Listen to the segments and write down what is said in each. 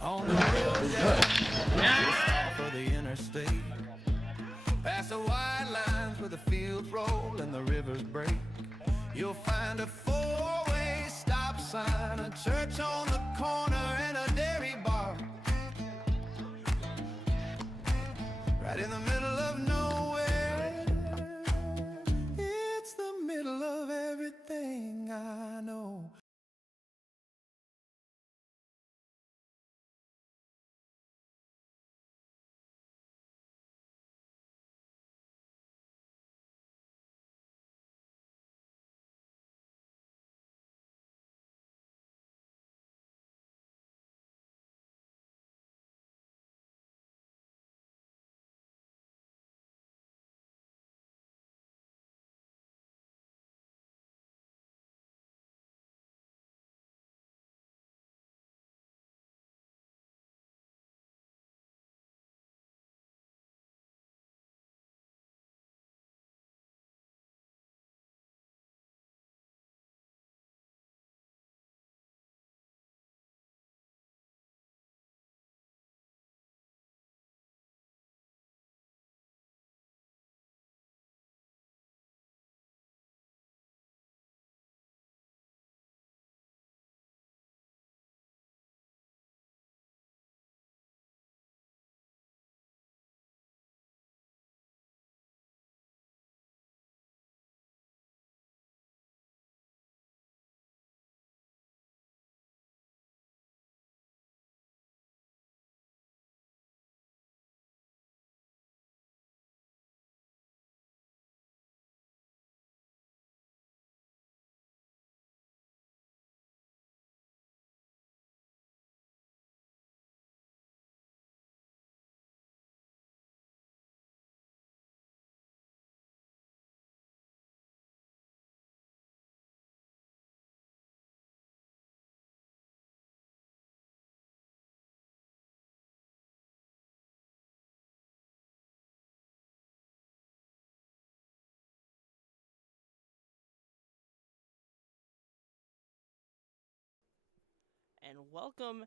On the road just off of the interstate, past the white lines where the fields roll and the rivers break, you'll find a four-way stop sign, a church on the corner, and a dairy bar. Right in the middle of nowhere, it's the middle of everything I know. And welcome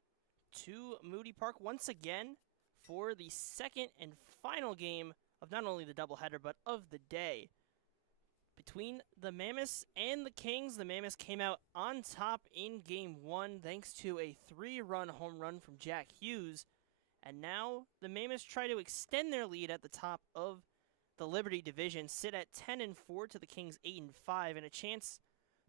to Moody Park once again for the second and final game of not only the doubleheader but of the day. Between the Mammoths and the Kings, the Mammoths came out on top in Game 1 thanks to a 3-run home run from Jack Hughes. And now the Mammoths try to extend their lead at the top of the Liberty Division, sit at 10-4 to the Kings 8-5, and a chance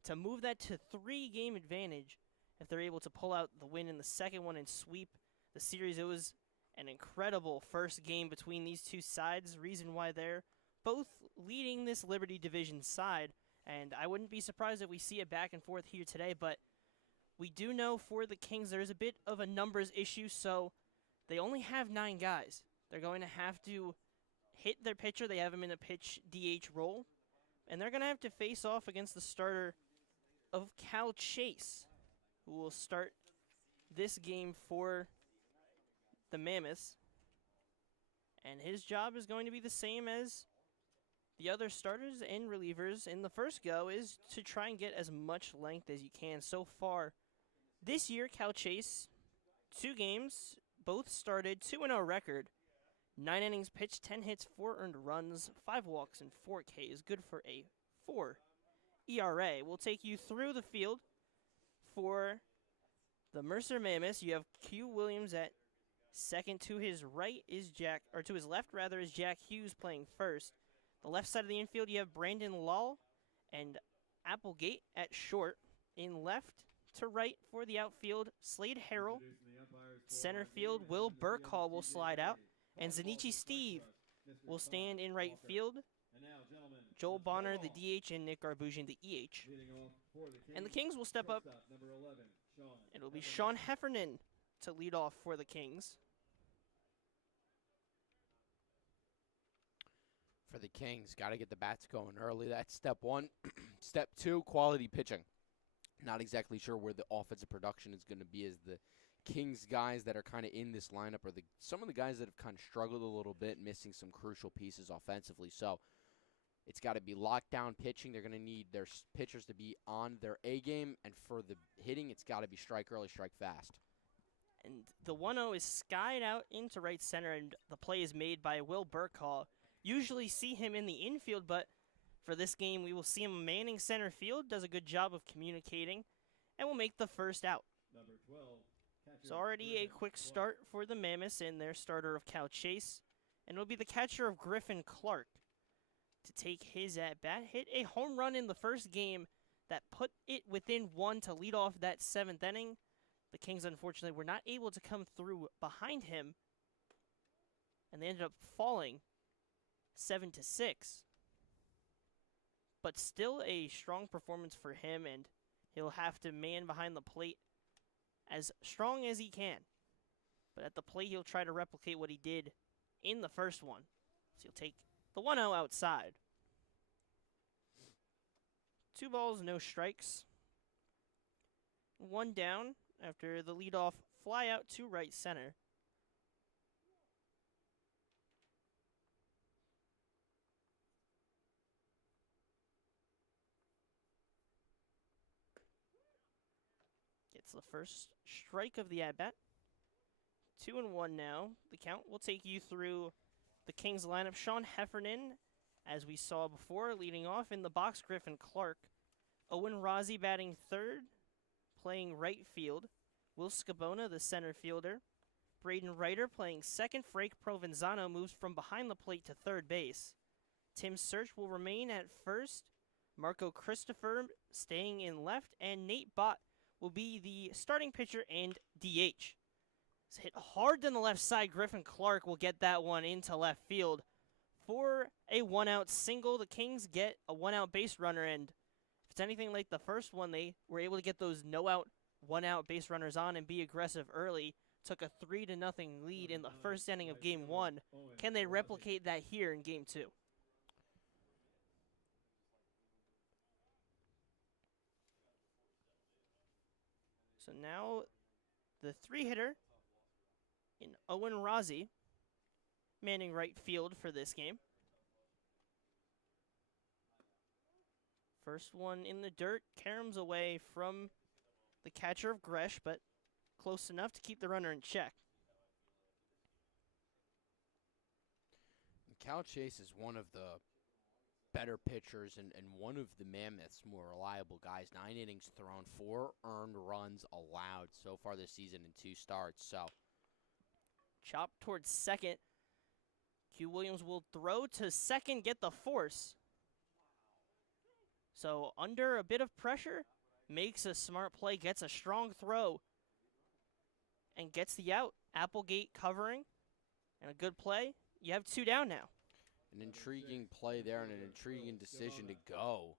to move that to 3-game advantage if they're able to pull out the win in the second one and sweep the series. It was an incredible first game between these two sides, reason why they're both leading this Liberty Division side, and I wouldn't be surprised if we see it back and forth here today, but we do know for the Kings there's a bit of a numbers issue, so they only have 9 guys. They're going to have to hit their pitcher. They have him in a pitch DH role, and they're going to have to face off against the starter of Cal Chase, who will start this game for the Mammoths. And his job is going to be the same as the other starters and relievers in the first go, is to try and get as much length as you can. So far this year, Cal Chase, 2 games, both started, 2-0 record, 9 innings pitched, 10 hits, 4 earned runs, 5 walks, and 4 Ks, good for a 4 ERA. We'll take you through the field. For the Mercer Mammoths, you have Q Williams at second. To his right is to his left rather is Jack Hughes playing first. The left side of the infield, you have Brandon Lull and Applegate at short. In left to right for the outfield, Slade Harrell. Center field, Will Burkhall will slide out, and Zanichi Steve will stand in right field. Joel Bonner, the DH, and Nick Garbusian, the EH. And the Kings will step up. It'll be Sean Heffernan to lead off for the Kings. For the Kings, got to get the bats going early. That's step 1. Step 2, quality pitching. Not exactly sure where the offensive production is going to be, as the Kings guys that are kind of in this lineup are some of the guys that have kind of struggled a little bit, missing some crucial pieces offensively. So It's got to be lockdown pitching. They're going to need their pitchers to be on their A game, and for the hitting, it's got to be strike early, strike fast. And the 1-0 is skied out into right center, and the play is made by Will Burkhaw. Usually see him in the infield, but for this game, we will see him manning center field, does a good job of communicating, and will make the first out. Number 12, catcher, So already a Griffin quick Clark. start for the Mammoths in their starter of Cal Chase, and it'll be the catcher of Griffin Clark to take his at-bat. Hit a home run in the first game that put it within one to lead off that 7th inning. The Kings, unfortunately, were not able to come through behind him, and they ended up falling 7-6. But still a strong performance for him, and he'll have to man behind the plate as strong as he can. But at the plate, he'll try to replicate what he did in the first one. So he'll take the 1-0 outside. 2 balls, no strikes. 1 down after the leadoff fly out to right center. Gets the first strike of the at-bat. 2-1 now. The count will take you through the Kings lineup. Sean Heffernan, as we saw before, leading off in the box. Griffin Clark. Owen Rozzi batting third, playing right field. Will Scabona, the center fielder. Braden Ryder playing second. Frank Provenzano moves from behind the plate to third base. Tim Search will remain at first. Marco Christopher staying in left. And Nate Bott will be the starting pitcher and DH. It's hit hard on the left side. Griffin Clark will get that one into left field for a 1-out single. The Kings get a 1-out base runner, and if it's anything like the first one, they were able to get those no-out, 1-out base runners on and be aggressive early. Took a 3-0 lead in the first inning of Game 1. Can they replicate that here in Game 2? So now the 3-hitter in Owen Rozzi, manning right field for this game. First one in the dirt, caroms away from the catcher of Gresh, but close enough to keep the runner in check. Cal Chase is one of the better pitchers and one of the Mammoths' more reliable guys. 9 innings thrown, 4 earned runs allowed so far this season in 2 starts. So Chop towards second. Q Williams will throw to second, get the force. So under a bit of pressure, makes a smart play, gets a strong throw, and gets the out. Applegate covering, and a good play. You have 2 down now. an intriguing play there and an intriguing decision to go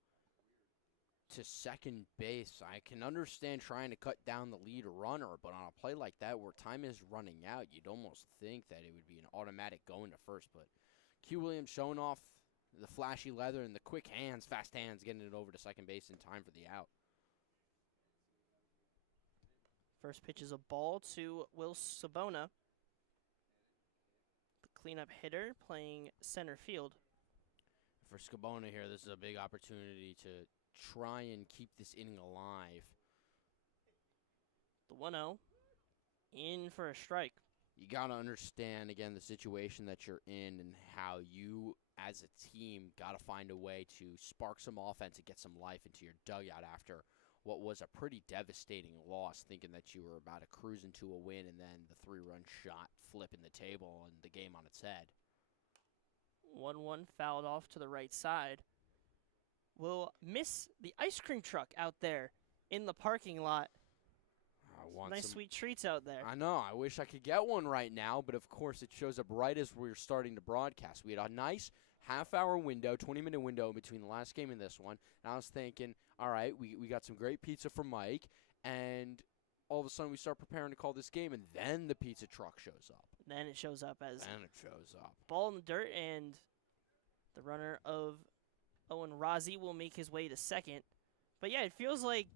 to second base. I can understand trying to cut down the lead runner, but on a play like that where time is running out, you'd almost think that it would be an automatic going to first. But Q Williams showing off the flashy leather and the quick hands, fast hands, getting it over to second base in time for the out. First pitch is a ball to Will Sabona, the cleanup hitter playing center field. For Scabona here, this is a big opportunity to try and keep this inning alive. The 1-0 in for a strike. You got to understand, again, the situation that you're in and how you, as a team, got to find a way to spark some offense and get some life into your dugout after what was a pretty devastating loss, thinking that you were about to cruise into a win and then the 3-run shot flipping the table and the game on its head. 1-1 fouled off to the right side. Will miss the ice cream truck out there in the parking lot. I want Nice some, sweet treats out there. I know. I wish I could get one right now, but of course it shows up right as we're starting to broadcast. We had a nice half-hour window, 20-minute window between the last game and this one. And I was thinking, all right, we got some great pizza from Mike, and all of a sudden we start preparing to call this game, and then the pizza truck shows up. Then it shows up as And it shows up. ball in the dirt, and the runner of Owen Rozzi will make his way to second. But yeah, it feels like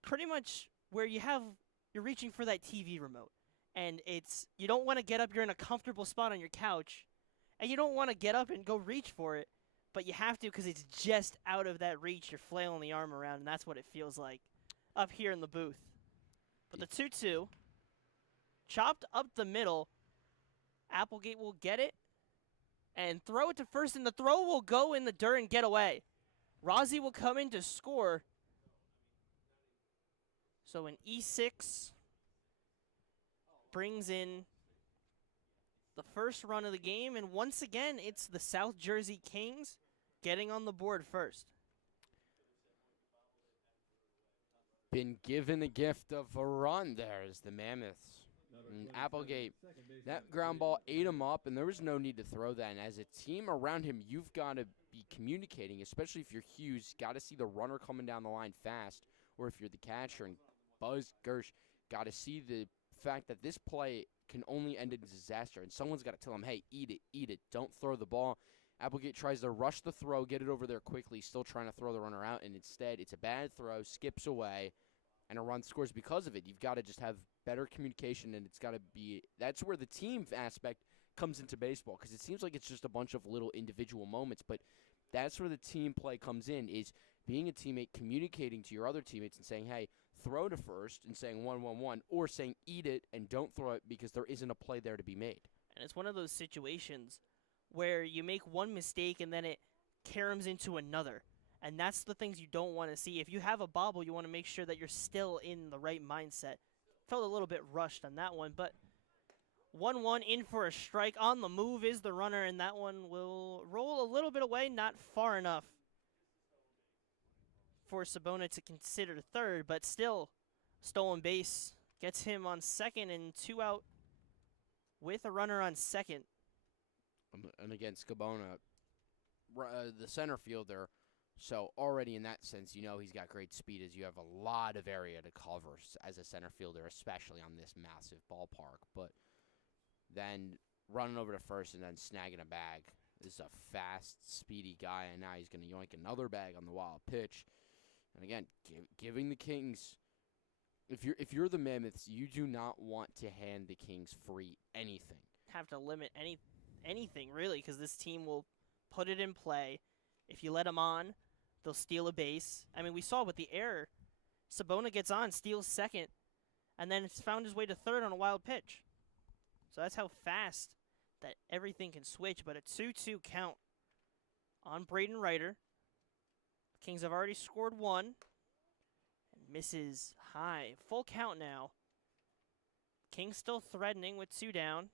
pretty much where you're reaching for that TV remote. And you don't want to get up, you're in a comfortable spot on your couch, and you don't want to get up and go reach for it. but you have to because it's just out of that reach. You're flailing the arm around, and that's what it feels like up here in the booth. But the 2-2, chopped up the middle. Applegate will get it and throw it to first, and the throw will go in the dirt and get away. Rozzi will come in to score. So an E6 brings in the first run of the game, and once again, it's the South Jersey Kings getting on the board first. Been given a gift of a run there as the Mammoths. And Applegate, that ground ball ate him up, and there was no need to throw that. And as a team around him, you've got to be communicating, especially if you're Hughes. Got to see the runner coming down the line fast, or if you're the catcher. And Buzz Gersh got to see the fact that this play can only end in disaster, and someone's got to tell him, hey, eat it, don't throw the ball. Applegate tries to rush the throw, get it over there quickly, still trying to throw the runner out, and instead it's a bad throw, skips away, and a run scores because of it. You've got to just have better communication, and it's got to be – that's where the team aspect comes into baseball, because it seems like it's just a bunch of little individual moments, but that's where the team play comes in, is being a teammate, communicating to your other teammates and saying, hey, throw to first and saying 1-1-1, or saying eat it and don't throw it because there isn't a play there to be made. And it's one of those situations where you make one mistake and then it caroms into another. And that's the things you don't want to see. If you have a bobble, you want to make sure that you're still in the right mindset. Felt a little bit rushed on that one, but 1-1 in for a strike. On the move is the runner, and that one will roll a little bit away, not far enough for Sabona to consider third, but still stolen base gets him on second, and 2 out with a runner on second. And again, Scabona, the center fielder, so already in that sense, you know he's got great speed as you have a lot of area to cover as a center fielder, especially on this massive ballpark. But then running over to first and then snagging a bag. This is a fast, speedy guy, and now he's going to yoink another bag on the wild pitch. And again, giving the Kings, if you're the Mammoths, you do not want to hand the Kings free anything. Have to limit anything, really, because this team will put it in play. If you let them on, they'll steal a base. I mean, we saw with the error, Sabona gets on, steals second, and then it's found his way to third on a wild pitch. So that's how fast that everything can switch. But a 2-2 count on Braden Ryder. The Kings have already scored 1 and misses high. Full count now. Kings still threatening with 2 down.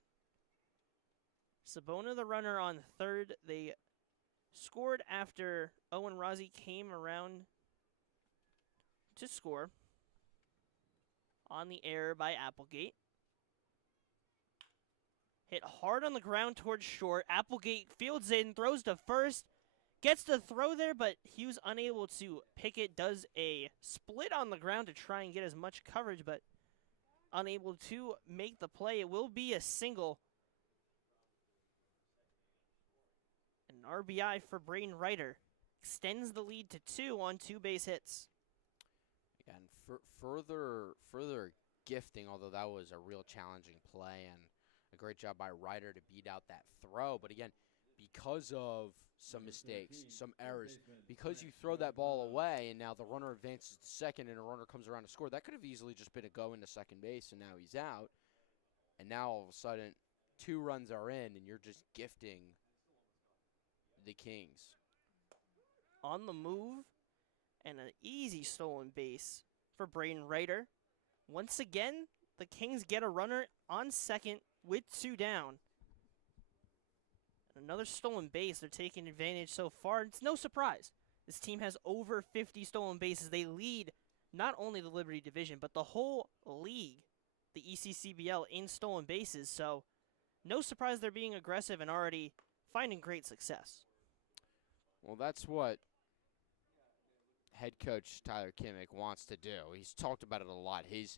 Sabona the runner on third. They scored after Owen Rozzi came around to score on the error by Applegate. Hit hard on the ground towards short. Applegate fields in, throws to first. Gets the throw there, but Hughes unable to pick it. Does a split on the ground to try and get as much coverage, but unable to make the play. It will be a single. An RBI for Braden Ryder. Extends the lead to 2 on 2 base hits. And further gifting, although that was a real challenging play and a great job by Ryder to beat out that throw. But again, because of some mistakes, some errors, because you throw that ball away and now the runner advances to second and a runner comes around to score, that could have easily just been a go into second base, and now he's out. And now all of a sudden, 2 runs are in, and you're just gifting the Kings. On the move, and an easy stolen base for Braden Ryder. Once again, the Kings get a runner on second with 2 down. Another stolen base. They're taking advantage so far. It's no surprise. This team has over 50 stolen bases. They lead not only the Liberty Division, but the whole league, the ECCBL, in stolen bases. So no surprise they're being aggressive and already finding great success. Well, that's what head coach Tyler Kimmick wants to do. He's talked about it a lot. His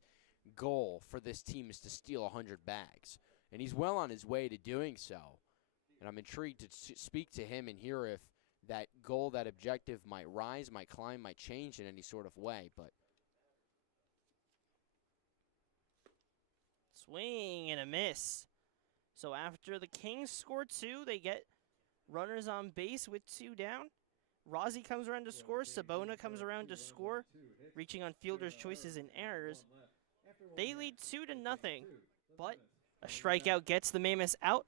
goal for this team is to steal 100 bags, and he's well on his way to doing so. And I'm intrigued to speak to him and hear if that goal, that objective might rise, might climb, might change in any sort of way. But swing and a miss. So after the Kings score 2, they get Runners on base with 2 down. Rozzi comes around to score. Sabona comes around to score, reaching on fielders' choices and errors. They lead 2-0, but a strikeout gets the Mammoths out.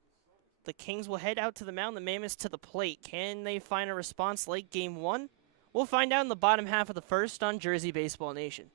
The Kings will head out to the mound, the Mammoths to the plate. Can they find a response like Game 1? We'll find out in the bottom half of the first on Jersey Baseball Nation.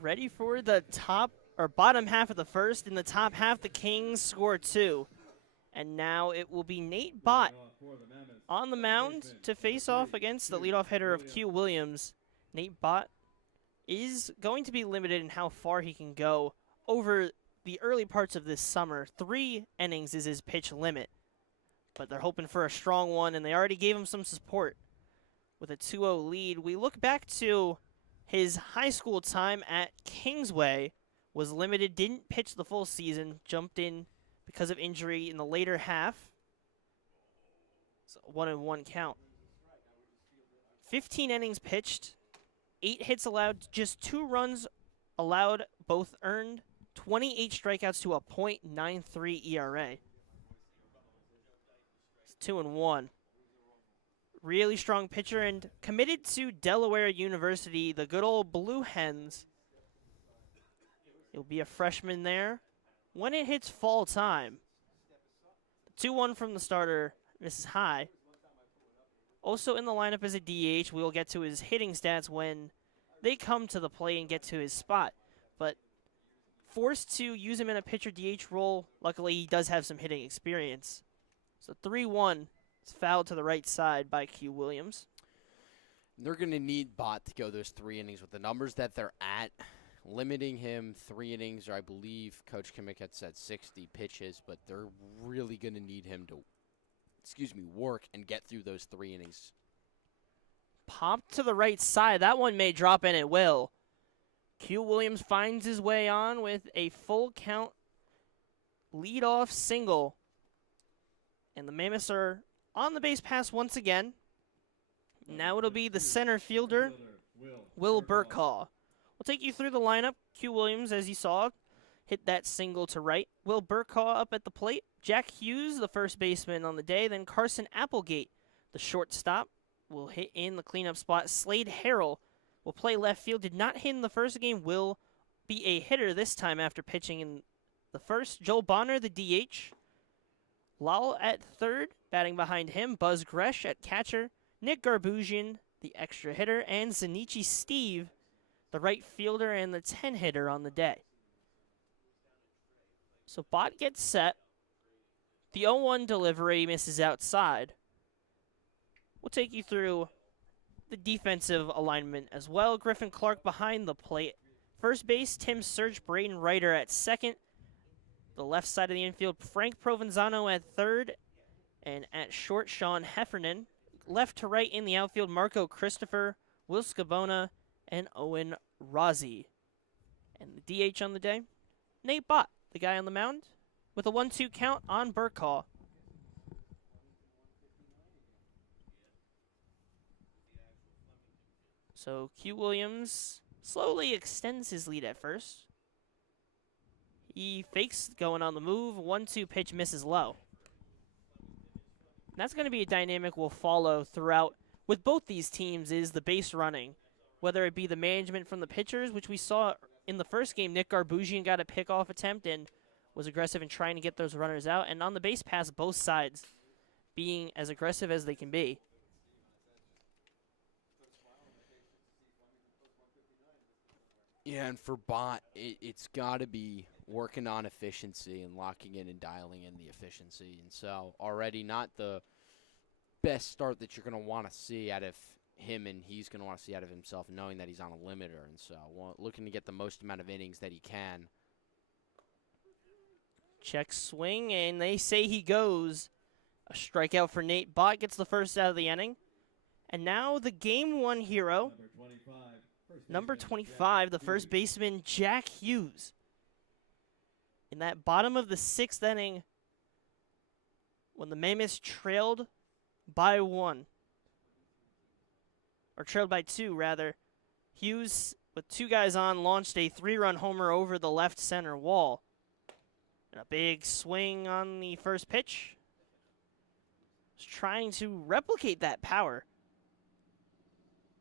Ready for the top or bottom half of the first. In the top half, the Kings score 2. And now it will be Nate Bott on the mound to face off against the leadoff hitter of Q Williams. Nate Bott is going to be limited in how far he can go over the early parts of this summer. 3 innings is his pitch limit. But they're hoping for a strong one, and they already gave him some support with a 2-0 lead. We look back to his high school time at Kingsway, was limited, didn't pitch the full season, jumped in because of injury in the later half. So 1-1 count. 15 innings pitched, 8 hits allowed, just 2 runs allowed, both earned, 28 strikeouts to a .93 ERA. It's 2-1. Really strong pitcher and committed to Delaware University, the good old Blue Hens. He'll be a freshman there when it hits fall time. 2-1 from the starter. This is high. Also in the lineup as a DH. We'll get to his hitting stats when they come to the plate and get to his spot. But forced to use him in a pitcher DH role. Luckily, he does have some hitting experience. So 3-1. It's fouled to the right side by Q Williams. They're going to need Bott to go those 3 innings with the numbers that they're at. Limiting him 3 innings, or I believe Coach Kimmick had said 60 pitches, but they're really going to need him to, work and get through those 3 innings. Popped to the right side. That one may drop, and it will. Q Williams finds his way on with a full count leadoff single. And the Mammoths are on the base pass once again. Now it'll be the center fielder, Will Burkaw. We'll take you through the lineup. Q Williams, as you saw, hit that single to right. Will Burkaw up at the plate. Jack Hughes, the first baseman on the day. Then Carson Applegate, the shortstop, will hit in the cleanup spot. Slade Harrell will play left field. Did not hit in the first game. Will be a hitter this time after pitching in the first. Joel Bonner, the DH. Lal at third, batting behind him. Buzz Gresh at catcher. Nick Garbusian, the extra hitter, and Zanichi Steve, the right fielder and the 10 hitter on the day. So Bott gets set. The 0-1 delivery misses outside. We'll take you through the defensive alignment as well. Griffin Clark behind the plate. First base, Tim Surge, Braden Ryder at second. The left side of the infield, Frank Provenzano at third. And at short, Sean Heffernan. Left to right in the outfield, Marco Christopher, Will Scabona, and Owen Rozzi. And the DH on the day, Nate Bott, the guy on the mound, with a 1-2 count on Burkhaw. So Q Williams slowly extends his lead at first. He fakes going on the move. 1-2 pitch misses low. And that's going to be a dynamic we'll follow throughout with both these teams is the base running. Whether it be the management from the pitchers, which we saw in the first game, Nick Garbugian got a pickoff attempt and was aggressive in trying to get those runners out. And on the base pass, both sides being as aggressive as they can be. Yeah, and for Bott, it's got to be working on efficiency and locking in and dialing in the efficiency. And so already not the best start that you're going to want to see out of him, and he's going to want to see out of himself, knowing that he's on a limiter. And so looking to get the most amount of innings that he can. Check swing, and they say he goes. A strikeout for Nate Bott gets the first out of the inning. And now the Game 1 hero, number 25, the first baseman, Jack Hughes. In that bottom of the 6th inning, when the Mammoths trailed by 1, or trailed by 2, rather, Hughes, with 2 guys on, launched a 3-run homer over the left center wall. And a big swing on the first pitch. Just trying to replicate that power.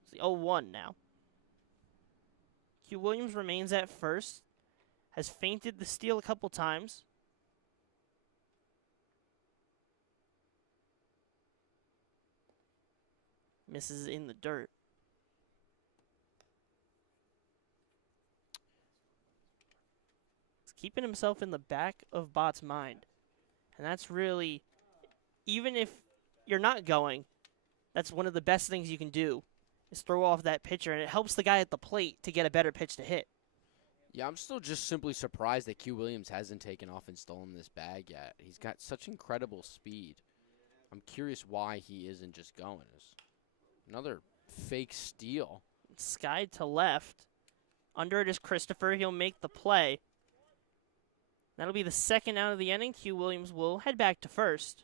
It's the 0-1 now. Q Williams remains at first. Has feinted the steal a couple times. Misses in the dirt. He's keeping himself in the back of Bott's mind. And that's really, even if you're not going, that's one of the best things you can do, is throw off that pitcher, and it helps the guy at the plate to get a better pitch to hit. Yeah, I'm still just simply surprised that Q Williams hasn't taken off and stolen this bag yet. He's got such incredible speed. I'm curious why he isn't just going. Another fake steal. Sky to left. Under it is Christopher. He'll make the play. That'll be the second out of the inning. Q Williams will head back to first.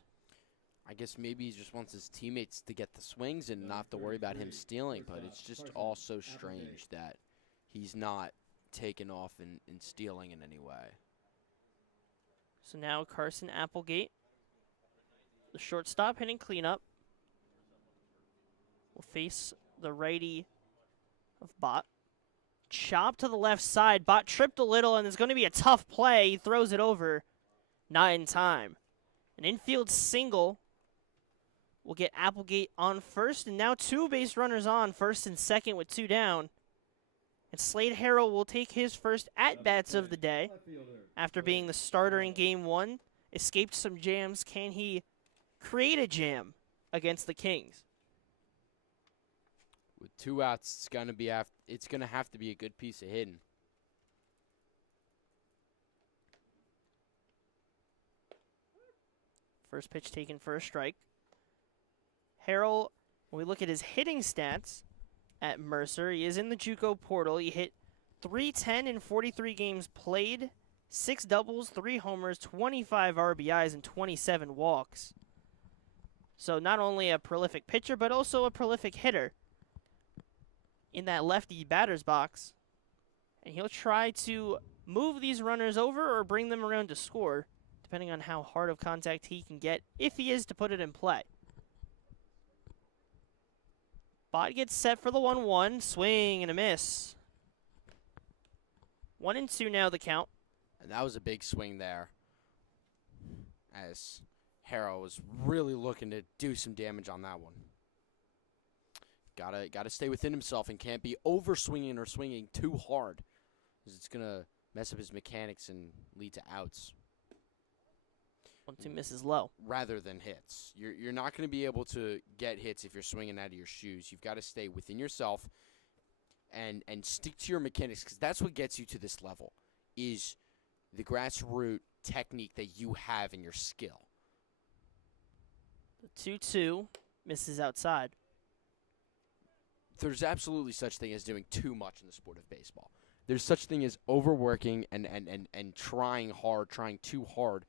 I guess maybe he just wants his teammates to get the swings and not have to worry about him stealing, but it's just all so strange that he's not taken off and stealing in any way. So now Carson Applegate, the shortstop, hitting cleanup, will face the righty of Bott. Chop to the left side. Bott tripped a little, and it's going to be a tough play. He throws it over. Not in time. An infield single will get Applegate on first, and now 2 base runners on, first and second with 2 down. And Slade Harrell will take his first at-bats of the day after being the starter in Game 1. Escaped some jams. Can he create a jam against the Kings? With 2 outs, it's gonna have to be a good piece of hitting. First pitch taken for a strike. Harrell, when we look at his hitting stats at Mercer, he is in the JUCO portal. He hit .310 in 43 games played, 6 doubles, 3 homers, 25 RBIs, and 27 walks. So not only a prolific pitcher, but also a prolific hitter in that lefty batter's box. And he'll try to move these runners over or bring them around to score, depending on how hard of contact he can get, if he is to put it in play. Bott gets set for the 1-1. Swing and a miss. 1-2 now the count. And that was a big swing there, as Harrell was really looking to do some damage on that one. Gotta stay within himself and can't be over swinging or swinging too hard, because it's gonna mess up his mechanics and lead to outs 1-2 misses low. rather than hits. You're not gonna be able to get hits if you're swinging out of your shoes. You've got to stay within yourself and stick to your mechanics, because that's what gets you to this level, is the grassroots technique that you have in your skill. The 2-2 misses outside. There's absolutely such thing as doing too much in the sport of baseball. There's such thing as overworking and trying hard, trying too hard.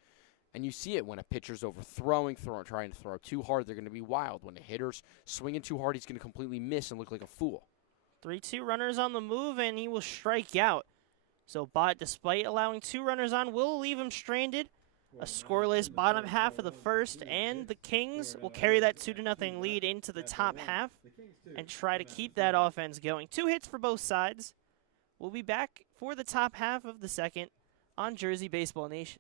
And you see it when a pitcher's overthrowing, trying to throw too hard, they're going to be wild. When a hitter's swinging too hard, he's going to completely miss and look like a fool. 3-2 runners on the move, and he will strike out. So Bott, despite allowing 2 runners on, will leave him stranded. A scoreless bottom half of the first, and the Kings will carry that 2-0 lead into the top half and try to keep that offense going. 2 hits for both sides. We'll be back for the top half of the second on Jersey Baseball Nation.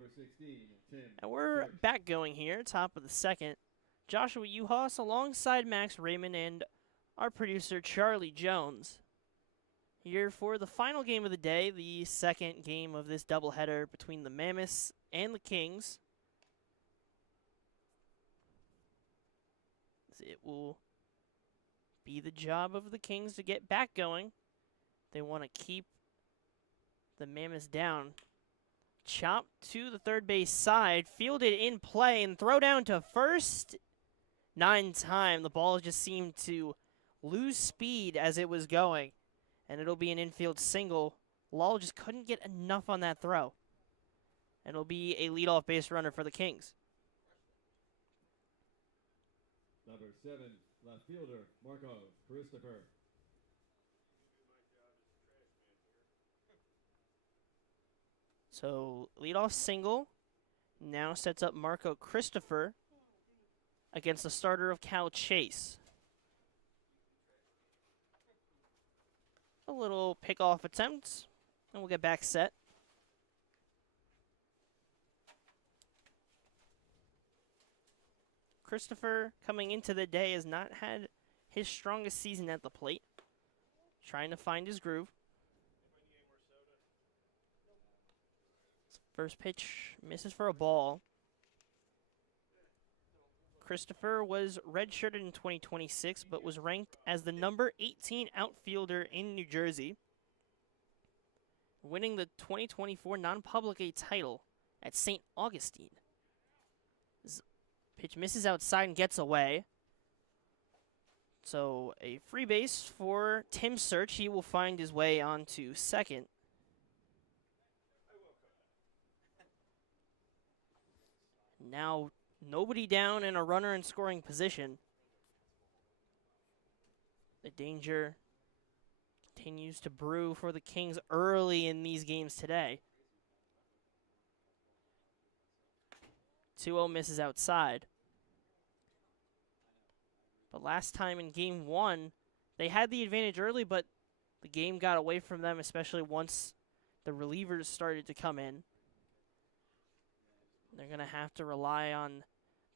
Number 16, Tim. And we're Church. back going here, top of the second. Joshua Yuhas alongside Max Raymond and our producer Charlie Jones. Here for the final game of the day, the second game of this doubleheader between the Mammoths and the Kings. It will be the job of the Kings to get back going. They want to keep the Mammoths down. Chop to the third base side, fielded in play, and throw down to first. 9 time. The ball just seemed to lose speed as it was going, and it'll be an infield single. Lal just couldn't get enough on that throw, and it'll be a leadoff base runner for the Kings. Number 7, left fielder, Marco Christopher. So leadoff single now sets up Marco Christopher against the starter of Cal Chase. A little pickoff attempt, and we'll get back set. Christopher, coming into the day, has not had his strongest season at the plate. Trying to find his groove. First pitch misses for a ball. Christopher was redshirted in 2026, but was ranked as the number 18 outfielder in New Jersey, winning the 2024 non-public A title at St. Augustine. This pitch misses outside and gets away. So a free base for Tim Search. He will find his way onto second. Now nobody down and a runner in scoring position. The danger continues to brew for the Kings early in these games today. 2-0 misses outside. But last time in game 1, they had the advantage early, but the game got away from them, especially once the relievers started to come in. They're going to have to rely on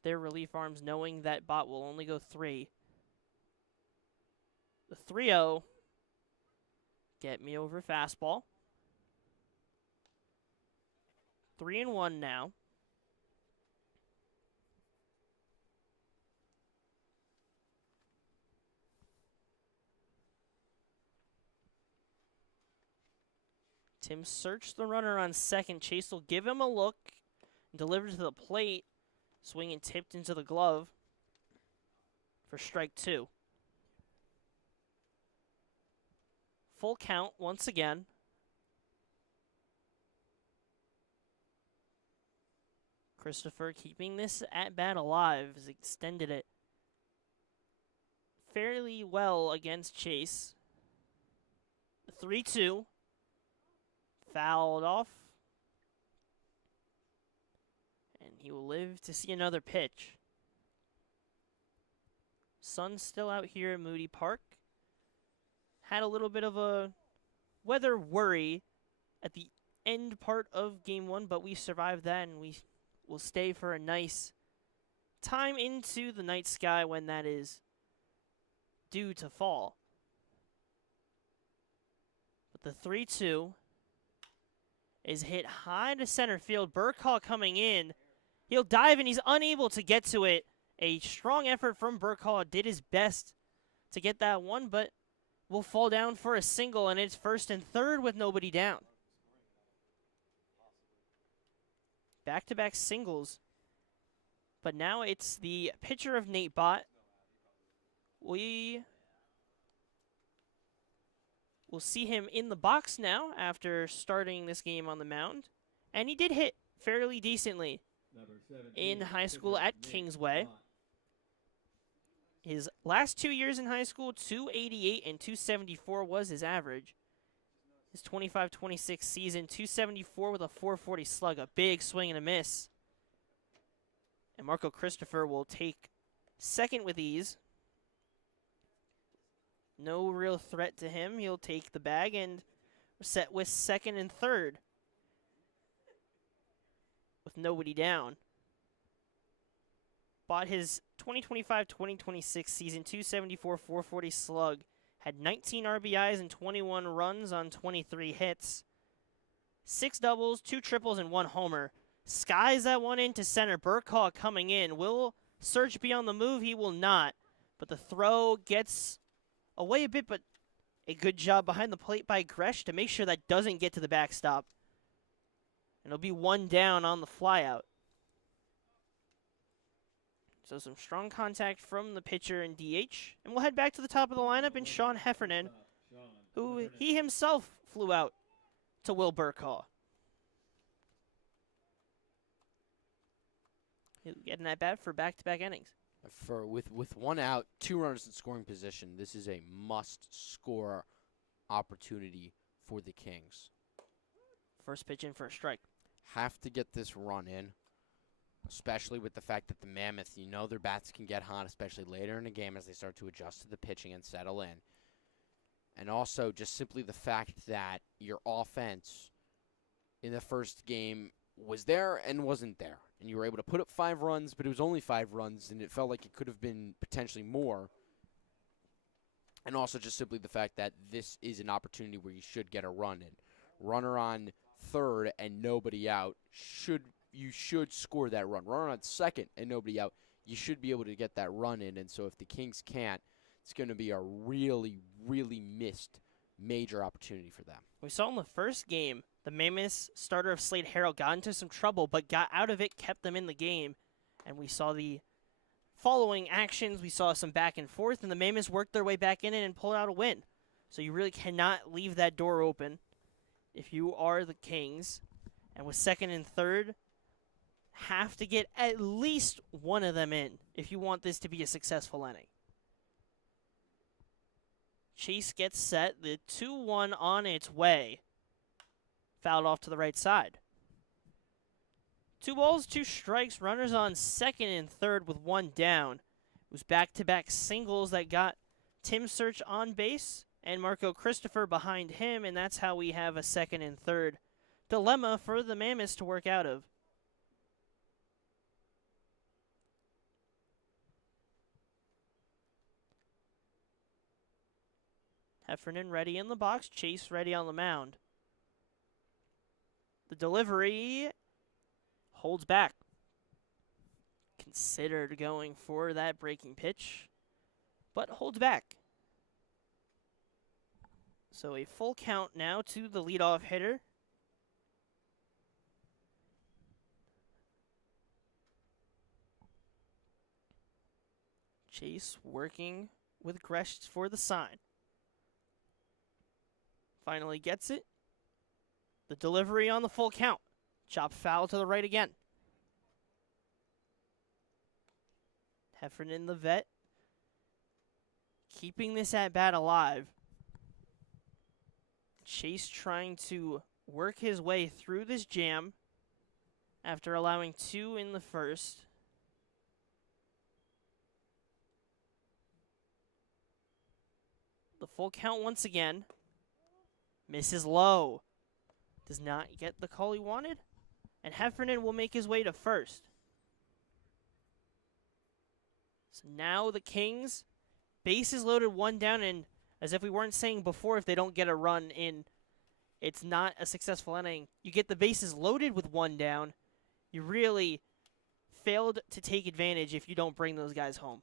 their relief arms knowing that bot will only go 3. The 3-0. Get me over fastball. 3-1 now. Tim searched the runner on second. Chase will give him a look. Delivered to the plate. Swing and tipped into the glove for strike 2. Full count once again. Christopher keeping this at bat alive has extended it fairly well against Chase. 3-2. Fouled off. And he will live to see another pitch. Sun's still out here at Moody Park. Had a little bit of a weather worry at the end part of Game 1, but we survived that, and we will stay for a nice time into the night sky when that is due to fall. But the 3-2 is hit high to center field. Burkhaw coming in. He'll dive, and he's unable to get to it. A strong effort from Burkhaw. Did his best to get that one, but will fall down for a single, and it's first and third with nobody down. Back-to-back singles. But now it's the pitcher of Nate Bott. We will see him in the box now after starting this game on the mound. And he did hit fairly decently in high school at Kingsway. His last 2 years in high school, 288 and 274 was his average. His 25-26 season, 274 with a 440 slug, a big swing and a miss. And Marco Christopher will take second with ease. No real threat to him. He'll take the bag and set with second and third with nobody down. Bought his 2025-2026 season, 274, 440 slug. Had 19 RBIs and 21 runs on 23 hits. 6 doubles, 2 triples, and 1 homer. Skies that one into center. Burkhaw coming in. Will Search be on the move? He will not. But the throw gets away a bit, but a good job behind the plate by Gresh to make sure that doesn't get to the backstop. And it'll be 1 down on the flyout. So some strong contact from the pitcher in DH. And we'll head back to the top of the lineup and Sean Heffernan, who he himself flew out to Will Burkhaw. He'll get an at-bat for back-to-back innings. With 1 out, 2 runners in scoring position, this is a must-score opportunity for the Kings. First pitch in for a strike. Have to get this run in, especially with the fact that the Mammoths, you know their bats can get hot, especially later in the game as they start to adjust to the pitching and settle in. And also just simply the fact that your offense in the first game was there and wasn't there. And you were able to put up 5 runs, but it was only 5 runs, and it felt like it could have been potentially more. And also just simply the fact that this is an opportunity where you should get a run in. Runner on third and nobody out, you should score that run. Runner on second and nobody out, you should be able to get that run in. And so if the Kings can't, it's going to be a really, really missed major opportunity for them. We saw in the first game, the Mammoths starter of Slade Harrell got into some trouble, but got out of it, kept them in the game. And we saw the following actions. We saw some back and forth, and the Mammoths worked their way back in it and pulled out a win. So you really cannot leave that door open if you are the Kings. And with second and third, have to get at least one of them in if you want this to be a successful inning. Chase gets set. The 2-1 on its way. Fouled off to the right side. 2 balls, 2 strikes. Runners on second and third with 1 down. It was back-to-back singles that got Tim Search on base and Marco Christopher behind him, and that's how we have a second and third dilemma for the Mammoths to work out of. Heffernan ready in the box. Chase ready on the mound. The delivery holds back. Considered going for that breaking pitch, but holds back. So a full count now to the leadoff hitter. Chase working with Gresh for the sign. Finally gets it. The delivery on the full count. Chop foul to the right again. Heffernan, the vet, keeping this at bat alive. Chase trying to work his way through this jam after allowing 2 in the first. The full count once again. Misses low. Does not get the call he wanted. And Heffernan will make his way to first. So now the Kings, bases loaded, 1 down, and as if we weren't saying before, if they don't get a run in, it's not a successful inning. You get the bases loaded with 1 down. You really failed to take advantage if you don't bring those guys home.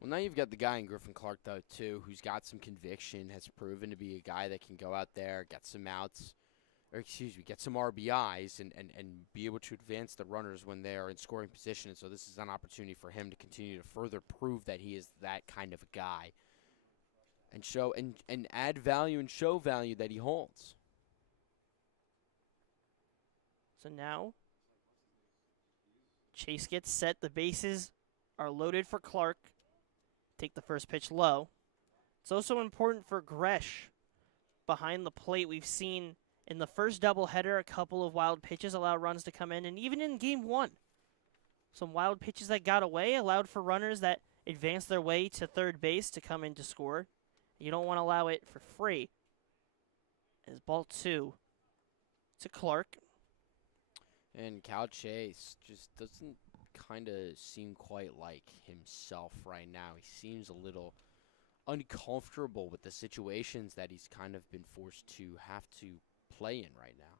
Well, now you've got the guy in Griffin Clark, though, too, who's got some conviction, has proven to be a guy that can go out there, get some outs, get some RBIs and be able to advance the runners when they are in scoring position. And so this is an opportunity for him to continue to further prove that he is that kind of a guy and show and add value and show value that he holds. So now Chase gets set. The bases are loaded for Clark. Take the first pitch low. It's also important for Gresh behind the plate. We've seen in the first doubleheader a couple of wild pitches allow runs to come in, and even in game 1, some wild pitches that got away allowed for runners that advanced their way to third base to come in to score. You don't want to allow it for free. As ball 2 to Clark. And Cal Chase just doesn't kind of seem quite like himself right now. He seems a little uncomfortable with the situations that he's kind of been forced to have to play in right now.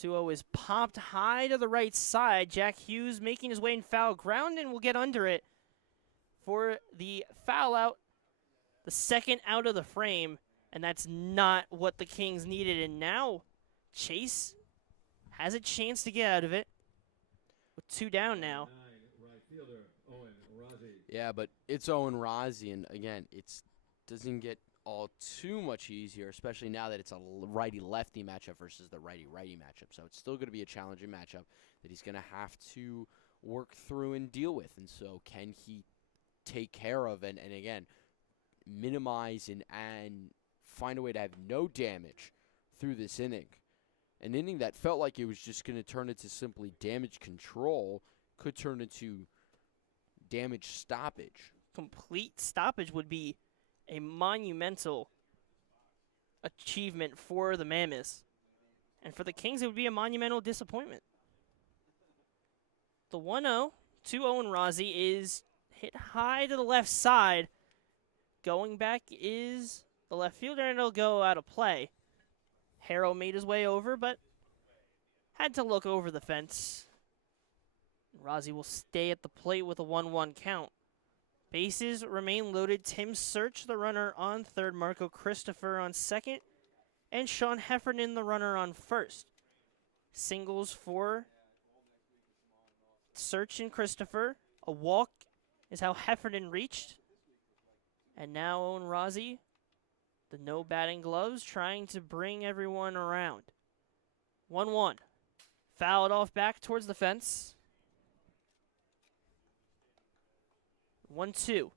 2-0 is popped high to the right side. Jack Hughes making his way in foul ground and will get under it for the foul out. The second out of the frame, and that's not what the Kings needed. And now Chase has a chance to get out of it with 2 down now. Right fielder, Owen Rozzi. Yeah, but it's Owen Rozzi, and again, it doesn't get all too much easier, especially now that it's a righty-lefty matchup versus the righty-righty matchup. So it's still going to be a challenging matchup that he's going to have to work through and deal with. And so can he take care of and again, minimize and find a way to have no damage through this inning? An inning that felt like it was just going to turn into simply damage control could turn into damage stoppage. Complete stoppage would be a monumental achievement for the Mammoths. And for the Kings, it would be a monumental disappointment. The 1-0 to Owen Rozzi is hit high to the left side. Going back is the left fielder, and it'll go out of play. Harrow made his way over, but had to look over the fence. Rozzi will stay at the plate with a 1-1 count. Bases remain loaded. Tim Search, the runner on third. Marco Christopher on second. And Sean Heffernan, the runner on first. Singles for Search and Christopher. A walk is how Heffernan reached. And now Owen Rozzi, the no batting gloves, trying to bring everyone around. 1-1. Fouled off back towards the fence. 1-2.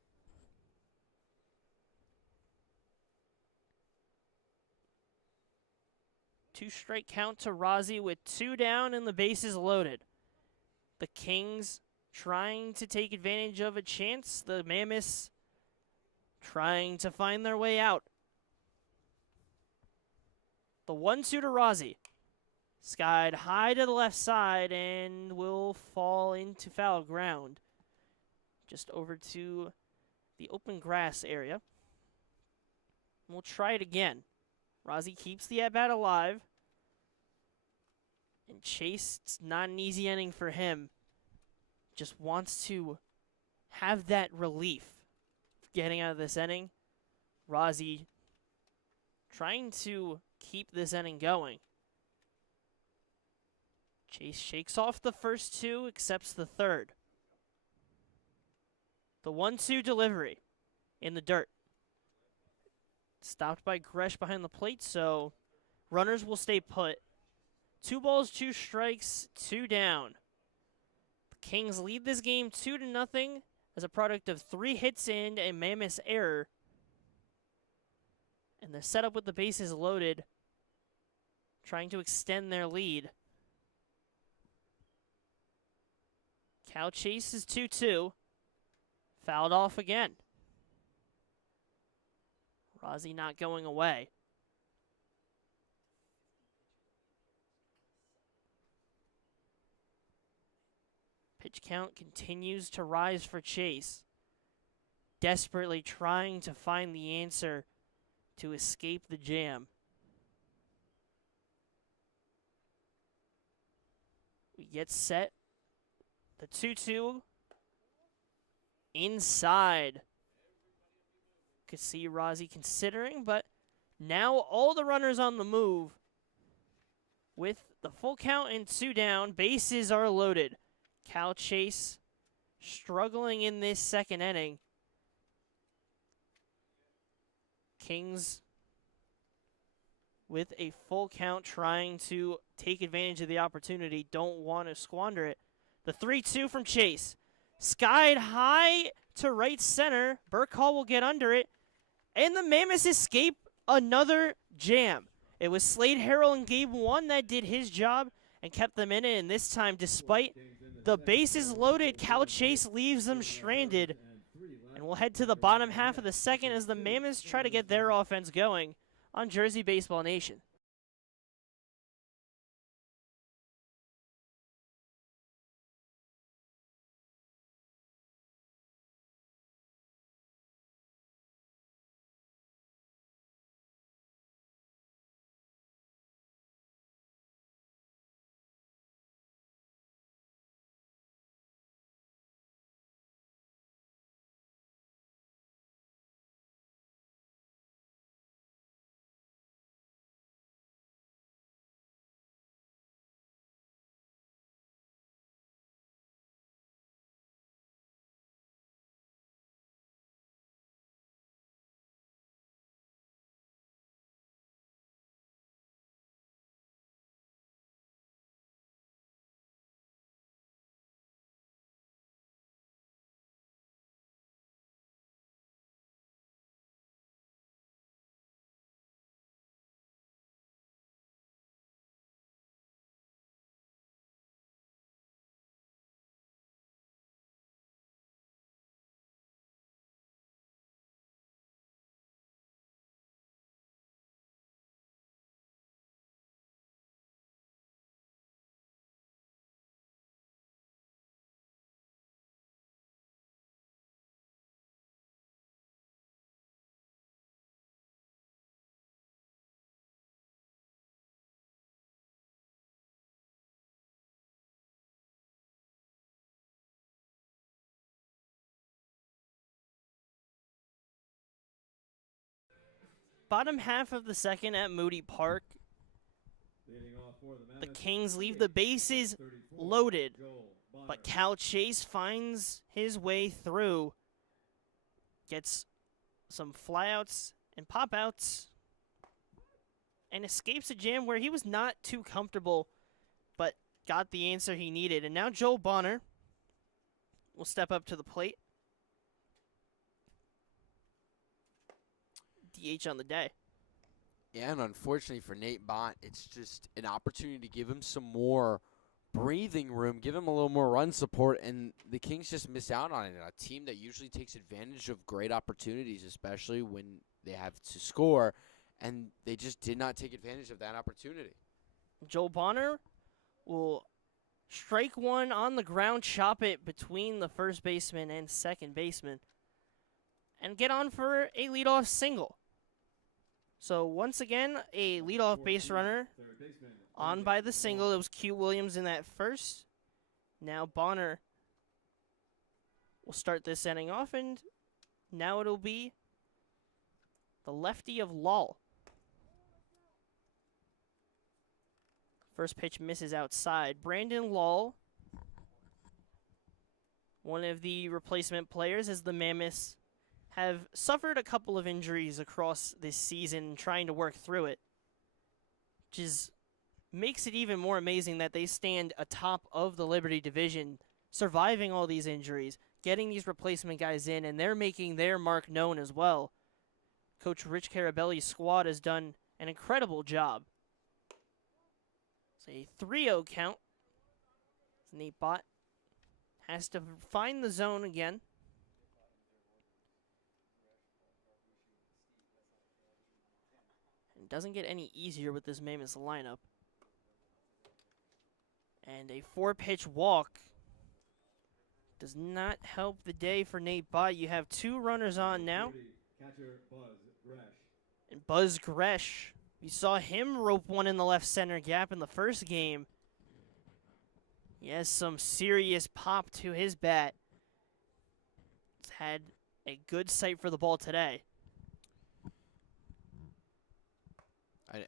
Two-strike count to Rozzi with 2 down and the bases loaded. The Kings trying to take advantage of a chance. The Mammoths trying to find their way out. The 1-2 to Rozzi. Skied high to the left side and will fall into foul ground. Just over to the open grass area. We'll try it again. Rozzy keeps the at-bat alive. And Chase, it's not an easy inning for him. Just wants to have that relief getting out of this inning. Rozzy trying to keep this inning going. Chase shakes off the first two, accepts the third. The 1-2 delivery in the dirt. Stopped by Gresh behind the plate, so runners will stay put. 2 balls, 2 strikes, 2 down. The Kings lead this game 2-0 as a product of 3 hits and a Mammoths error. And they're set up with the bases loaded, trying to extend their lead. Cal Chase is 2-2. Fouled off again. Rozzy not going away. Pitch count continues to rise for Chase. Desperately trying to find the answer to escape the jam. We get set. The 2-2 inside. Could see Rozzy considering, but now all the runners on the move. With the full count and 2 down, bases are loaded. Cal Chase struggling in this second inning. Kings with a full count trying to take advantage of the opportunity. Don't want to squander it. The 3-2 from Chase. Skied high to right center. Burkhall will get under it. And the Mammoths escape another jam. It was Slade Harrell in game 1 that did his job and kept them in it. And this time, despite the bases loaded, Cal Chase leaves them stranded. And we'll head to the bottom half of the second as the Mammoths try to get their offense going on Jersey Baseball Nation. Bottom half of the second at Moody Park. The Kings leave the bases loaded, but Cal Chase finds his way through. Gets some flyouts and pop-outs and escapes a jam where he was not too comfortable, but got the answer he needed. And now Joel Bonner will step up to the plate. DH on the day. Yeah, and unfortunately for Nate Bott, it's just an opportunity to give him some more breathing room, give him a little more run support, and the Kings just miss out on it. A team that usually takes advantage of great opportunities, especially when they have to score, and they just did not take advantage of that opportunity. Joel Bonner will strike one on the ground, chop it between the first baseman and second baseman, and get on for a leadoff single. So once again, a leadoff base runner Third baseman. on by the single. It was Q Williams in that first. Now Bonner will start this inning off, and now it'll be the lefty of Lull. First pitch misses outside. Brandon Lull, one of the replacement players, as the Mammoths have suffered a couple of injuries across this season, trying to work through it, which makes it even more amazing that they stand atop of the Liberty division, surviving all these injuries, getting these replacement guys in, and they're making their mark known as well. Coach Rich Carabelli's squad has done an incredible job. It's a 3-0 count. Nate Bott has to find the zone again. It doesn't get any easier with this Mammoths lineup. And a 4-pitch walk does not help the day for Nate Bott. You have 2 runners on now. Catcher Buzz Gresh. And Buzz Gresh, we saw him rope one in the left center gap in the first game. He has some serious pop to his bat. He's had a good sight for the ball today.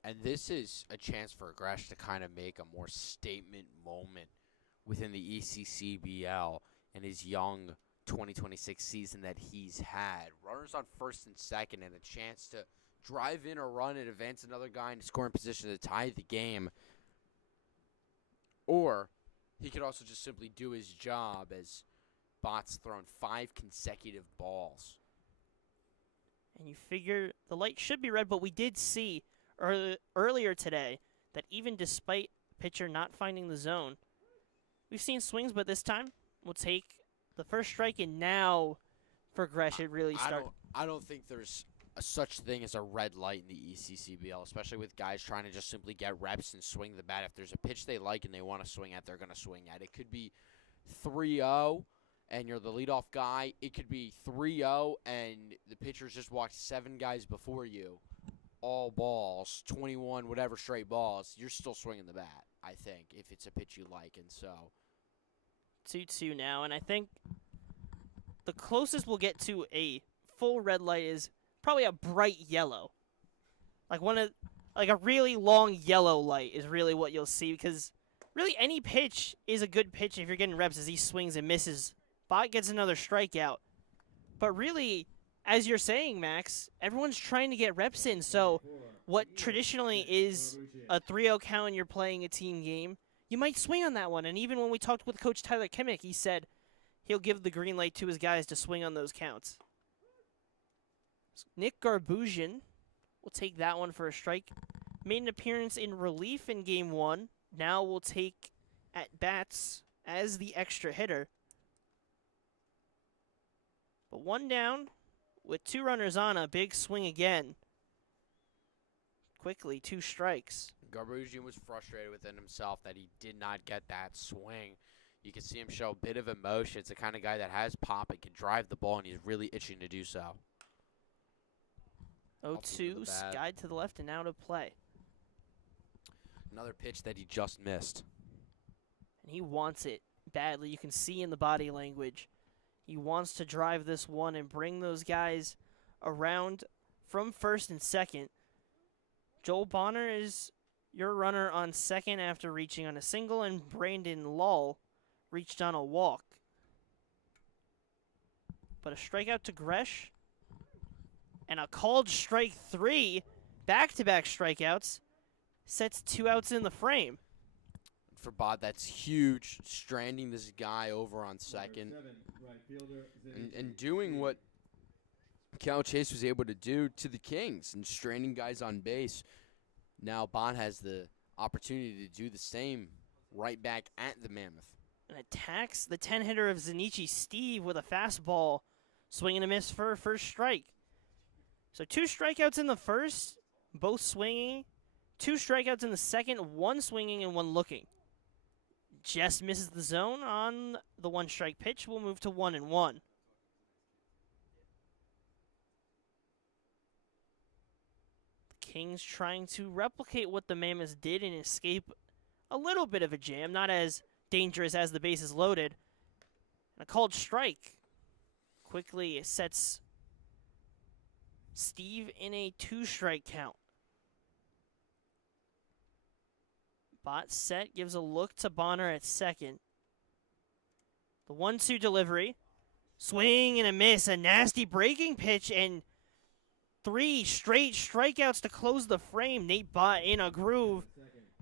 And this is a chance for Gresh to kind of make a more statement moment within the ECCBL and his young 2026 season that he's had. Runners on first and second and a chance to drive in a run and advance another guy in scoring position to tie the game. Or he could also just simply do his job as Bott's thrown 5 consecutive balls. And you figure the light should be red, but we did see earlier today that even despite pitcher not finding the zone, we've seen swings, but this time we'll take the first strike, and now for Gresh it really started. I don't think there's such thing as a red light in the ECCBL, especially with guys trying to just simply get reps and swing the bat. If there's a pitch they like and they want to swing at, they're going to swing at. It could be 3-0 and you're the leadoff guy. It could be 3-0 and the pitcher's just walked 7 guys before you. All balls, 21, whatever straight balls, you're still swinging the bat, I think, if it's a pitch you like. And so 2-2 now, and I think the closest we'll get to a full red light is probably a bright yellow. Like a really long yellow light is really what you'll see, because really any pitch is a good pitch if you're getting reps as he swings and misses. Bott gets another strikeout. But really, as you're saying, Max, everyone's trying to get reps in, so what traditionally is a 3-0 count and you're playing a team game, you might swing on that one. And even when we talked with Coach Tyler Kimmick, he said he'll give the green light to his guys to swing on those counts. Nick Garbusian will take that one for a strike. Made an appearance in relief in Game 1. Now will take at-bats as the extra hitter. But 1 down with 2 runners on, a big swing again. Quickly, 2 strikes. Garbusian was frustrated within himself that he did not get that swing. You can see him show a bit of emotion. It's the kind of guy that has pop and can drive the ball, and he's really itching to do so. 0-2, skied to the left and out of play. Another pitch that he just missed. And he wants it badly. You can see in the body language. He wants to drive this one and bring those guys around from first and second. Joel Bonner is your runner on second after reaching on a single, and Brandon Lull reached on a walk. But a strikeout to Gresh and a called strike 3, back-to-back strikeouts, sets 2 outs in the frame. For Bott, that's huge, stranding this guy over on second. And doing what Cal Chase was able to do to the Kings and stranding guys on base. Now Bott has the opportunity to do the same right back at the Mammoth. And attacks the 10-hitter of Zenichi Steve with a fastball. Swing and a miss for a first strike. So 2 strikeouts in the first, both swinging. 2 strikeouts in the second, 1 swinging and 1 looking. Just misses the zone on the 1-strike pitch. We'll move to 1-1. The Kings trying to replicate what the Mammoths did and escape a little bit of a jam, not as dangerous as the base is loaded. And a called strike quickly sets Steve in a 2-strike count. Bot set gives a look to Bonner at second. The 1-2 delivery. Swing and a miss. A nasty breaking pitch and 3 straight strikeouts to close the frame. Nate Bot in a groove.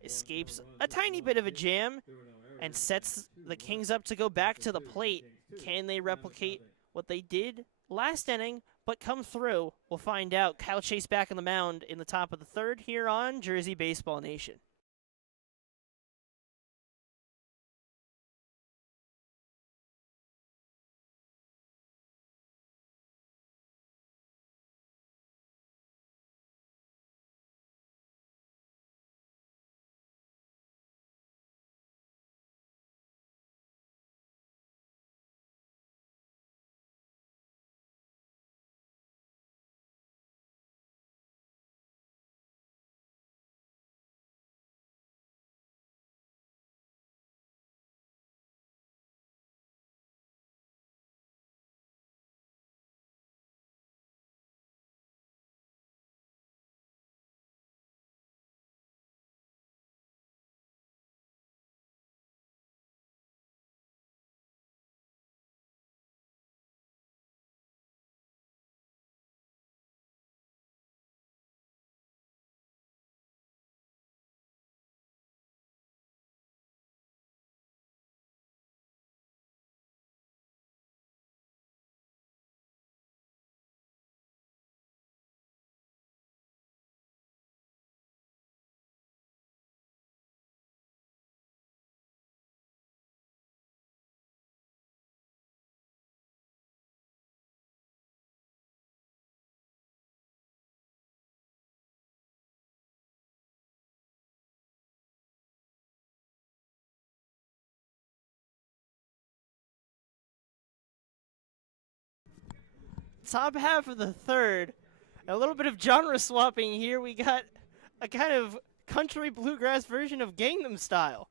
Escapes a tiny bit of a jam and sets the Kings up to go back to the plate. Can they replicate what they did last inning but come through? We'll find out. Kyle Chase back on the mound in the top of the third here on Jersey Baseball Nation. Top half of the third. A little bit of genre swapping here. We got a kind of country bluegrass version of Gangnam Style.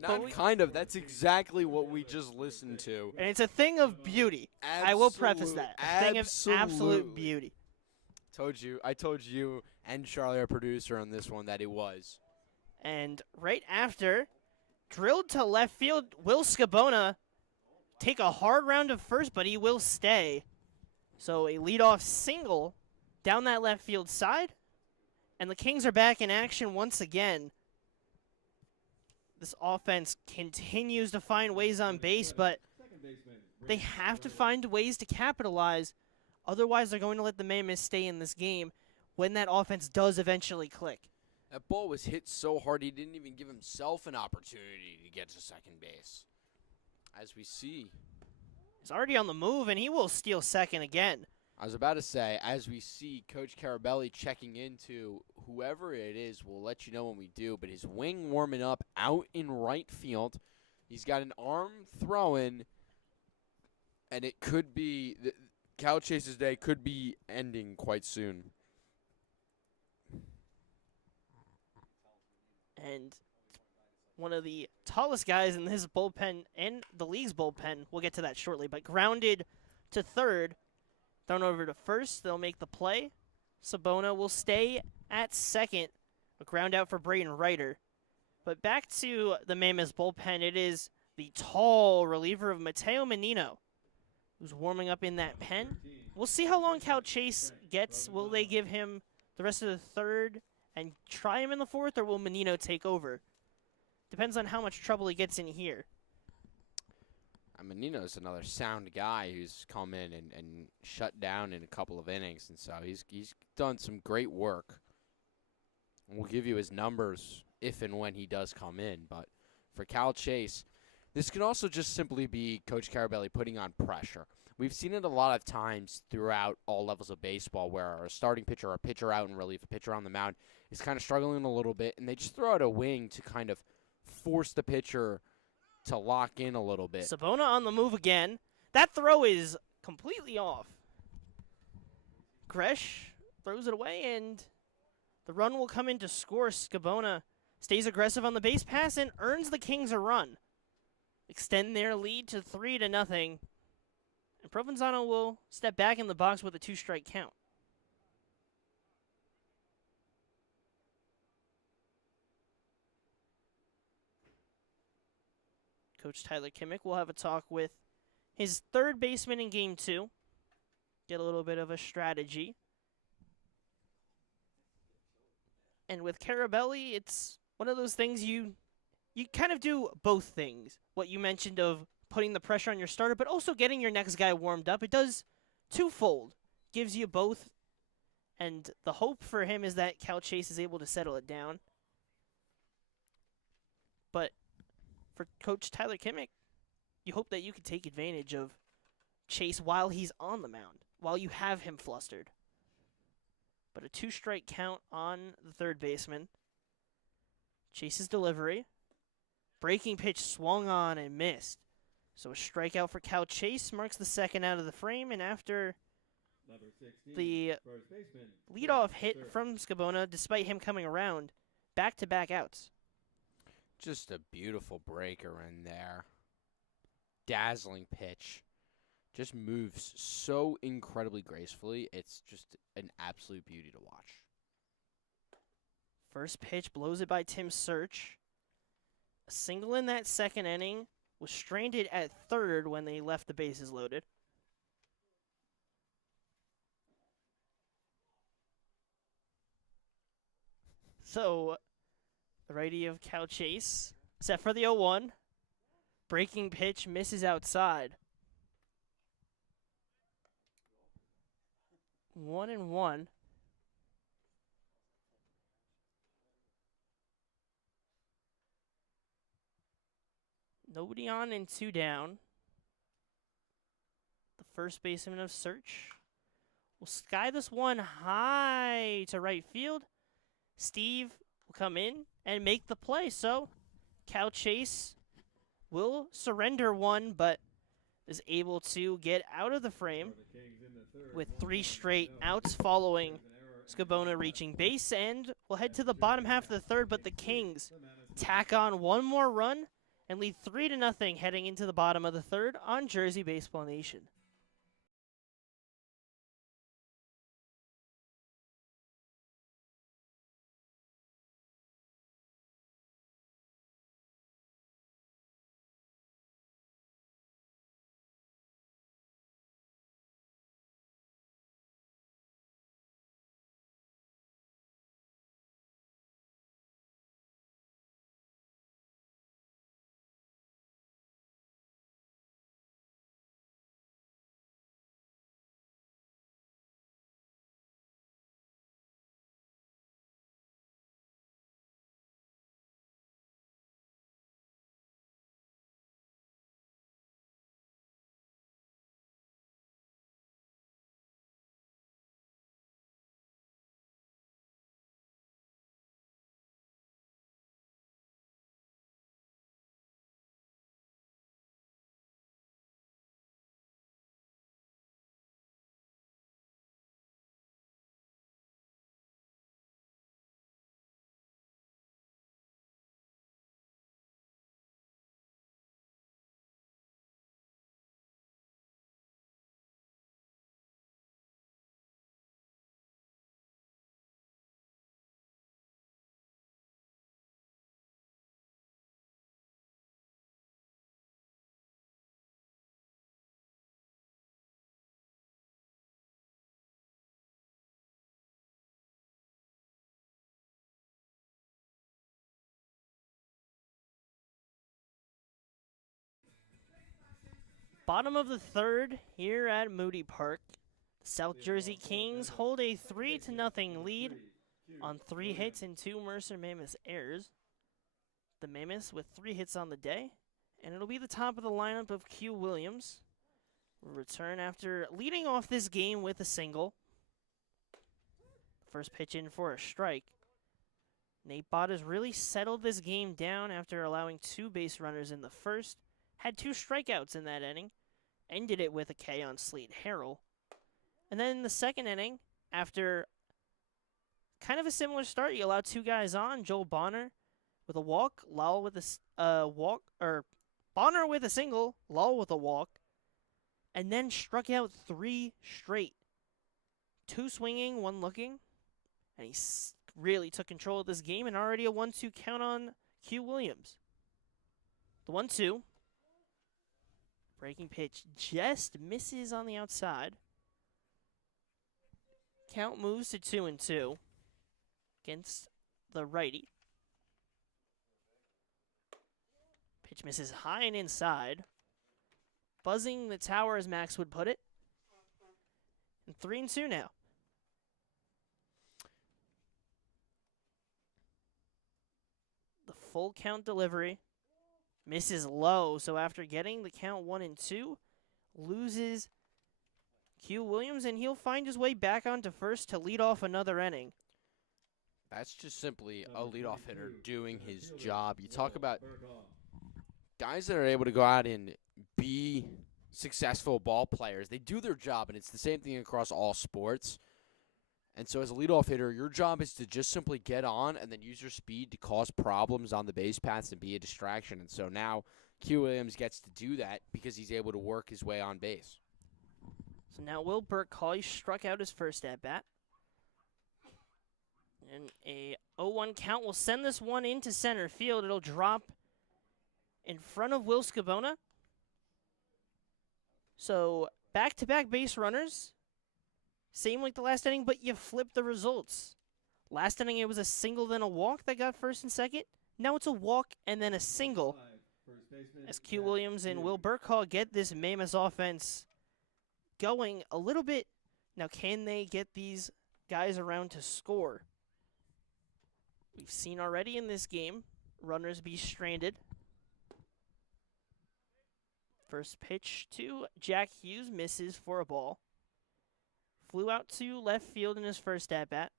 Not kind of. That's exactly what we just listened to. And it's a thing of beauty. I will preface that. A thing of absolute beauty. I told you and Charlie, our producer, on this one that it was. And right after, drilled to left field, Will Scabona take a hard round of first, but he will stay. So a leadoff single down that left field side. And the Kings are back in action once again. This offense continues to find ways on base, but they have to find ways to capitalize. Otherwise, they're going to let the Mammoths stay in this game when that offense does eventually click. That ball was hit so hard he didn't even give himself an opportunity to get to second base. As we see. He's already on the move, and he will steal second again. I was about to say, as we see Coach Carabelli checking into whoever it is, we'll let you know when we do, but his wing warming up out in right field. He's got an arm throwing, and it could be, Cal Chase's day could be ending quite soon. And one of the tallest guys in his bullpen and the league's bullpen, we'll get to that shortly, but grounded to third. Thrown over to first. They'll make the play. Sabona will stay at second. A ground out for Braden Ryder. But back to the Mammoths bullpen. It is the tall reliever of Mateo Menino, who's warming up in that pen. We'll see how long Cal Chase gets. Will they give him the rest of the third and try him in the fourth, or will Menino take over? Depends on how much trouble he gets in here. Menino's another sound guy who's come in and shut down in a couple of innings, and so he's done some great work. We'll give you his numbers if and when he does come in, but for Cal Chase, this could also just simply be Coach Carabelli putting on pressure. We've seen it a lot of times throughout all levels of baseball where a starting pitcher or a pitcher out in relief, a pitcher on the mound, is kind of struggling a little bit, and they just throw out a wing to kind of force the pitcher to lock in a little bit. Sabona on the move again. That throw is completely off. Gresh throws it away, and The run will come in to score. Scabona stays aggressive on the base pass and earns the Kings a run. Extend their lead to 3-0. And Provenzano will step back in the box with a 2-strike count. Coach Tyler Kimmick will have a talk with his third baseman in game 2. Get a little bit of a strategy. And with Carabelli, it's one of those things you kind of do both things. What you mentioned of putting the pressure on your starter, but also getting your next guy warmed up. It does twofold. Gives you both. And the hope for him is that Cal Chase is able to settle it down. But for Coach Tyler Kimmick, you hope that you can take advantage of Chase while he's on the mound, while you have him flustered. But a 2-strike count on the third baseman. Chase's delivery. Breaking pitch swung on and missed. So a strikeout for Cal Chase marks the second out of the frame, and after Number 16, the first baseman. leadoff hit from Scabona, despite him coming around, back-to-back outs. Just a beautiful breaker in there. Dazzling pitch. Just moves so incredibly gracefully. It's just an absolute beauty to watch. First pitch blows it by Tim Search. A single in that second inning, was stranded at third when they left the bases loaded. So, the righty of Cal Chase, set for the 0-1. Breaking pitch misses outside. 1-1. Nobody on and 2 down. The first baseman of Search will sky this one high to right field. Steve will come in and make the play. So Cal Chase will surrender one, but is able to get out of the frame with 3 straight outs following Scabona reaching base. And we'll head to the bottom half of the third, but the Kings tack on one more run and lead 3-0 heading into the bottom of the third on Jersey Baseball Nation. Bottom of the third here at Moody Park. The South Jersey Kings hold a 3-0 lead on 3 hits and 2 Mercer Mammoths errors. The Mammoths with 3 hits on the day, and it'll be the top of the lineup of Q Williams. Will return after leading off this game with a single. First pitch in for a strike. Nate Bott has really settled this game down after allowing 2 base runners in the first. Had 2 strikeouts in that inning. Ended it with a K on Slate Harrell. And then in the second inning, after kind of a similar start. You allow two guys on, Joel Bonner with a walk, Lowell with a Bonner with a single, Lowell with a walk, and then struck out 3 straight. 2 swinging, 1 looking, and he really took control of this game, and already a 1-2 count on Q Williams. The 1-2. Breaking pitch just misses on the outside. Count moves to 2-2 against the righty. Pitch misses high and inside. Buzzing the tower, as Max would put it. And 3-2 now. The full count delivery. Misses low, so after getting the count 1-2, loses Q Williams, and he'll find his way back onto first to lead off another inning. That's just simply a leadoff hitter doing his job. You talk about guys that are able to go out and be successful ball players. They do their job, and it's the same thing across all sports. And so as a leadoff hitter, your job is to just simply get on and then use your speed to cause problems on the base paths and be a distraction. And so now Q Williams gets to do that because he's able to work his way on base. So now Will Burkall struck out his first at-bat. And a 0-1 count will send this one into center field. It'll drop in front of Will Scabona. So back-to-back base runners. Same like the last inning, but you flip the results. Last inning, it was a single, then a walk that got first and second. Now it's a walk and then a single. As Q Williams and Will Burkall get this Mammoths offense going a little bit. Now, can they get these guys around to score? We've seen already in this game, runners be stranded. First pitch to Jack Hughes, misses for a ball. Flew out to left field in his first at-bat.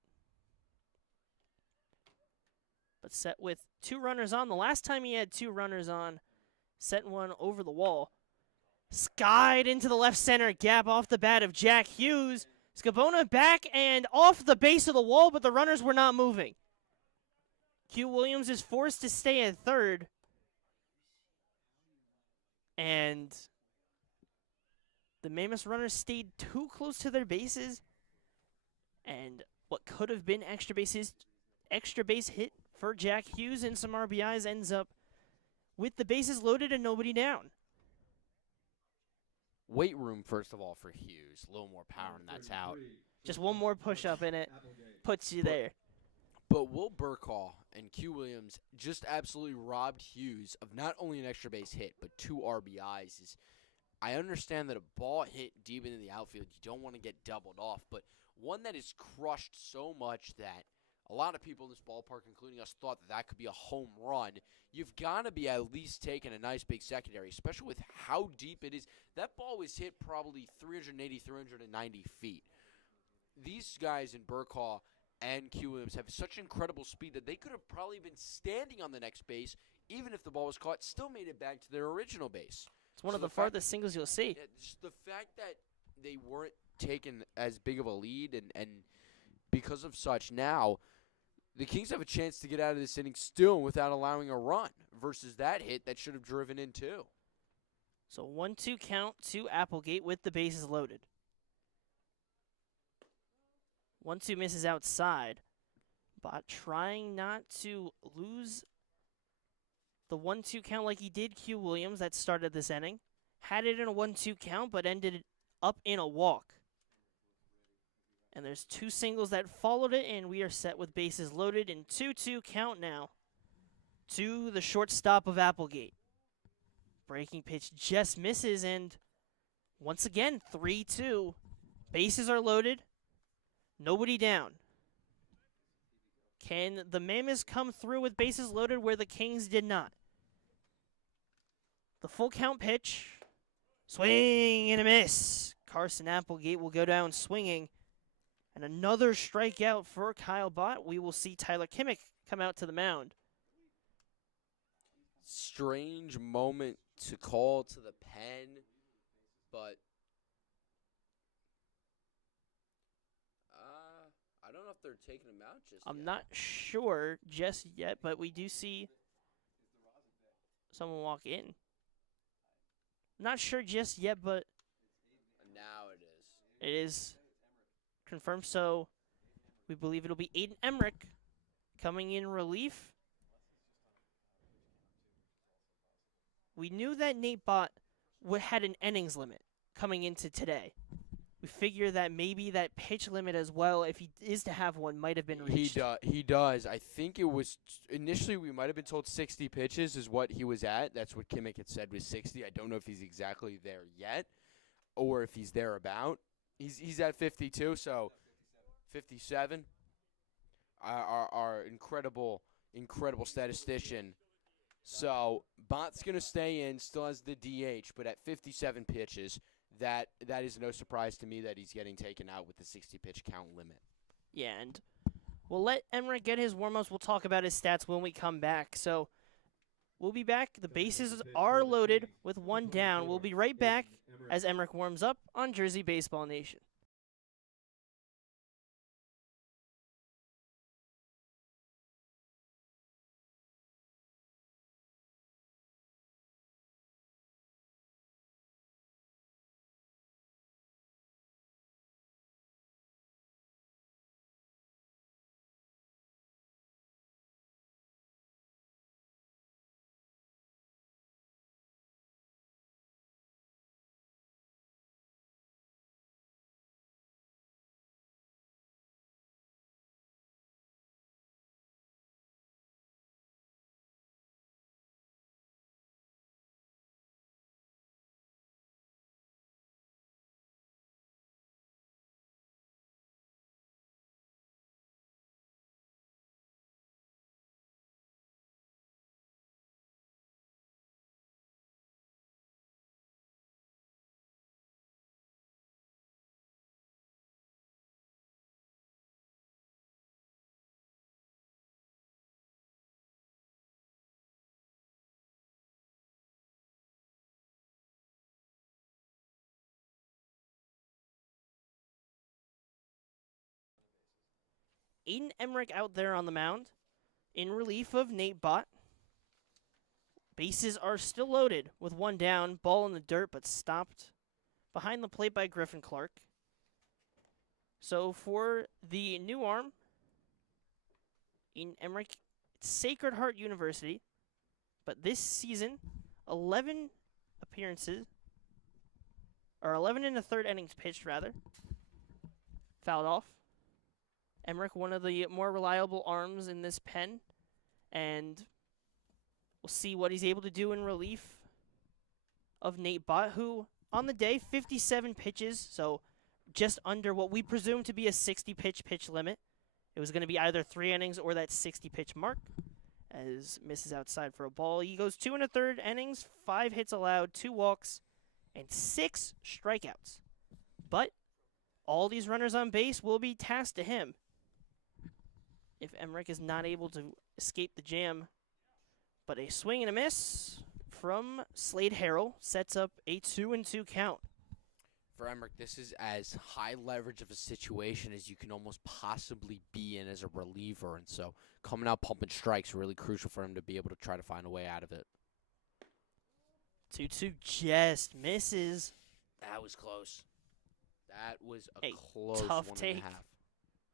But set with 2 runners on. The last time he had 2 runners on, sent one over the wall. Skied into the left center gap off the bat of Jack Hughes. Scabona back and off the base of the wall, but the runners were not moving. Q Williams is forced to stay at third. And the Mammoths runners stayed too close to their bases, and what could have been extra base hit for Jack Hughes and some RBIs ends up with the bases loaded and nobody down. Weight room, first of all, for Hughes. A little more power, and that's out. Just one more push-up in it puts you there. But Will Burkall and Q Williams just absolutely robbed Hughes of not only an extra base hit, but 2 RBIs. I understand that a ball hit deep into the outfield, you don't want to get doubled off, but one that is crushed so much that a lot of people in this ballpark, including us, thought that that could be a home run. You've got to be at least taking a nice big secondary, especially with how deep it is. That ball was hit probably 380, 390 feet. These guys in Burkall and Q Williams have such incredible speed that they could have probably been standing on the next base, even if the ball was caught, still made it back to their original base. It's one of the farthest singles you'll see. Just the fact that they weren't taken as big of a lead, and because of such, now the Kings have a chance to get out of this inning still without allowing a run versus that hit that should have driven in too. So 1-2 count to Applegate with the bases loaded. 1-2 misses outside, but trying not to lose the 1-2 count like he did Q Williams that started this inning. Had it in a 1-2 count, but ended up in a walk. And there's 2 singles that followed it, and we are set with bases loaded in 2-2 count now to the shortstop of Applegate. Breaking pitch just misses, and once again, 3-2. Bases are loaded. Nobody down. Can the Mammoths come through with bases loaded where the Kings did not? The full count pitch. Swing and a miss. Carson Applegate will go down swinging. And another strikeout for Kyle Bott. We will see Tyler Kimmick come out to the mound. Strange moment to call to the pen, but I don't know if if they're taking him out just I'm yet. not sure just yet, but we do see someone walk in. Not sure just yet, but Now it is. it is confirmed. So we believe it'll be Aiden Emmerich coming in relief. We knew that Nate Bott had an innings limit coming into today. We figure that maybe that pitch limit as well, if he is to have one, might have been reached. He does. I think it was initially we might have been told 60 pitches is what he was at. That's what Kimmick had said was 60. I don't know if he's exactly there yet, or if he's thereabout. He's at 52, so 57. Our incredible statistician. So Bott's gonna stay in, still has the DH, but at 57 pitches. That is no surprise to me that he's getting taken out with the 60-pitch count limit. Yeah, and we'll let Emmerich get his warm-ups. We'll talk about his stats when we come back. So we'll be back. The bases are loaded with one down. We'll be right back as Emmerich warms up on Jersey Baseball Nation. Aiden Emmerich out there on the mound in relief of Nate Bott. Bases are still loaded with one down, ball in the dirt, but stopped behind the plate by Griffin Clark. So for the new arm, Aiden Emmerich, Sacred Heart University, but this season, 11 appearances, or 11 and a third innings pitched, rather. Fouled off. Emmerich, one of the more reliable arms in this pen, and we'll see what he's able to do in relief of Nate Bott, who on the day, 57 pitches, so just under what we presume to be a 60-pitch limit. It was going to be either 3 innings or that 60-pitch mark, as misses outside for a ball. He goes 2 1/3 innings, 5 hits allowed, 2 walks, and 6 strikeouts. But all these runners on base will be tasked to him if Emmerich is not able to escape the jam. But a swing and a miss from Slade Harrell sets up a 2-2 count. For Emmerich, this is as high leverage of a situation as you can almost possibly be in as a reliever. And so coming out pumping strikes really crucial for him to be able to try to find a way out of it. 2-2 just misses. That was close. That was a close tough 1.5. take.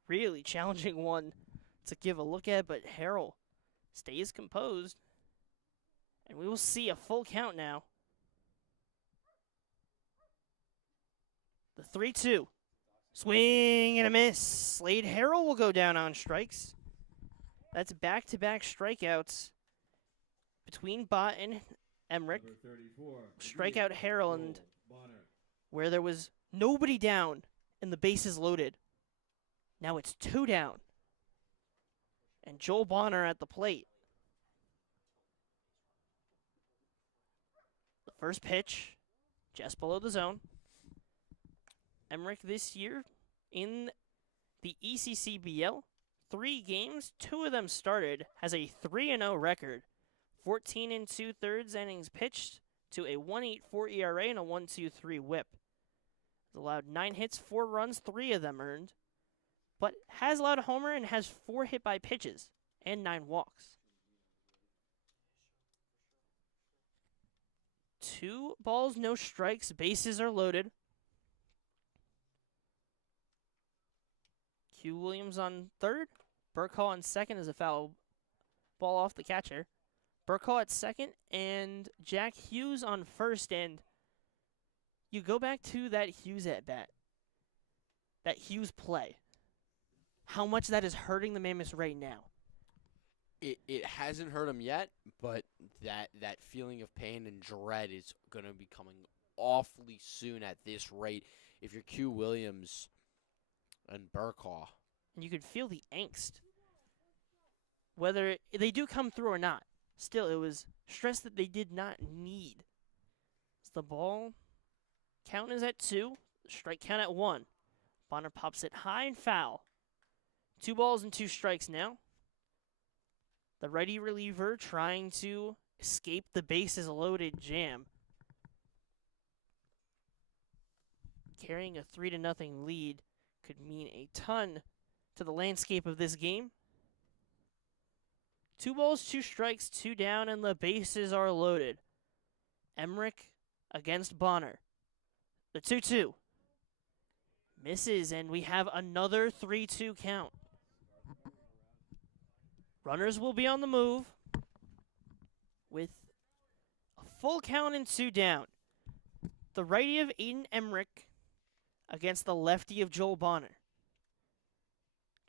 Really challenging one to give a look at, but Harrell stays composed. And we will see a full count now. The 3-2. Swing and a miss. Slade Harrell will go down on strikes. That's back-to-back strikeouts between Bott and Emmerich. Number 34. Strikeout Harrell, and Bonner. where there was nobody down and the bases loaded. Now it's 2 down. And Joel Bonner at the plate. The first pitch, just below the zone. Emmerich this year in the ECCBL, 3 games, 2 of them started, has a 3-0 record. 14 2/3 innings pitched to a 1.84 ERA and a 1.23 WHIP. Allowed 9 hits, 4 runs, 3 of them earned. but has allowed a homer and has 4 hit by pitches and 9 walks. 2 balls, no strikes. Bases are loaded. Q Williams on third. Burkhall on second is a foul ball off the catcher. Burkhall at second and Jack Hughes on first. And you go back to that Hughes at bat, that Hughes play. How much that is hurting the Mammoths right now. It hasn't hurt him yet, but that feeling of pain and dread is going to be coming awfully soon at this rate if you're Q Williams and Burkhall. And you could feel the angst. Whether they do come through or not, still, it was stress that they did not need. So the ball count is at 2, strike count at 1. Bonner pops it high and foul. 2 balls and 2 strikes now. The righty reliever trying to escape the bases loaded jam. Carrying a 3-0 lead could mean a ton to the landscape of this game. 2 balls, 2 strikes, 2 down, and the bases are loaded. Emmerich against Bonner. The 2-2. Misses, and we have another 3-2 count. Runners will be on the move with a full count and 2 down. The righty of Aiden Emmerich against the lefty of Joel Bonner.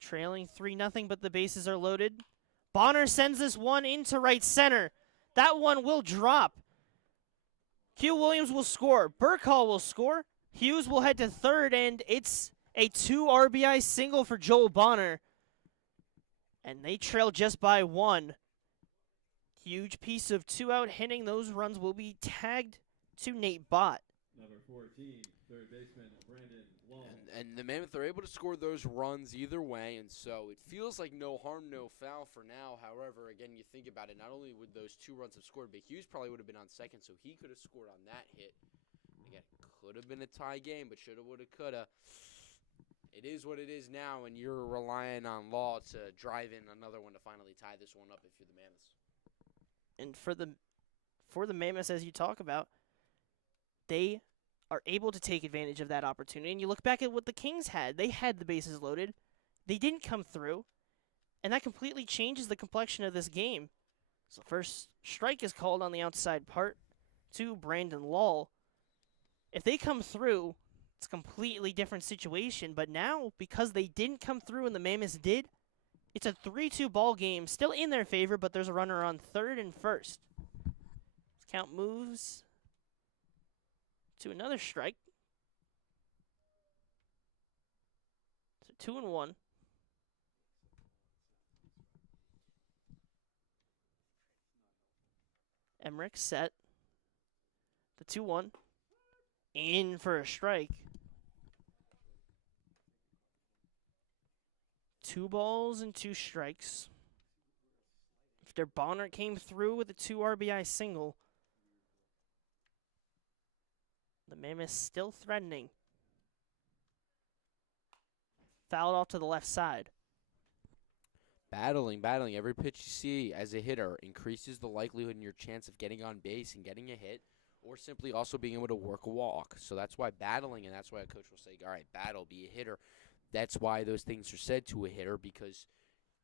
Trailing 3-0, but the bases are loaded. Bonner sends this one into right center. That one will drop. Q Williams will score. Burkhall will score. Hughes will head to third, and it's a 2 RBI single for Joel Bonner. And they trail just by 1. Huge piece of 2-out hitting. Those runs will be tagged to Nate Bott. Number 14, third baseman, Brandon Long. And the Mammoths are able to score those runs either way, and so it feels like no harm, no foul for now. However, again, you think about it, not only would those 2 runs have scored, but Hughes probably would have been on second, so he could have scored on that hit. Again, could have been a tie game, but shoulda, woulda, coulda. It is what it is now, and you're relying on Law to drive in another one to finally tie this one up if you're the Mammoths. And for the Mammoths, as you talk about, they are able to take advantage of that opportunity. And you look back at what the Kings had. They had the bases loaded. They didn't come through. And that completely changes the complexion of this game. So first strike is called on the outside part to Brandon Lull. If they come through, it's a completely different situation. But now, because they didn't come through and the Mammoths did, it's a 3-2 ball game, still in their favor, but there's a runner on third and first. Count moves to another strike. So 2-1. Emmerich set. The 2-1. In for a strike. 2 balls and 2 strikes. After Bonner came through with a 2 RBI single, the Mammoths still threatening. Fouled off to the left side. Battling. Every pitch you see as a hitter increases the likelihood and your chance of getting on base and getting a hit, or simply also being able to work a walk. So that's why battling, and that's why a coach will say, all right, battle, be a hitter. That's why those things are said to a hitter, because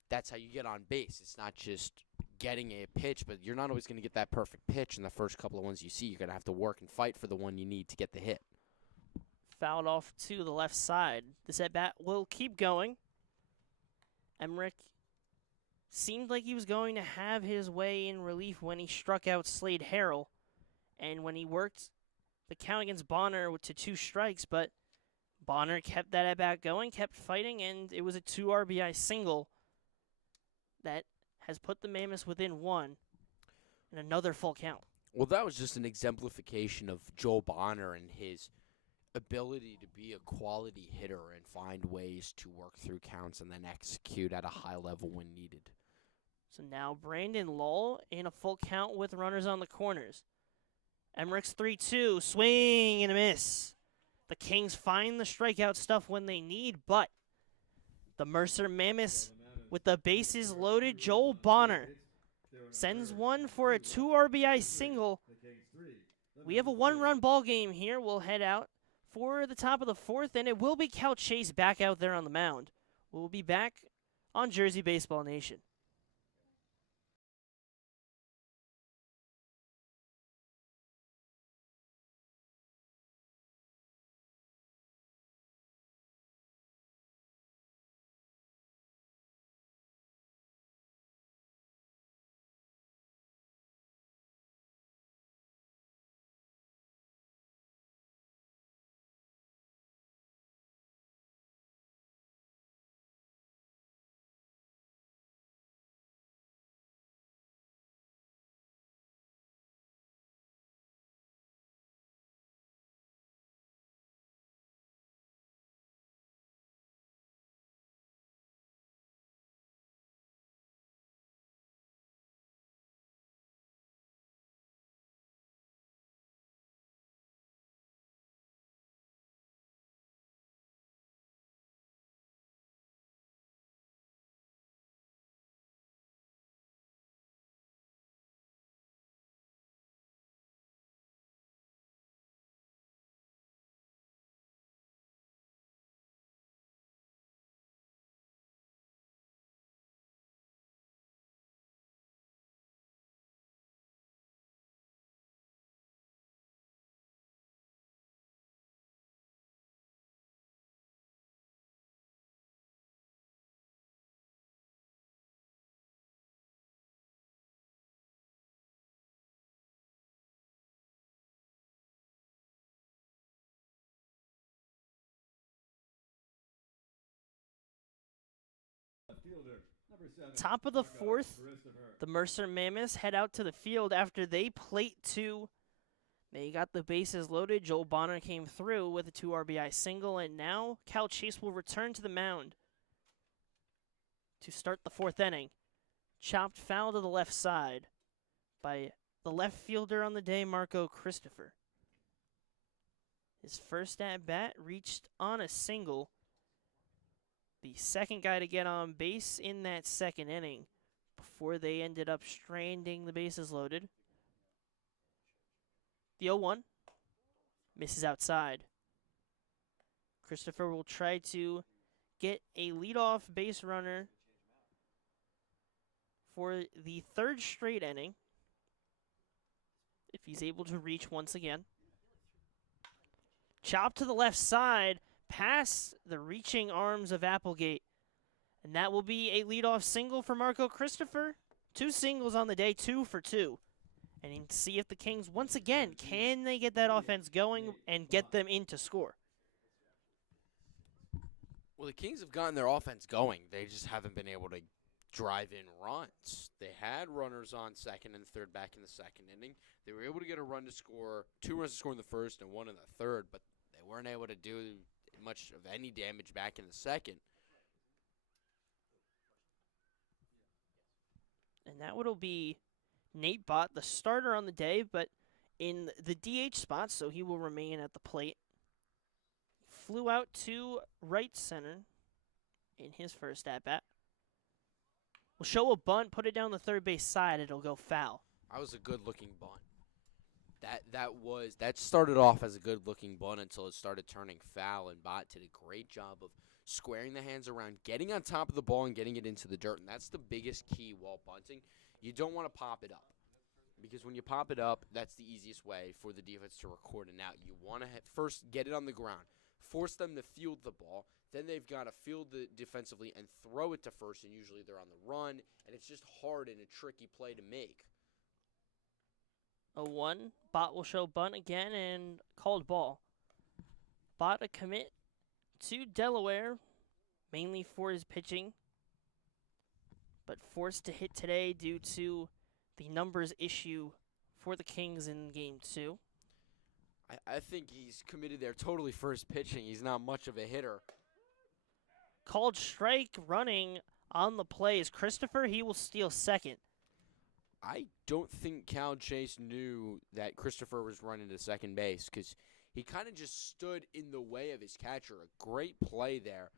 that's how you get on base. It's not just getting a pitch, but you're not always going to get that perfect pitch in the first couple of ones you see. You're going to have to work and fight for the one you need to get the hit. Fouled off to the left side. This at-bat will keep going. Emmerich seemed like he was going to have his way in relief when he struck out Slade Harrell. And when he worked the count against Bonner to 2 strikes, but Bonner kept that at-bat going, kept fighting, and it was a 2 RBI single that has put the Mammoths within 1 and another full count. Well, that was just an exemplification of Joel Bonner and his ability to be a quality hitter and find ways to work through counts and then execute at a high level when needed. So now Brandon Lull in a full count with runners on the corners. Emmerich's 3-2, swing and a miss. The Kings find the strikeout stuff when they need, but The Mercer Mammoths with the bases loaded. Joel Bonner sends one for a 2 RBI single. We have a 1-run ball game here. We'll head out for the top of the 4th, and it will be Cal Chase back out there on the mound. We'll be back on Jersey Baseball Nation. Top of the 4th, the Mercer Mammoths head out to the field after they plate 2. They got the bases loaded. Joel Bonner came through with a 2 RBI single, and now Cal Chase will return to the mound to start the 4th inning. Chopped foul to the left side by the left fielder on the day, Marco Christopher. His first at-bat reached on a single. The second guy to get on base in that 2nd inning before they ended up stranding the bases loaded. The 0-1 misses outside. Christopher will try to get a leadoff base runner for the 3rd straight inning, if he's able to reach once again. Chop to the left side, past the reaching arms of Applegate. And that will be a leadoff single for Marco Christopher. 2 singles on the day, 2 for 2. And see if the Kings, once again, can they get that offense going and get them in to score? Well, the Kings have gotten their offense going. They just haven't been able to drive in runs. They had runners on 2nd and 3rd back in the 2nd inning. They were able to get a run to score, 2 runs to score in the 1st and 1 in the 3rd, but they weren't able to do much of any damage back in the 2nd. And that will be Nate Bott, the starter on the day, but in the DH spot, so he will remain at the plate. Flew out to right center in his first at-bat. Will show a bunt, put it down the third base side, it'll go foul. That was a good-looking bunt. That started off as a good-looking bunt until it started turning foul, and Bott did a great job of squaring the hands around, getting on top of the ball and getting it into the dirt, and that's the biggest key while bunting. You don't want to pop it up, because when you pop it up, that's the easiest way for the defense to record an out. You want to first get it on the ground, force them to field the ball, then they've got to field it defensively and throw it to first, and usually they're on the run, and it's just hard and a tricky play to make. 0-1. Bott will show bunt again and called ball. Bott a commit to Delaware, mainly for his pitching, but forced to hit today due to the numbers issue for the Kings in Game 2. I think he's committed there totally for his pitching. He's not much of a hitter. Called strike running on the play is Christopher. He will steal second. I don't think Cal Chase knew that Christopher was running to second base because he kind of just stood in the way of his catcher. A great play there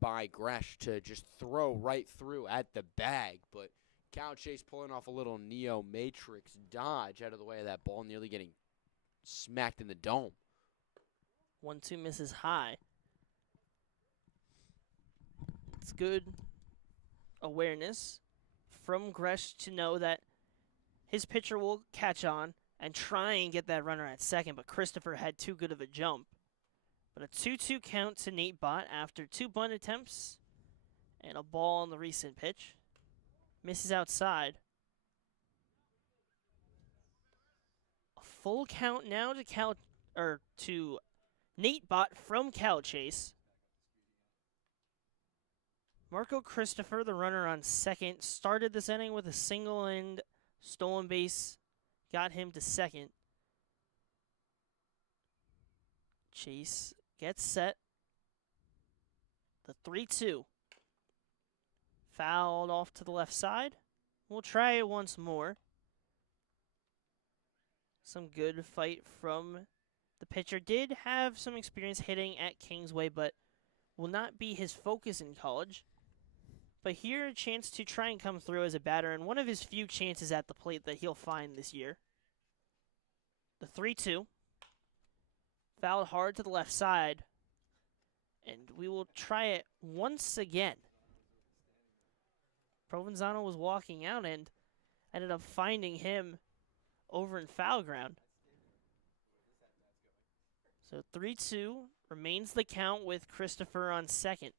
by Gresh to just throw right through at the bag, but Cal Chase pulling off a little Neo Matrix dodge out of the way of that ball, nearly getting smacked in the dome. 1-2 misses high. It's good awareness from Gresh to know that his pitcher will catch on and try and get that runner at second, but Christopher had too good of a jump. But a 2-2 count to Nate Bott after 2 bunt attempts and a ball on the recent pitch. Misses outside. A full count now to Nate Bott from Cal Chase. Marco Christopher, the runner on second, started this inning with a single and stolen base. Got him to second. Chase gets set. The 3-2. Fouled off to the left side. We'll try it once more. Some good fight from the pitcher. Did have some experience hitting at Kingsway, but will not be his focus in college. But here, a chance to try and come through as a batter, and one of his few chances at the plate that he'll find this year. The 3-2. Fouled hard to the left side. And we will try it once again. Provenzano was walking out and ended up finding him over in foul ground. So 3-2 remains the count with Christopher on second.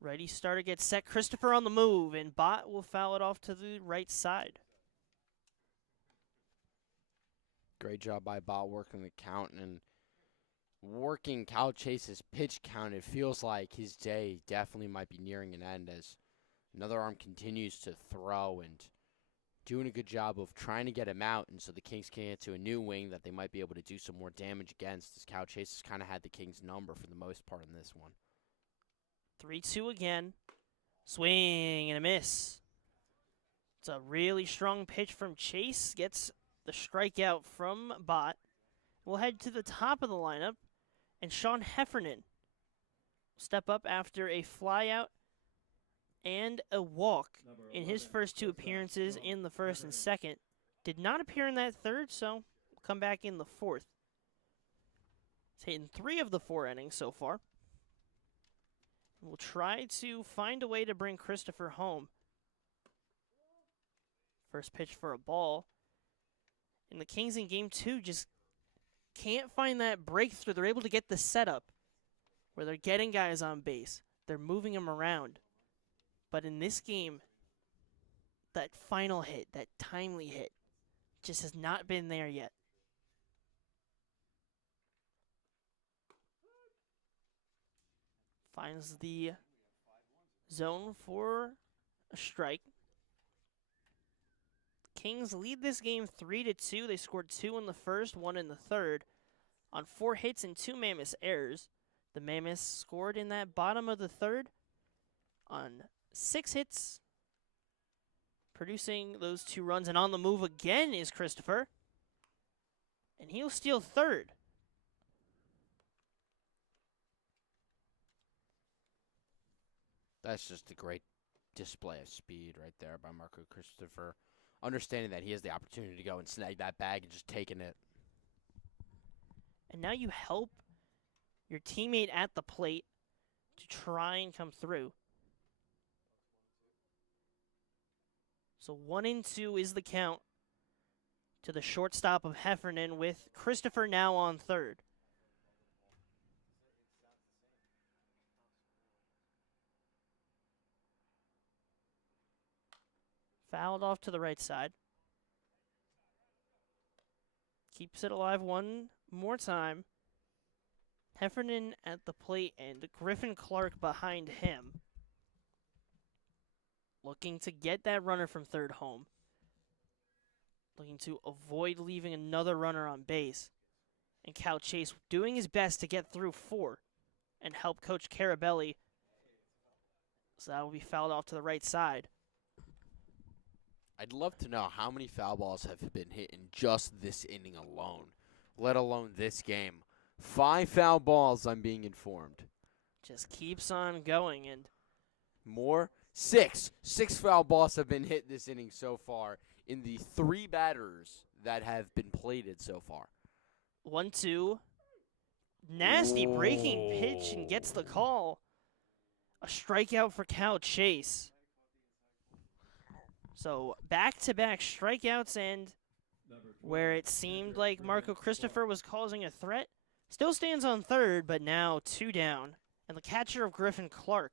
Ready starter gets set. Christopher on the move, and Bott will foul it off to the right side. Great job by Bott working the count and working Cal Chase's pitch count. It feels like his day definitely might be nearing an end as another arm continues to throw and doing a good job of trying to get him out, and so the Kings can get to a new wing that they might be able to do some more damage against, as Cal Chase has kind of had the Kings' number for the most part in this one. 3-2 again. Swing and a miss. It's a really strong pitch from Chase. Gets the strikeout from Bott. We'll head to the top of the lineup, and Sean Heffernan will step up after a flyout and a walk in his first 2 appearances in the first and second. Did not appear in that third, so will come back in the fourth. He's hitting 3 of the 4 innings so far. We'll try to find a way to bring Christopher home. First pitch for a ball. And the Kings in game 2 just can't find that breakthrough. They're able to get the setup where they're getting guys on base. They're moving them around. But in this game, that final hit, that timely hit, just has not been there yet. Finds the zone for a strike. Kings lead this game 3-2. They scored 2 in the first, 1 in the third, on 4 hits and 2 Mammoths errors. The Mammoths scored in that bottom of the third on 6 hits, producing those 2 runs. And on the move again is Christopher, and he'll steal third. That's just a great display of speed right there by Marco Christopher. Understanding that he has the opportunity to go and snag that bag and just taking it. And now you help your teammate at the plate to try and come through. So 1-2 is the count to the shortstop of Heffernan, with Christopher now on third. Fouled off to the right side. Keeps it alive one more time. Heffernan at the plate and Griffin Clark behind him. Looking to get that runner from third home. Looking to avoid leaving another runner on base. And Cal Chase doing his best to get through 4 and help Coach Carabelli. So that will be fouled off to the right side. I'd love to know how many foul balls have been hit in just this inning alone, let alone this game. 5 foul balls, I'm being informed. Just keeps on going, and More? 6. 6 foul balls have been hit this inning so far in the 3 batters that have been plated so far. 1-2. Nasty breaking pitch and gets the call. A strikeout for Cal Chase. So back-to-back strikeouts, and where it seemed like Marco Christopher was causing a threat, still stands on third, but now 2 down. And the catcher of Griffin Clark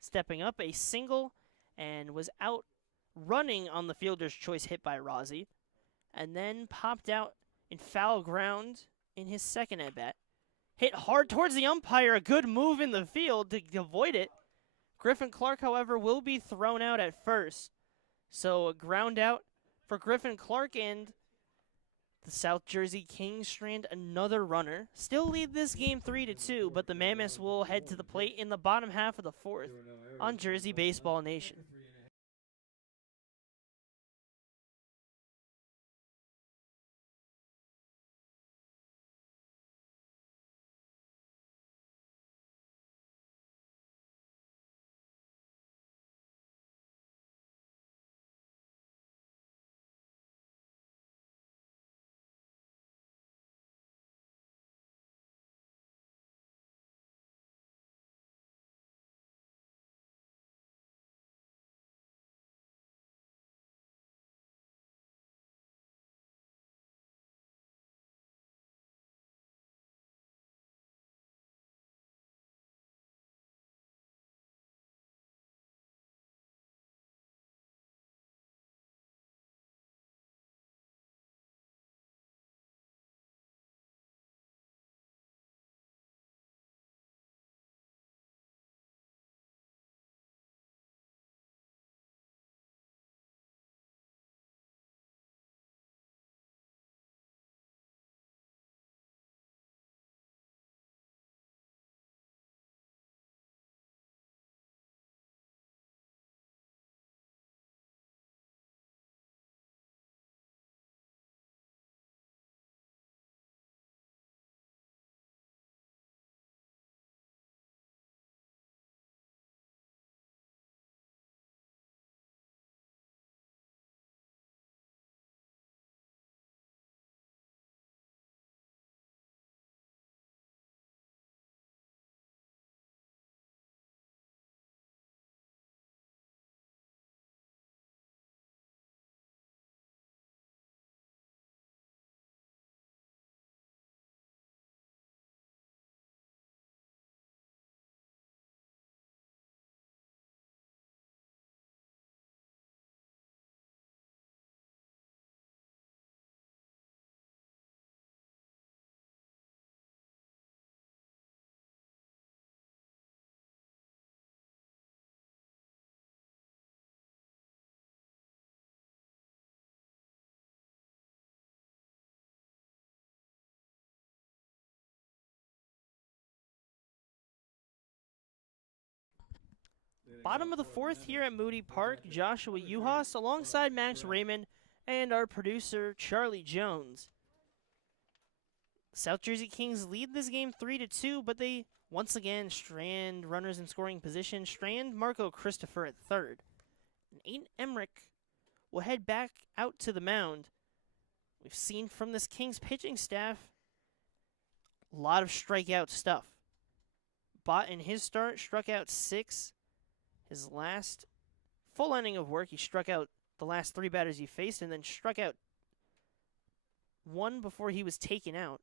stepping up, a single, and was out running on the fielder's choice hit by Rozzi, and then popped out in foul ground in his second at-bat. Hit hard towards the umpire, a good move in the field to avoid it. Griffin Clark, however, will be thrown out at first. So a ground out for Griffin Clark, and the South Jersey Kings strand another runner. Still lead this game 3-2, but the Mammoths will head to the plate in the bottom half of the fourth on Jersey Baseball Nation. Bottom of the fourth here at Moody Park, Joshua Yuhas alongside Max Raymond and our producer Charlie Jones. South Jersey Kings lead this game 3-2, but they once again strand runners in scoring position, strand Marco Christopher at third. And Aiden Emmerich will head back out to the mound. We've seen from this Kings pitching staff a lot of strikeout stuff. Bott in his start struck out 6. His last full inning of work, he struck out the last 3 batters he faced and then struck out 1 before he was taken out.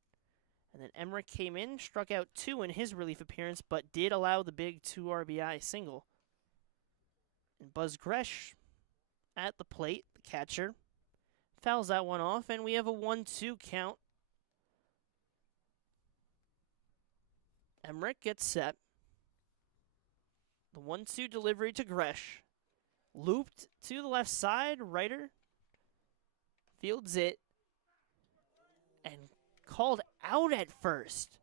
And then Emmerich came in, struck out 2 in his relief appearance, but did allow the big 2 RBI single. And Buzz Gresh at the plate, the catcher, fouls that one off, and we have a 1-2 count. Emmerich gets set. The 1-2 delivery to Gresh. Looped to the left side, Ryder fields it and called out at first.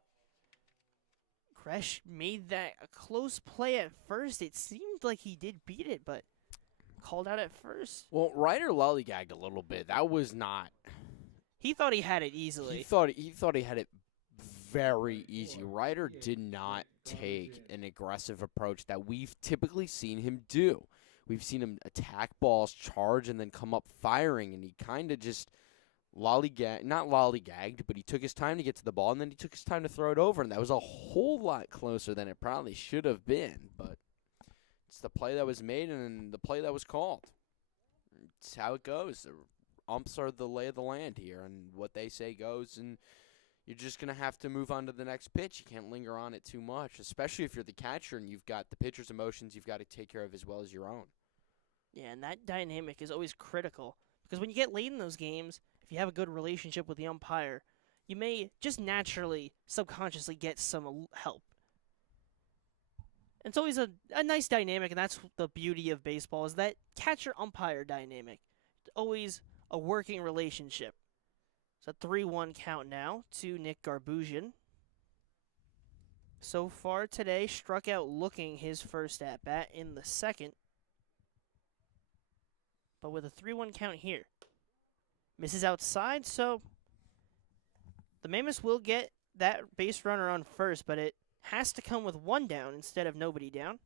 Gresh made that a close play at first. It seemed like he did beat it, but called out at first. Well, Ryder lollygagged a little bit. That was not. He thought he had it easily. He thought he had it very easy. Ryder did not take an aggressive approach that we've typically seen him do. We've seen him attack balls, charge, and then come up firing, and he kind of just not lollygagged, but he took his time to get to the ball, and then he took his time to throw it over, and that was a whole lot closer than it probably should have been, but it's the play that was made and the play that was called. It's how it goes. The umps are the lay of the land here, and what they say goes, and you're just going to have to move on to the next pitch. You can't linger on it too much, especially if you're the catcher and you've got the pitcher's emotions you've got to take care of as well as your own. Yeah, and that dynamic is always critical because when you get late in those games, if you have a good relationship with the umpire, you may just naturally, subconsciously get some help. And it's always a nice dynamic, and that's the beauty of baseball is that catcher-umpire dynamic. It's always a working relationship. It's a 3-1 count now to Nick Garbusian. So far today, struck out looking his first at-bat in the second. But with a 3-1 count here. Misses outside, so the Mammoths will get that base runner on first, but it has to come with one down instead of nobody down.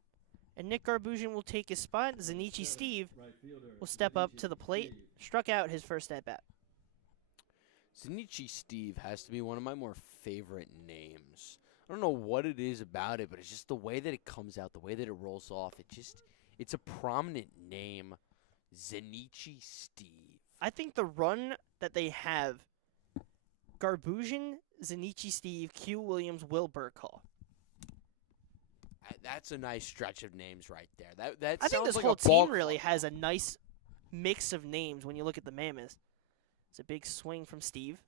And Nick Garbusian will take his spot. Zenichi Steve will step up to the plate. Struck out his first at-bat. Zenichi Steve has to be one of my more favorite names. I don't know what it is about it, but it's just the way that it comes out, the way that it rolls off. It's a prominent name. Zenichi Steve. I think the run that they have, Garbusian, Zenichi Steve, Q Williams, Will Burkall. That's a nice stretch of names right there. That I think sounds this like whole a ball team really club. has a nice mix of names when you look at the Mammoths. It's a big swing from Steve.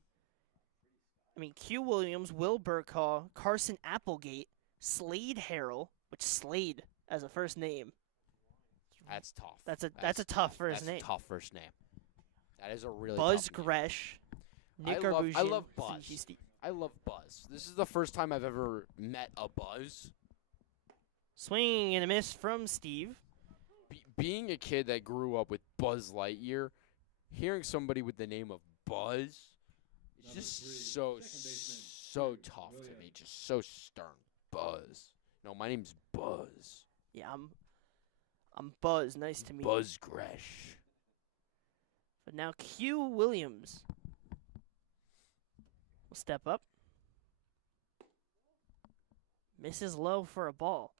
I mean, Q Williams, Will Burkall, Carson Applegate, Slade Harrell, which Slade as a first name. That's tough. That's a tough first name. That's a tough first name. That is a really Buzz tough name. Gresh, Nick I Garbusian, love Buzz. Zenichi Steve. I love Buzz. This is the first time I've ever met a Buzz. Swing and a miss from Steve. Being a kid that grew up with Buzz Lightyear, hearing somebody with the name of Buzz is just so tough to me. Just so stern. Buzz. No, my name's Buzz. Yeah, I'm Buzz. Nice to meet you. Buzz Gresh. But now Q Williams will step up. Misses low for a ball.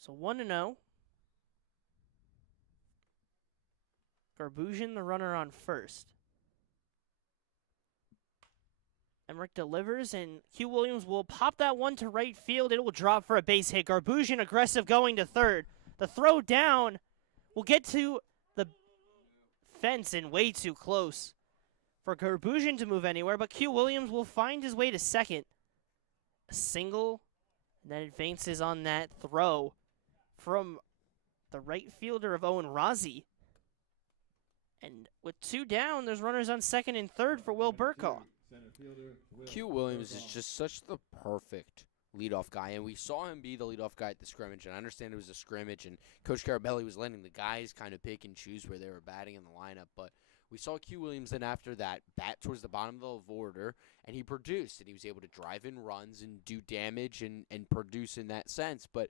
So 1-0. Garbusian, the runner on first. Emmerich delivers, and Q Williams will pop that one to right field. It will drop for a base hit. Garbusian aggressive going to third. The throw down will get to the fence and way too close for Garbusian to move anywhere, but Q Williams will find his way to second. A single, and then advances on that throw from the right fielder of Owen Rozzi. And with two down, there's runners on second and third for Will Burkall. Q Williams is just such the perfect leadoff guy, and we saw him be the leadoff guy at the scrimmage, and I understand it was a scrimmage, and Coach Carabelli was letting the guys kind of pick and choose where they were batting in the lineup, but we saw Q Williams then after that bat towards the bottom of the order, and he produced, and he was able to drive in runs and do damage and produce in that sense, but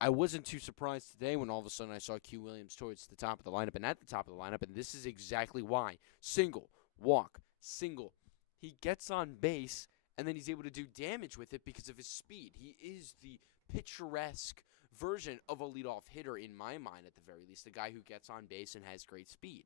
I wasn't too surprised today when all of a sudden I saw Q Williams towards the top of the lineup and at the top of the lineup, and this is exactly why. Single, walk, single. He gets on base, and then he's able to do damage with it because of his speed. He is the picturesque version of a leadoff hitter in my mind, at the very least, the guy who gets on base and has great speed.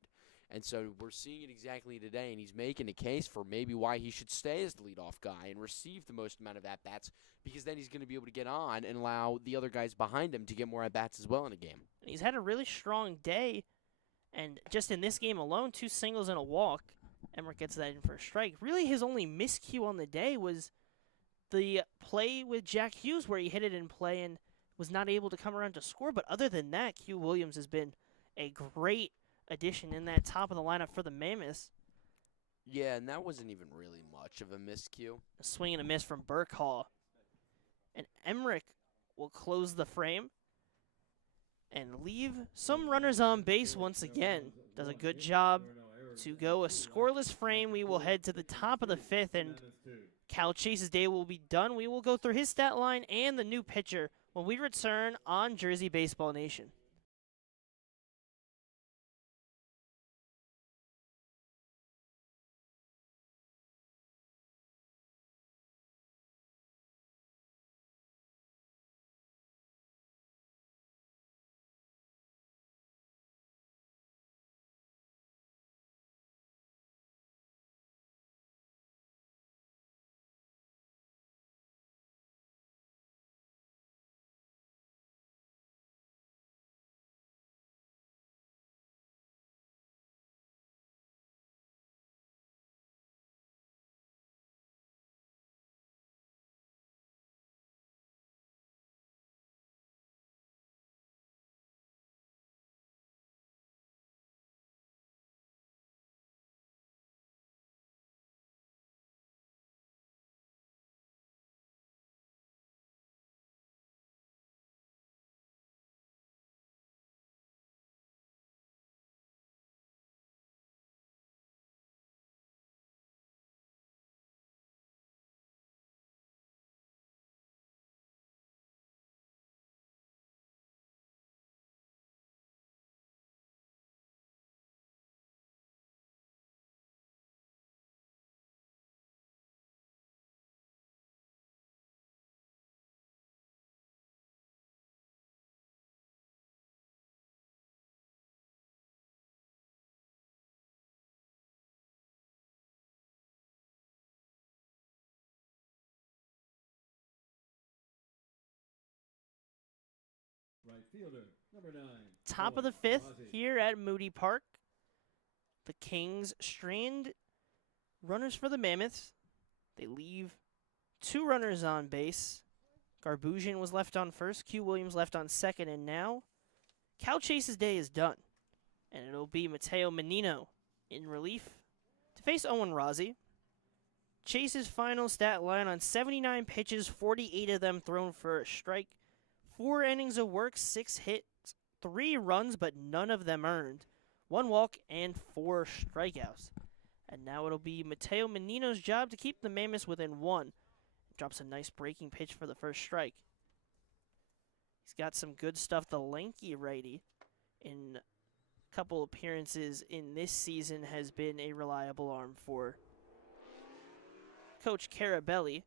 And so we're seeing it exactly today, and he's making a case for maybe why he should stay as the leadoff guy and receive the most amount of at-bats, because then he's going to be able to get on and allow the other guys behind him to get more at-bats as well in a game. And he's had a really strong day, and just in this game alone, 2 singles and a walk. Emmerich gets that in for a strike. Really, his only miscue on the day was the play with Jack Hughes where he hit it in play and was not able to come around to score. But other than that, Q Williams has been a great addition in that top of the lineup for the Mammoths. Yeah, and that wasn't even really much of a miscue. A swing and a miss from Burkall. And Emmerich will close the frame and leave some runners on base once again. Does a good job to go a scoreless frame. We will head to the top of the 5th, and Mammoths 2. Cal Chase's day will be done. We will go through his stat line and the new pitcher when we return on Jersey Baseball Nation. Right fielder, number 9. Top of the 5th here at Moody Park. The Kings strand runners for the Mammoths. They leave 2 runners on base. Garbusian was left on first, Q Williams left on second, and now Cal Chase's day is done. And it'll be Mateo Menino in relief to face Owen Rozzi. Chase's final stat line on 79 pitches, 48 of them thrown for a strike. 4 innings of work, 6 hits, 3 runs, but none of them earned. 1 walk and 4 strikeouts. And now it'll be Mateo Menino's job to keep the Mammoths within 1. Drops a nice breaking pitch for the first strike. He's got some good stuff. The lanky righty in a couple appearances in this season has been a reliable arm for Coach Carabelli.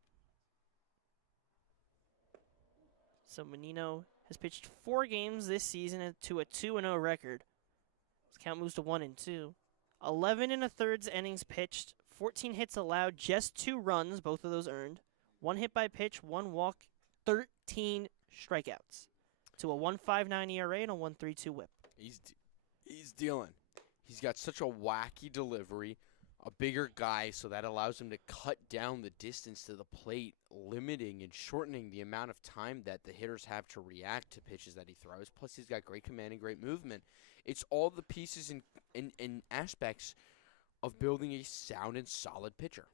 So Menino has pitched 4 games this season to a 2-0 record. His count moves to 1-2. 11 1/3 innings pitched, 14 hits allowed, just 2 runs, both of those earned. 1 hit by pitch, 1 walk, 13 strikeouts. To a 1.59 ERA and a 1.32 WHIP. He's dealing. He's got such a wacky delivery, a bigger guy, so that allows him to cut down the distance to the plate, limiting and shortening the amount of time that the hitters have to react to pitches that he throws. Plus, he's got great command and great movement. It's all the pieces and aspects of building a sound and solid pitcher.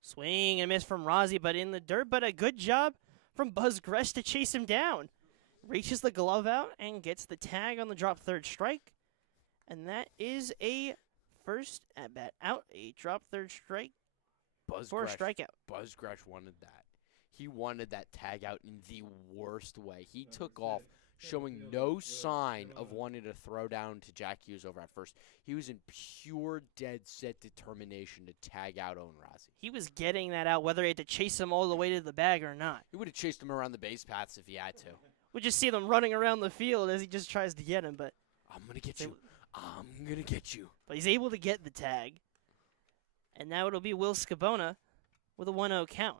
Swing and miss from Rozzi, but in the dirt, but a good job from Buzz Gresh to chase him down. Reaches the glove out and gets the tag on the drop third strike. And that is a first at bat out, a drop third strike for a strikeout. Buzz Gresh wanted that. He wanted that tag out in the worst way. He took off showing no sign of wanting to throw down to Jack Hughes over at first. He was in pure dead set determination to tag out Owen Rozzi. He was getting that out, whether he had to chase him all the way to the bag or not. He would have chased him around the base paths if he had to. We just see them running around the field as he just tries to get him, but I'm going to get you. I'm going to get you. But he's able to get the tag. And now it'll be Will Scabona with a 1-0 count.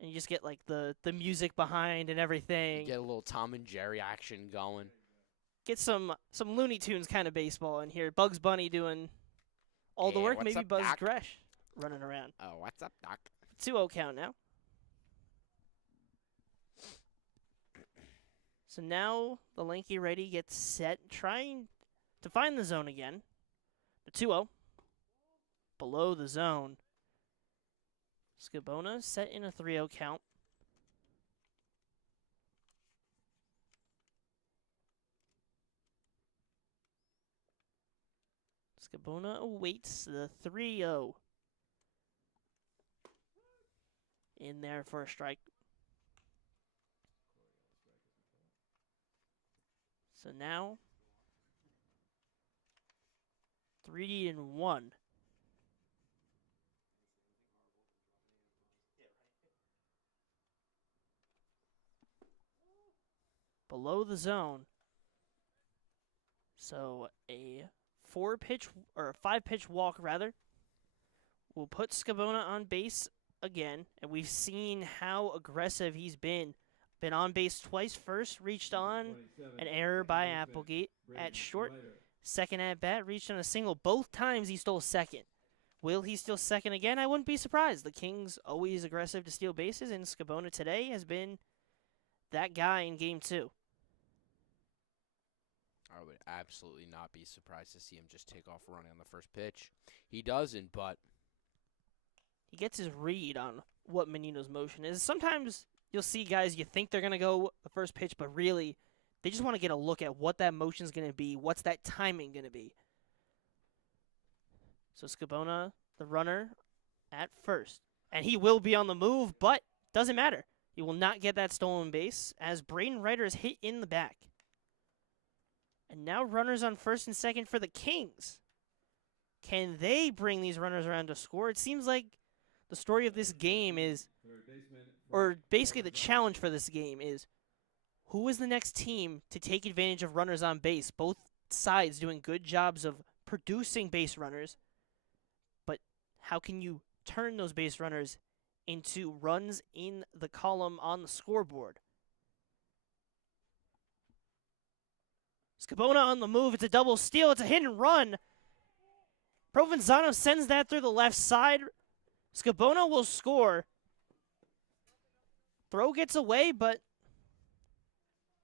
And you just get like the music behind and everything. You get a little Tom and Jerry action going. Get some Looney Tunes kind of baseball in here. Bugs Bunny doing all the work. What's Maybe up, Buzz Doc? Gresh running around. Oh, what's up, Doc? 2-0 count now. So now the lanky righty gets set, trying to find the zone again. The 2-0. Below the zone. Scabona set in a 3-0 count. Scabona awaits the 3-0. In there for a strike. So now 3-1. Below the zone. So a 5-pitch walk rather will put Scabona on base again, and we've seen how aggressive he's been. Been on base twice. First reached on an error by Applegate at short. Second at bat reached on a single. Both times he stole second. Will he steal second again? I wouldn't be surprised. The Kings always aggressive to steal bases, and Scabona today has been that guy in game 2. I would absolutely not be surprised to see him just take off running on the first pitch. He doesn't, but he gets his read on what Menino's motion is. Sometimes you'll see guys, you think they're going to go the first pitch, but really they just want to get a look at what that motion's going to be, what's that timing going to be. So Scabona, the runner, at first. And he will be on the move, but doesn't matter. He will not get that stolen base as Braden Ryder is hit in the back. And now runners on first and second for the Kings. Can they bring these runners around to score? It seems like the story of this game is, or basically the challenge for this game is, who is the next team to take advantage of runners on base? Both sides doing good jobs of producing base runners, but how can you turn those base runners into runs in the column on the scoreboard? Scabona on the move. It's a double steal. It's a hit and run. Provenzano sends that through the left side. Scabona will score. Throw gets away, but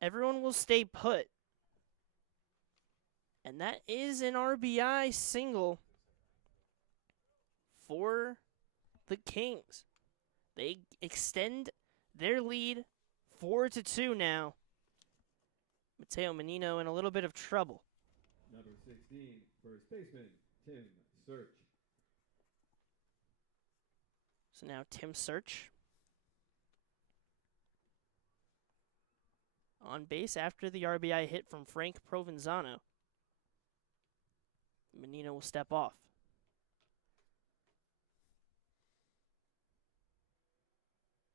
everyone will stay put. And that is an RBI single for the Kings. They extend their lead 4-2 now. Mateo Menino in a little bit of trouble. Number 16, first baseman, Tim Search. So now Tim Search on base after the RBI hit from Frank Provenzano. Menino will step off.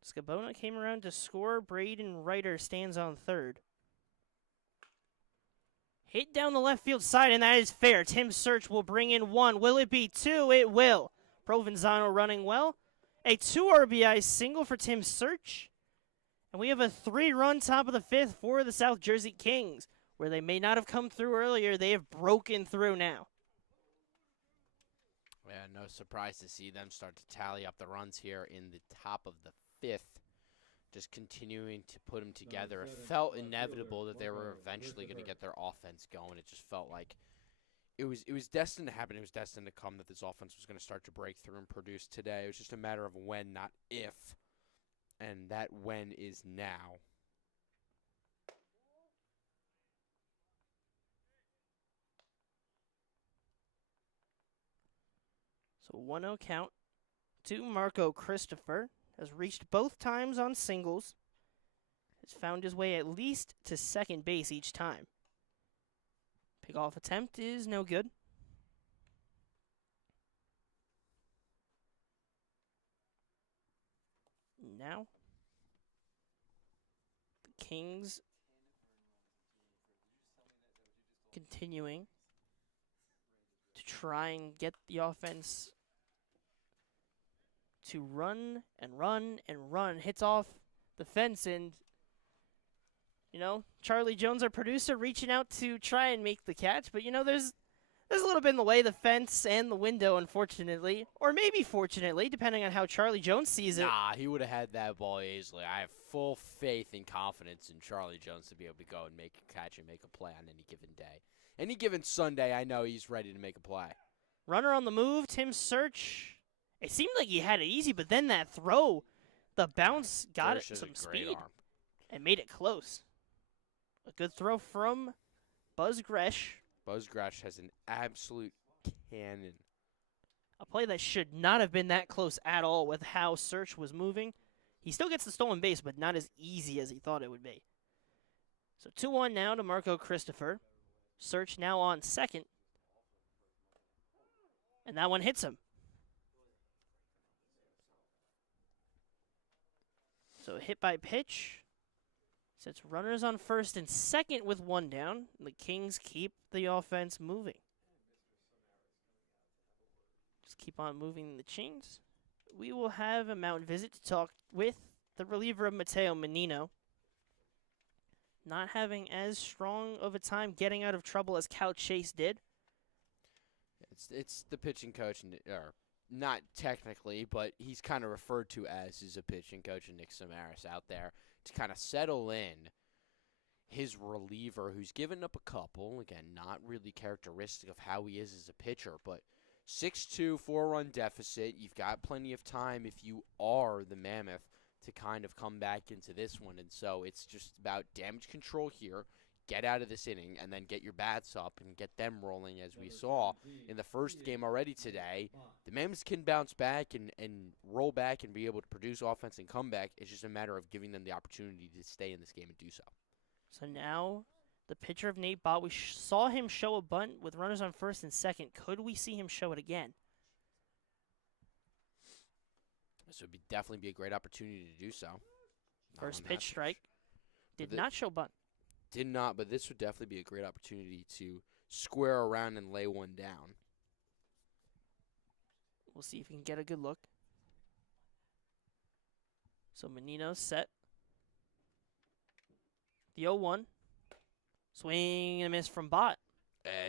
Scabona came around to score. Braden Ryder stands on third. Hit down the left field side, and that is fair. Tim Search will bring in 1. Will it be 2? It will. Provenzano running well. A 2 RBI single for Tim Search. And we have a 3-run top of the 5th for the South Jersey Kings. Where they may not have come through earlier, they have broken through now. yeah, no surprise to see them start to tally up the runs here in the top of the 5th. Just continuing to put them together. It felt inevitable that they were eventually going to get their offense going. It just felt like it was destined to happen. It was destined to come that this offense was going to start to break through and produce today. It was just a matter of when, not if. And that when is now. So 1-0 count to Marco Christopher. Has reached both times on singles. Has found his way at least to second base each time. Pickoff attempt is no good. Now, the Kings continuing to try and get the offense to run and run and run. Hits off the fence, and, you know, Charlie Jones, our producer, reaching out to try and make the catch. But, you know, there's a little bit in the way, the fence and the window, unfortunately. Or maybe fortunately, depending on how Charlie Jones sees it. Nah, he would have had that ball easily. I have full faith and confidence in Charlie Jones to be able to go and make a catch and make a play on any given day. Any given Sunday, I know he's ready to make a play. Runner on the move, Tim Search. It seemed like he had it easy, but then that throw, the bounce got it some speed and made it close. A good throw from Buzz Gresh. Buzz Gresh has an absolute cannon. A play that should not have been that close at all with how Search was moving. He still gets the stolen base, but not as easy as he thought it would be. So 2-1 now to Marco Christopher. Search now on second. And that one hits him. So hit by pitch. Sets runners on first and second with one down. The Kings keep the offense moving. Just keep on moving the chains. We will have a mound visit to talk with the reliever of Mateo Menino. Not having as strong of a time getting out of trouble as Cal Chase did. It's the pitching coach, or not technically, but he's kind of referred to as a pitching coach, and Nick Samaras out there to kind of settle in his reliever, who's given up a couple. Again, not really characteristic of how he is as a pitcher, but 6-2, 4-run deficit. You've got plenty of time if you are the Mammoth to kind of come back into this one. And so it's just about damage control here. Get out of this inning and then get your bats up and get them rolling, as we saw in the first game already today. The Mammoths can bounce back and roll back and be able to produce offense and come back. It's just a matter of giving them the opportunity to stay in this game and do so. So now the pitcher of Nate Bott, we saw him show a bunt with runners on first and second. Could we see him show it again? This would definitely be a great opportunity to do so. First pitch strike. Did not show bunt. Did not, but this would definitely be a great opportunity to square around and lay one down. We'll see if we can get a good look. So Menino set. The 0-1. Swing and miss from Bott.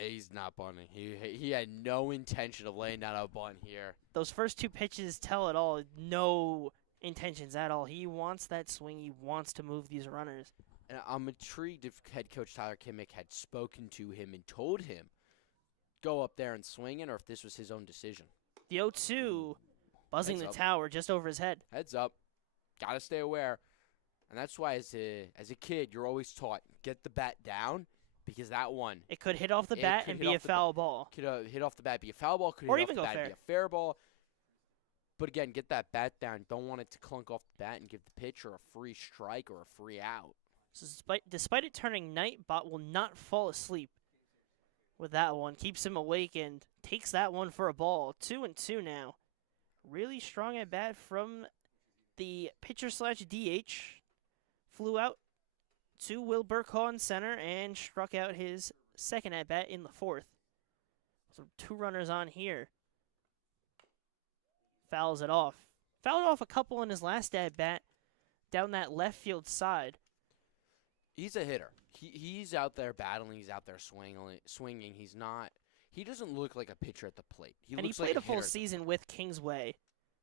He's not bunting. He had no intention of laying down a bunt here. Those first two pitches tell it all. No intentions at all. He wants that swing. He wants to move these runners. And I'm intrigued if head coach Tyler Kimmick had spoken to him and told him go up there and swing it, or if this was his own decision. The 0-2 buzzing Heads the up. tower just over his head. Heads up. Got to stay aware. And that's why as a kid, you're always taught, get the bat down, because that one It could hit off the It bat could and hit be a off the foul ball. could hit off the bat, be a foul ball, could Or hit even off the go bat, be fair. a fair ball. But again, get that bat down. Don't want it to clunk off the bat and give the pitcher a free strike or a free out. So despite it turning night, Bott will not fall asleep with that one. Keeps him awake and takes that one for a ball. 2-2 now. Really strong at bat from the pitcher/DH. Flew out to Will Burkhaw in center and struck out his second at bat in the fourth. So 2 runners on here. Fouls it off. Fouled off a couple in his last at bat down that left field side. He's a hitter. He's out there battling. He's out there swinging. He's not. He doesn't look like a pitcher at the plate. He And he looks played like a full hitter. season with Kingsway,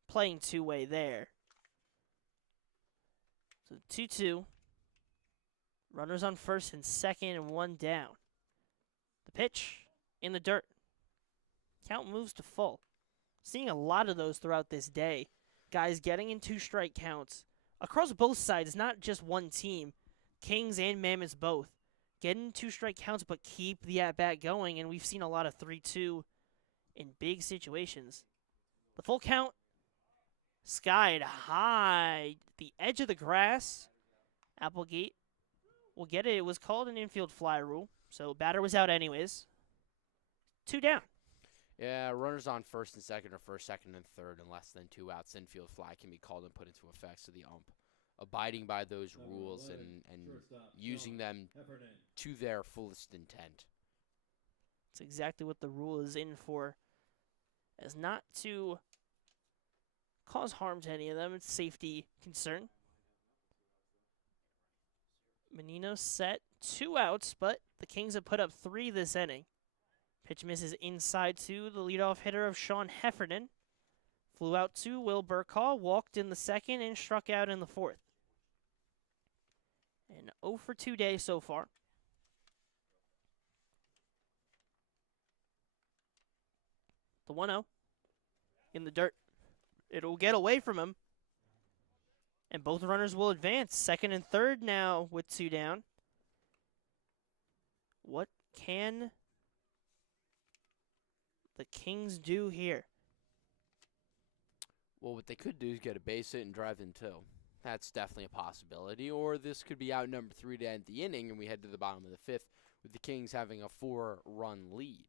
playing two-way there. So 2-2. Runners on first and second and one down. The pitch in the dirt. Count moves to full. Seeing a lot of those throughout this day. Guys getting in 2 strike counts. Across both sides, not just one team. Kings and Mammoths both. Getting 2 strike counts but keep the at-bat going, and we've seen a lot of 3-2 in big situations. The full count, skied high. The edge of the grass. Applegate will get it. It was called an infield fly rule, so batter was out anyways. 2 down. Yeah, runners on first and second, or first, second, and third, and less than 2 outs. Infield fly can be called and put into effect. So the ump abiding by those rules and using them to their fullest intent. That's exactly what the rule is in for, as not to cause harm to any of them. It's safety concern. Menino set 2 outs, but the Kings have put up 3 this inning. Pitch misses inside to the leadoff hitter of Sean Heffernan. Flew out to Will Burkhaw, walked in the second, and struck out in the fourth. An 0 for 2 day so far. The 1-0 in the dirt. It'll get away from him. And both runners will advance. Second and third now with 2 down. What can the Kings do here? Well, what they could do is get a base hit and drive in two. That's definitely a possibility. Or this could be out number 3 to end the inning, and we head to the bottom of the 5th with the Kings having a 4-run lead.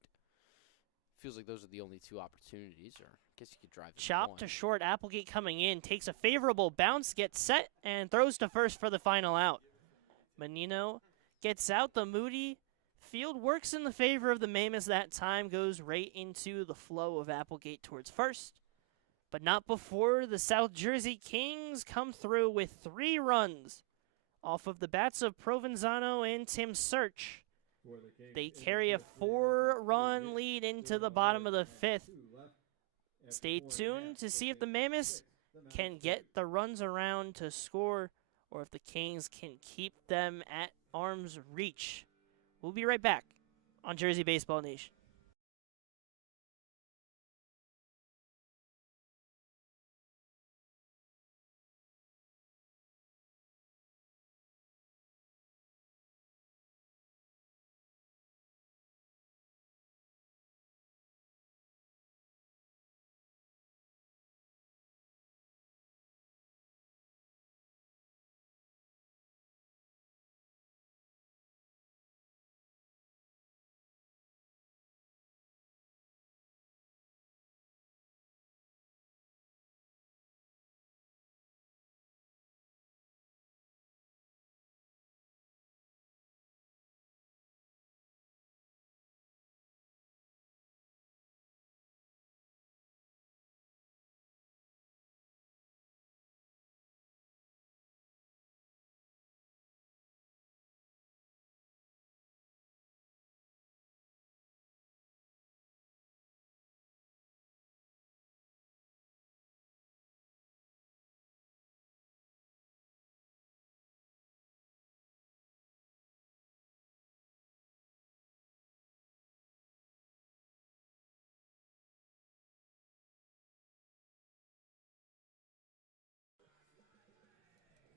Feels like those are the only two opportunities, or I guess you could drive in Chop one. to short. Applegate coming in, takes a favorable bounce, gets set, and throws to first for the final out. Menino gets out. The Moody field works in the favor of the Mammoths that time, goes right into the flow of Applegate towards first. But not before the South Jersey Kings come through with 3 runs off of the bats of Provenzano and Tim Search. They carry a 4-run lead into the bottom of the 5th. Stay tuned to see if the Mammoths can get the runs around to score or if the Kings can keep them at arm's reach. We'll be right back on Jersey Baseball Nation.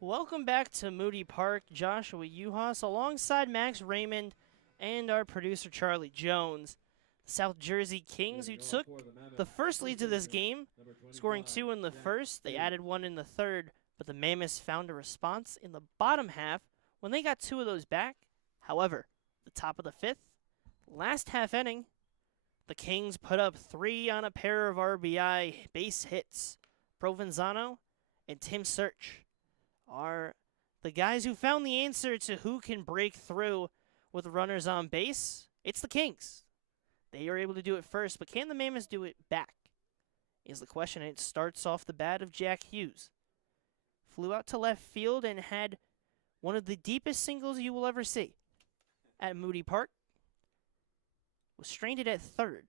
Welcome back to Moody Park. Joshua Yuhas alongside Max Raymond and our producer Charlie Jones. The South Jersey Kings, who took the first lead to this game, scoring 2 in the first. They added 1 in the third, but the Mammoths found a response in the bottom half when they got 2 of those back. However, the top of the 5th, last half inning, the Kings put up 3 on a pair of RBI base hits. Provenzano and Tim Search are the guys who found the answer to who can break through with runners on base. It's the Kings. They are able to do it first, but can the Mammoths do it back? Is the question. It starts off the bat of Jack Hughes. Flew out to left field and had one of the deepest singles you will ever see at Moody Park. Was stranded at third.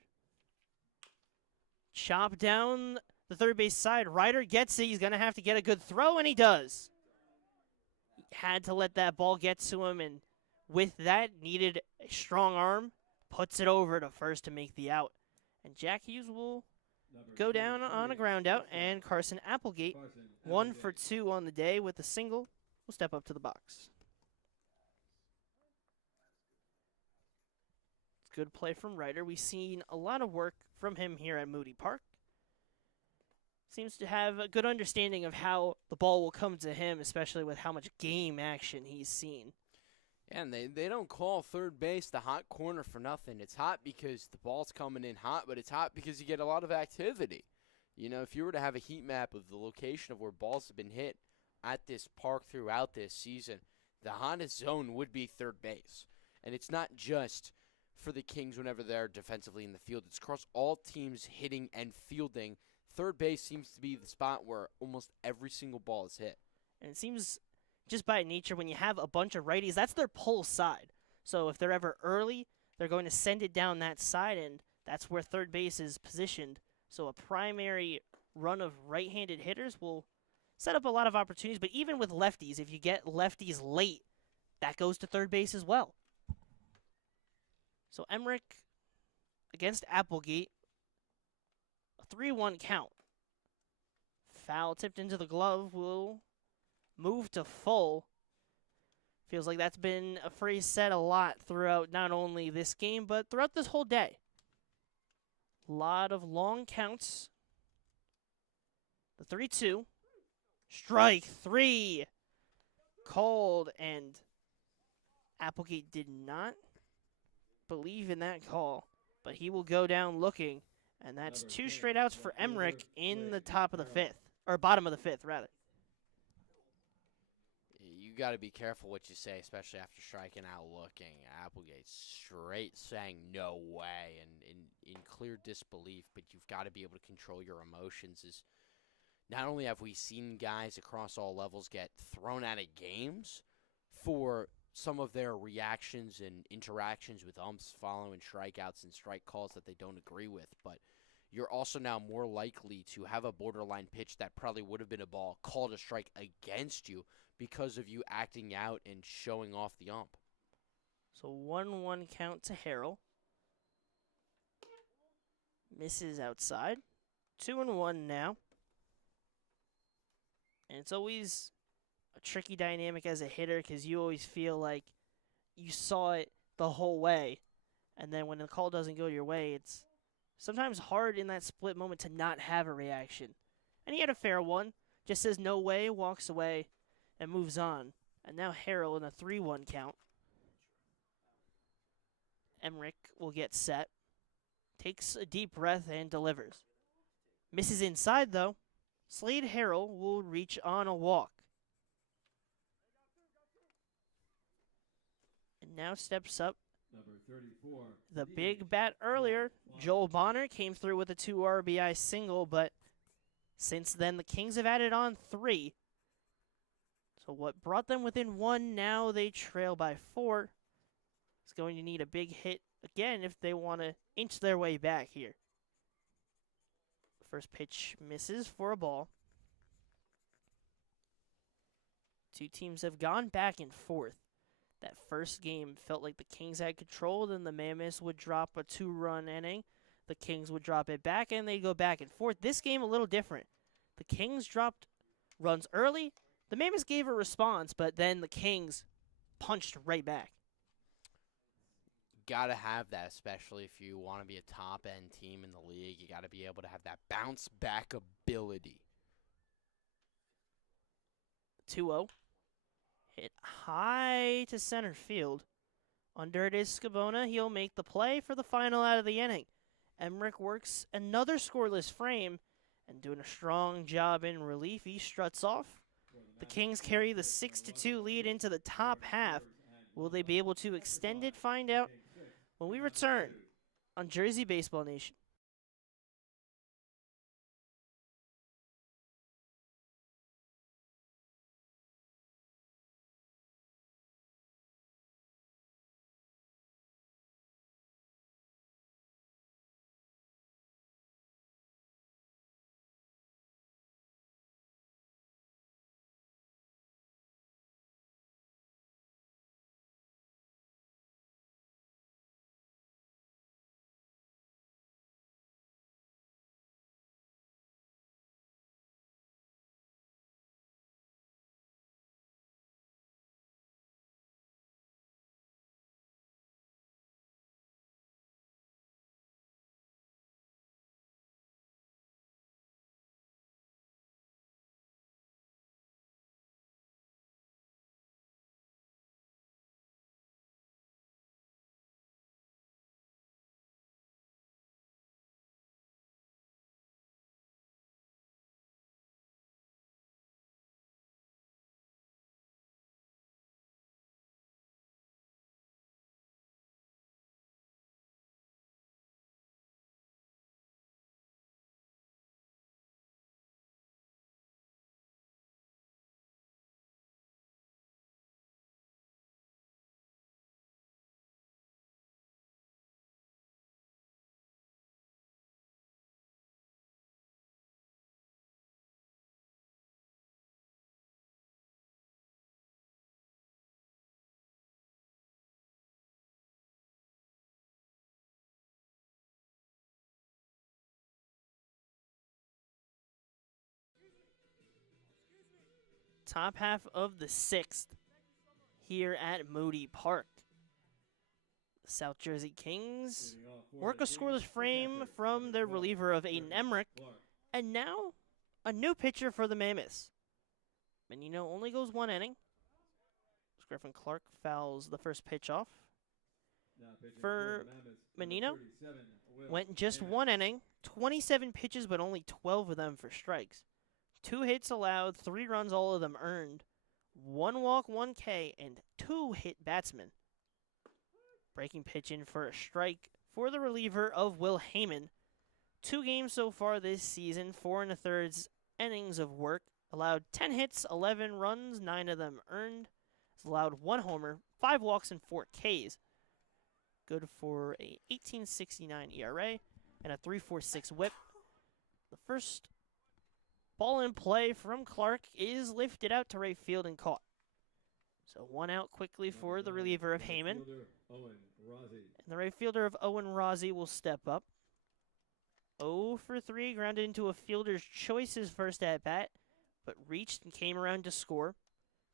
Chop down the third base side. Ryder gets it. He's going to have to get a good throw, and he does. Had to let that ball get to him, and with that, needed a strong arm, puts it over to first to make the out. And Jack Hughes will go down on a ground out, and Carson Applegate, 1 for 2 on the day with a single, will step up to the box. Good play from Ryder. We've seen a lot of work from him here at Moody Park. Seems to have a good understanding of how the ball will come to him, especially with how much game action he's seen. And they don't call third base the hot corner for nothing. It's hot because the ball's coming in hot, but it's hot because you get a lot of activity. You know, if you were to have a heat map of the location of where balls have been hit at this park throughout this season, the hottest zone would be third base. And it's not just for the Kings whenever they're defensively in the field. It's across all teams hitting and fielding. Third base seems to be the spot where almost every single ball is hit. And it seems just by nature, when you have a bunch of righties, that's their pull side. So if they're ever early, they're going to send it down that side, and that's where third base is positioned. So a primary run of right-handed hitters will set up a lot of opportunities. But even with lefties, if you get lefties late, that goes to third base as well. So Emmerich against Applegate, a 3-1 count. Foul tipped into the glove will move to full. Feels like that's been a phrase said a lot throughout not only this game, but throughout this whole day. Lot of long counts. The 3-2. Strike 3. Called, and Applegate did not believe in that call, but he will go down looking, and that's Number 2 10, straight outs for left fielder, Emmerich in the Blake top of the Farrell. 5th, or bottom of the 5th, rather. You got to be careful what you say, especially after striking out looking. Applegate straight saying no way and in clear disbelief, but you've got to be able to control your emotions. Is not only have we seen guys across all levels get thrown out of games for some of their reactions and interactions with umps following strikeouts and strike calls that they don't agree with, but you're also now more likely to have a borderline pitch that probably would have been a ball called a strike against you because of you acting out and showing off the ump. So 1-1 count to Harrell. Misses outside. 2-1 now. And it's always a tricky dynamic as a hitter because you always feel like you saw it the whole way. And then when the call doesn't go your way, it's sometimes hard in that split moment to not have a reaction. And he had a fair one. Just says no way, walks away, and moves on. And now Harrell in a 3-1 count. Emmerich will get set. Takes a deep breath and delivers. Misses inside, though. Slade Harrell will reach on a walk. And now steps up Number 34, the big bat earlier. Joel Bonner came through with a 2 RBI single, but since then the Kings have added on 3. So what brought them within 1, now they trail by 4. It's going to need a big hit again if they want to inch their way back here. First pitch misses for a ball. Two teams have gone back and forth. That first game felt like the Kings had control, then the Mammoths would drop a 2-run inning. The Kings would drop it back, and they'd go back and forth. This game a little different. The Kings dropped runs early. The Mammoths gave a response, but then the Kings punched right back. Gotta have that, especially if you want to be a top-end team in the league. You gotta be able to have that bounce-back ability. 2-0. Hit high to center field. Under it is Scabona. He'll make the play for the final out of the inning. Emmerich works another scoreless frame and doing a strong job in relief. He struts off. The Kings carry the 6-2 lead into the top half. Will they be able to extend it? Find out when we return on Jersey Baseball Nation. Top half of the 6th here at Moody Park. South Jersey Kings Leading off for work the a scoreless Kings, frame catcher, from number their 12, reliever of Aiden Jeremy Emmerich, Clark. and now a new pitcher for the Mammoths. Menino only goes 1 inning. Griffin Clark fouls the first pitch off. Now pitching For the Mammoths, Menino, number 37, Will went just Hammond. 1 inning, 27 pitches, but only 12 of them for strikes. 2 hits allowed, 3 runs, all of them earned. 1 walk, 1 K, and 2 hit batsmen. Breaking pitch in for a strike for the reliever of Will Heyman. 2 games so far this season, 4 1/3 innings of work. Allowed 10 hits, 11 runs, 9 of them earned. Has allowed 1 homer, 5 walks, and 4 Ks. Good for a 18.69 ERA and a 3.46 WHIP. The first ball in play from Clark is lifted out to right field and caught. So 1 out quickly for the reliever of Heyman. Fielder, Owen Rossi. And the right fielder of Owen Rossi will step up. 0 for 3, grounded into a fielder's choice his first at-bat, but reached and came around to score.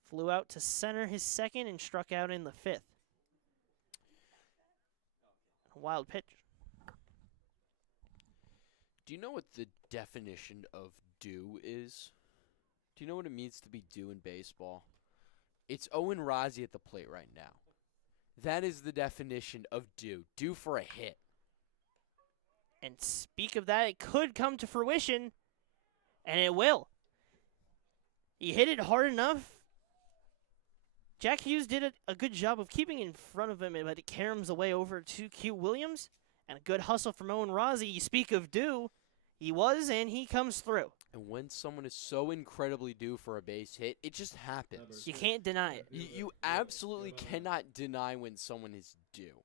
Flew out to center his second and struck out in the 5th. A wild pitch. Do you know what the definition of due is? Do you know what it means to be due in baseball? It's Owen Rossi at the plate right now. That is the definition of due. Due for a hit. And speak of that, it could come to fruition, and it will. He hit it hard enough. Jack Hughes did a good job of keeping in front of him, but it caroms away over to Q Williams. And a good hustle from Owen Rossi. You speak of due, he was, and he comes through. And when someone is so incredibly due for a base hit, it just happens. You can't deny it. You absolutely cannot deny when someone is due.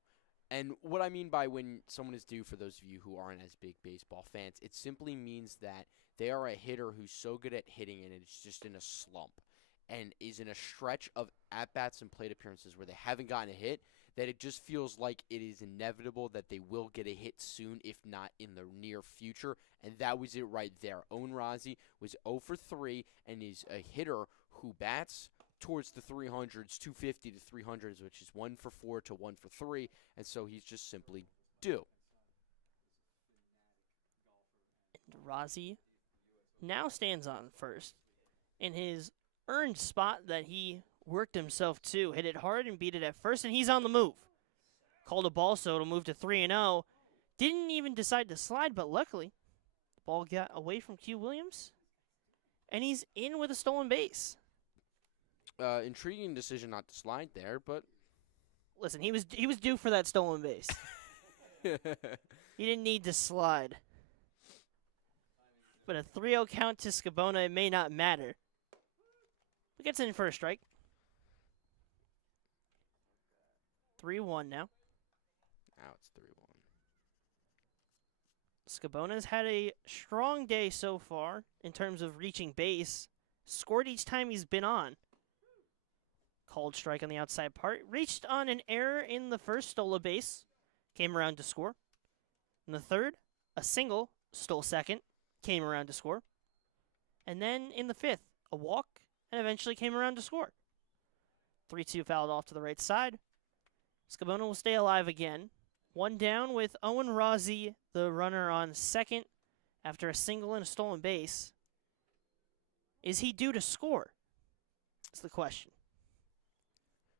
And what I mean by when someone is due, for those of you who aren't as big baseball fans, it simply means that they are a hitter who's so good at hitting and it's just in a slump and is in a stretch of at-bats and plate appearances where they haven't gotten a hit, that it just feels like it is inevitable that they will get a hit soon, if not in the near future. And that was it right there. Owen Rossi was 0 for 3 and is a hitter who bats towards the 300s, 250 to 300s, which is 1 for 4 to 1 for 3, and so he's just simply due. And Rossi now stands on first in his earned spot that he worked himself to. Hit it hard and beat it at first, and he's on the move. Called a ball, so it'll move to 3-0. Didn't even decide to slide, but luckily, the ball got away from Q Williams, and he's in with a stolen base. Intriguing decision not to slide there, but Listen, he was due for that stolen base. He didn't need to slide. But a 3-0 count to Scabona, it may not matter. He gets in for a strike. 3-1 now. now it's 3-1. Scabona's had a strong day so far in terms of reaching base. Scored each time he's been on. Called strike on the outside part. Reached on an error in the first, stole a base. Came around to score. In the third, a single, stole second. Came around to score. And then in the 5th, a walk, and eventually came around to score. 3-2 fouled off to the right side. Scabona will stay alive again. 1 down with Owen Rossi, the runner, on second after a single and a stolen base. Is he due to score? That's the question.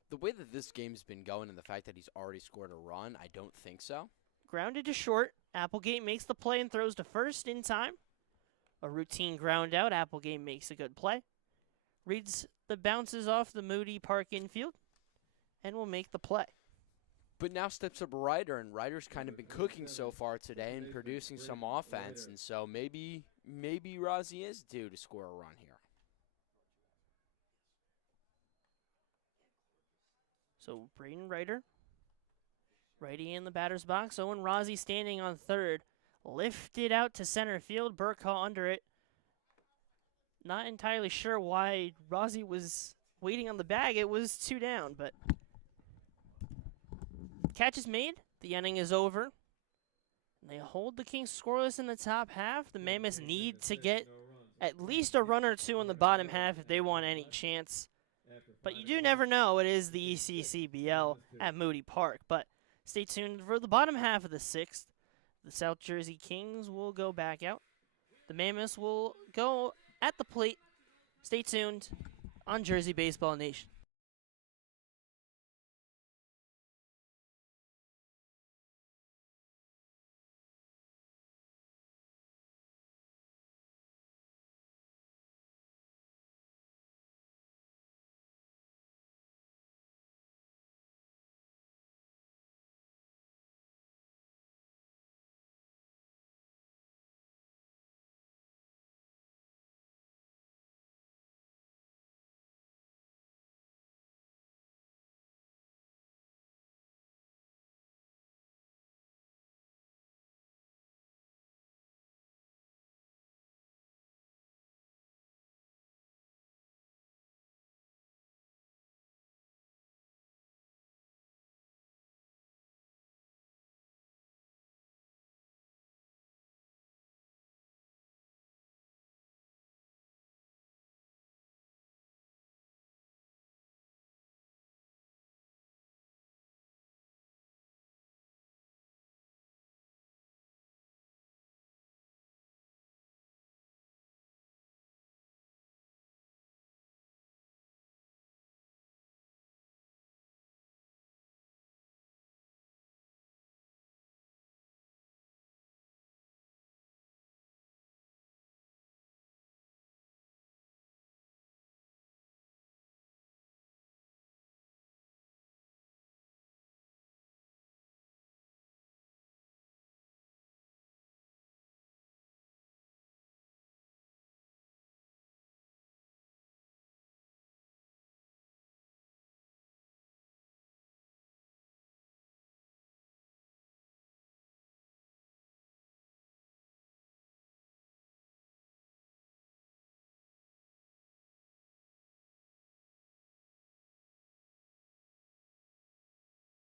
The way that this game's been going and the fact that he's already scored a run, I don't think so. Grounded to short. Applegate makes the play and throws to first in time. A routine ground out. Applegate makes a good play. Reads the bounces off the Moody Park infield and will make the play. But now steps up Ryder, and Ryder's kind of been cooking so far today and producing some offense, and so maybe Rossi is due to score a run here. So Braden Ryder, righty in the batter's box. Owen Rossi standing on third. Lifted out to center field. Burkhaw under it. Not entirely sure why Rossi was waiting on the bag. It was 2 down, but catch is made. The inning is over. And they hold the Kings scoreless in the top half. The Mammoths need to get at least a run or 2 in the bottom half if they want any chance. But you do never know. It is the ECCBL at Moody Park. But Stay tuned for the bottom half of the 6th. The South Jersey Kings will go back out. The Mammoths will go at the plate. Stay tuned on Jersey Baseball Nation.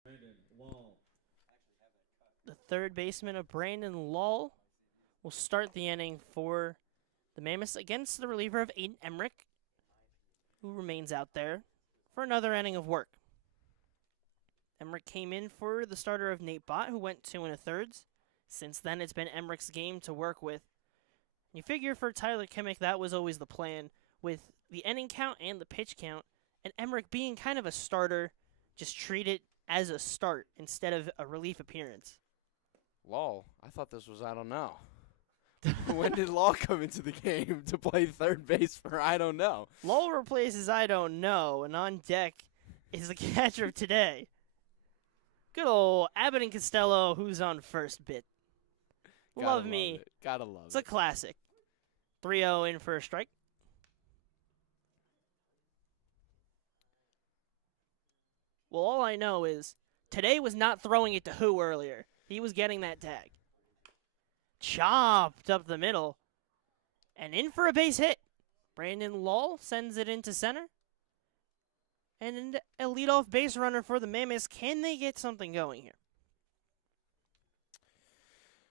Brandon Wall. The third baseman of Brandon Lull will start the inning for the Mammoths against the reliever of Aiden Emmerich, who remains out there for another inning of work. Emmerich came in for the starter of Nate Bott, who went 2 1/3. Since then, it's been Emmerich's game to work with. You figure for Tyler Kimmick, that was always the plan, with the inning count and the pitch count, and Emmerich being kind of a starter, just treat it as a start instead of a relief appearance. Lol, I thought this was I don't know. When did Law come into the game to play third base for I don't know? Lowell replaces I don't know, and on deck is the catcher of today. Good old Abbott and Costello, who's on first bit. Love me. Gotta love It's a classic. 3-0 in for a strike. Well, all I know is today was not throwing it to who earlier. He was getting that tag. Chopped up the middle. And in for a base hit. Brandon Lull sends it into center. And a leadoff base runner for the Mammoths. Can they get something going here?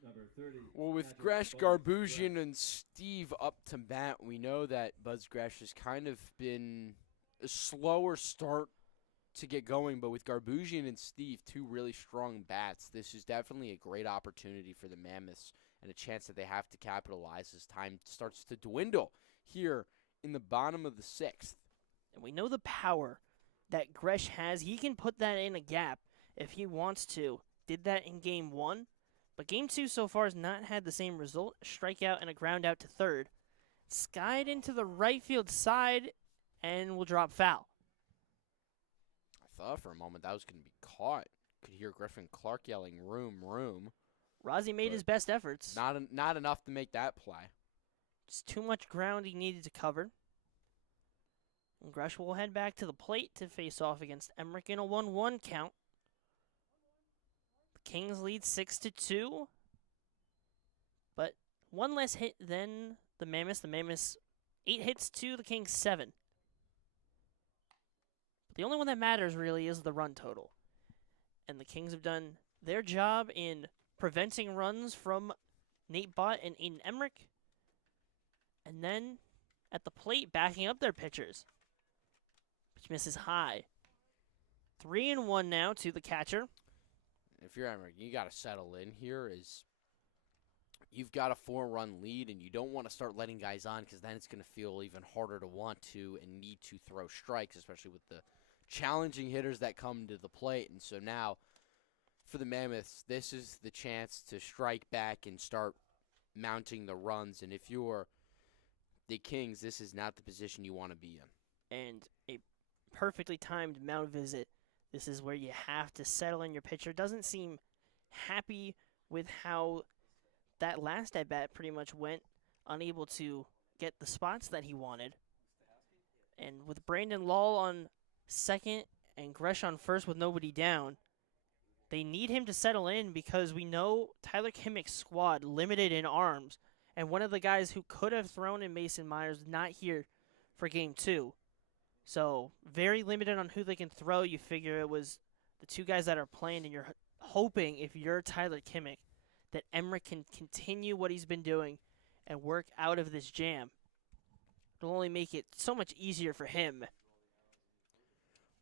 Number 30. Well, with catcher, Gresh, Buzz Garbusian, Gresh. and Steve up to bat, we know that Buzz Gresh has kind of been a slower start to get going, but with Garbusian and Steve, two really strong bats, this is definitely a great opportunity for the Mammoths and a chance that they have to capitalize as time starts to dwindle here in the bottom of the 6th. And we know the power that Gresh has. He can put that in a gap if he wants to. Did that in Game 1. But Game 2 so far has not had the same result. A strikeout and a ground out to third. Skied into the right field side and will drop foul. I thought for a moment that was going to be caught. Could hear Griffin Clark yelling, room, room. Rozzy made But his best efforts. Not enough to make that play. Just too much ground he needed to cover. And Gresh will head back to the plate to face off against Emmerich in a 1-1 count. The Kings lead 6-2. But one less hit than the Mammoths. The Mammoths 8 hits to the Kings 7. But the only one that matters really is the run total. And the Kings have done their job in preventing runs from Nate Bott and Aiden Emmerich. And then at the plate, backing up their pitchers. Pitch misses high. 3-1 now to the catcher. if you're Emmerich, you got to settle in here. You've got a 4-run lead, and you don't want to start letting guys on because then it's going to feel even harder to want to and need to throw strikes, especially with the challenging hitters that come to the plate. And so now, for the Mammoths, this is the chance to strike back and start mounting the runs. And if you're the Kings, this is not the position you want to be in. And a perfectly timed mound visit. This is where you have to settle in your pitcher. Doesn't seem happy with how that last at-bat pretty much went, unable to get the spots that he wanted. And with Brandon Lull on second and Gresh on first with nobody down, they need him to settle in because we know Tyler Kimmick's squad limited in arms, and one of the guys who could have thrown in Mason Myers not here for Game 2. So very limited on who they can throw. You figure it was the two guys that are playing, and you're hoping if you're Tyler Kimmick that Emmerich can continue what he's been doing and work out of this jam. It'll only make it so much easier for him.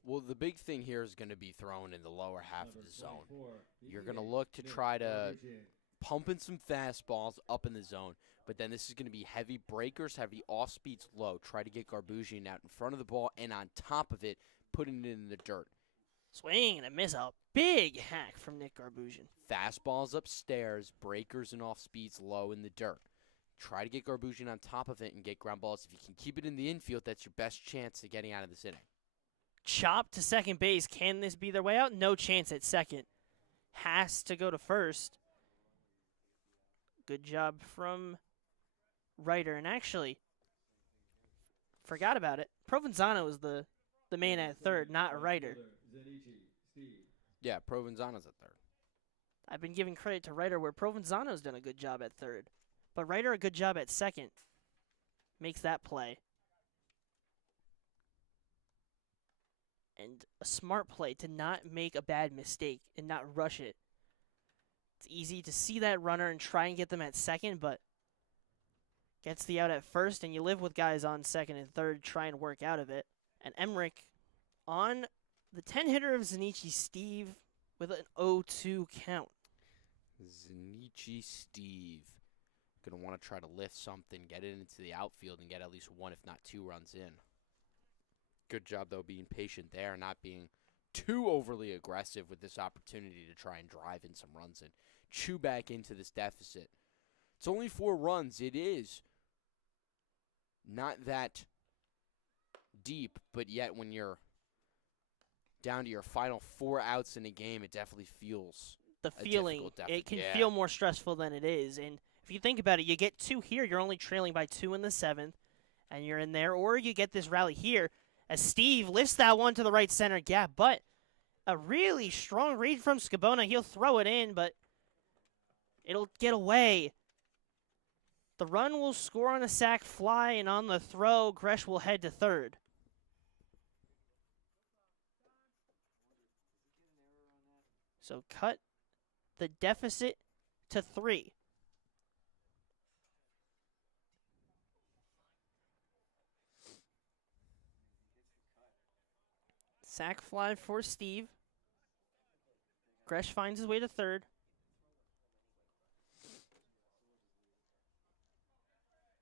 Well, the big thing here is going to be thrown in the lower half of the zone. 24, You're going to look to try to pump in some fastballs up in the zone, but then this is going to be heavy breakers, heavy off-speeds low. Try to get Garbusian out in front of the ball, and on top of it, putting it in the dirt. Swing and a miss, a big hack from Nick Garbusian. Fastballs upstairs, breakers and off-speeds low in the dirt. Try to get Garbusian on top of it and get ground balls. If you can keep it in the infield, that's your best chance of getting out of this inning. Chop to second base. Can this be their way out? No chance at second. Has to go to first. Good job from Ryder. And actually, forgot about it. Provenzano is the man at third, not Ryder. Yeah, Provenzano's at third. I've been giving credit to Ryder where Provenzano's done a good job at third. But Ryder a good job at second. Makes that play. And a smart play to not make a bad mistake and not rush it. It's easy to see that runner and try and get them at second, but gets the out at first, and you live with guys on second and third, try and work out of it. And Emmerich on the 10-hitter of Zenichi Steve with an 0-2 count. Zenichi Steve. Going to want to try to lift something, get it into the outfield, and get at least one, if not two, runs in. Good job, though, being patient there, not being too overly aggressive with this opportunity to try and drive in some runs and chew back into this deficit. It's only 4 runs. It is not that deep, but yet when you're down to your final 4 outs in a game, it definitely feels the feeling. It can feel more stressful than it is. And if you think about it, you get 2 here, you're only trailing by 2 in the 7th, and you're in there. Or you get this rally here as Steve lifts that one to the right center gap. But a really strong read from Scabona. He'll throw it in, but it'll get away. The run will score on a sac fly, and on the throw, Gresh will head to third. So cut the deficit to 3. Sack fly for Steve. Gresh finds his way to third.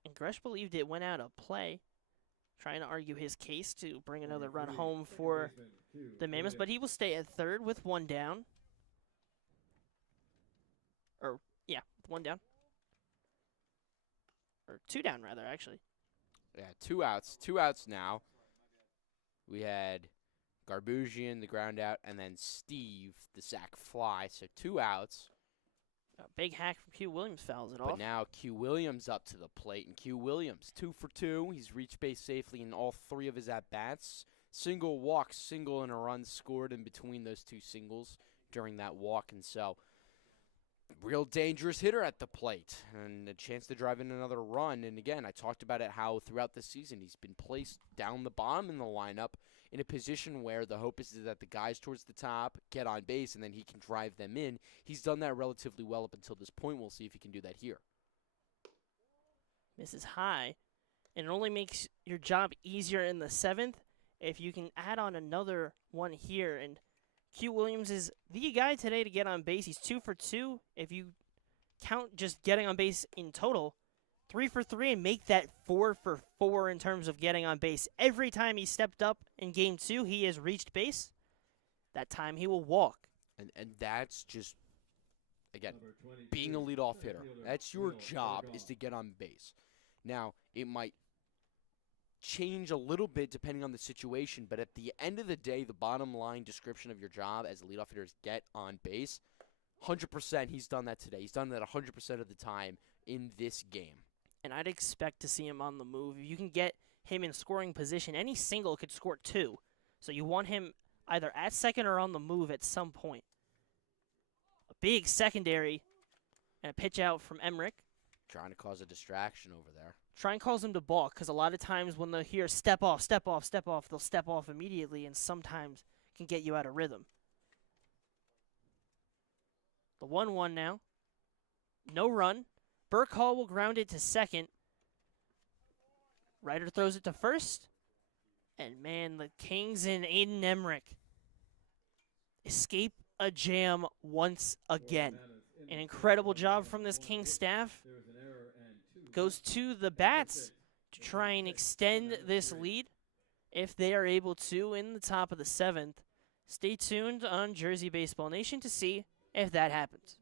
And Gresh believed it went out of play, trying to argue his case to bring another run home for the Mammoths, but he will stay at third with 1 down. Or, yeah, 1 down. Or 2 down, rather, actually. Yeah, 2 outs. 2 outs now. We had Garbusian, the ground out, and then Steve, the sac fly. So 2 outs. A big hack from Q Williams fouls it off. But now Q Williams up to the plate, and Q Williams 2 for 2. He's reached base safely in all 3 of his at-bats. Single walk, single, and a run scored in between those 2 singles during that walk. And so, real dangerous hitter at the plate and a chance to drive in another run. And again, I talked about it how throughout the season he's been placed down the bottom in the lineup in a position where the hope is that the guys towards the top get on base and then he can drive them in. He's done that relatively well up until this point. We'll see if he can do that here. Misses high, and it only makes your job easier in the 7th if you can add on another one here and Q Williams is the guy today to get on base. He's 2 for 2. If you count just getting on base in total, 3 for 3 and make that 4 for 4 in terms of getting on base. Every time he stepped up in game 2, he has reached base. That time he will walk. And that's just, again, Number 22, being a leadoff hitter. fielder, That's your Will job, is Bergeron. to get on base. Now, it might change a little bit depending on the situation, but at the end of the day, the bottom line description of your job as a leadoff hitter is get on base. 100% he's done that today. He's done that 100% of the time in this game. And I'd expect to see him on the move. If you can get him in scoring position, any single could score 2. So you want him either at second or on the move at some point. A big secondary and a pitch out from Emmerich. Trying to cause a distraction over there. Try and calls him to balk, because a lot of times when they hear step off, step off, step off, they'll step off immediately and sometimes can get you out of rhythm. The 1-1 now. No run. Burke Hall will ground it to second. Ryder throws it to first. And man, the Kings and Aiden Emmerich escape a jam once again. An incredible job from this Kings staff. There was an error and 2 Goes to the bats to try and extend this lead if they are able to in the top of the 7th. Stay tuned on Jersey Baseball Nation to see if that happens.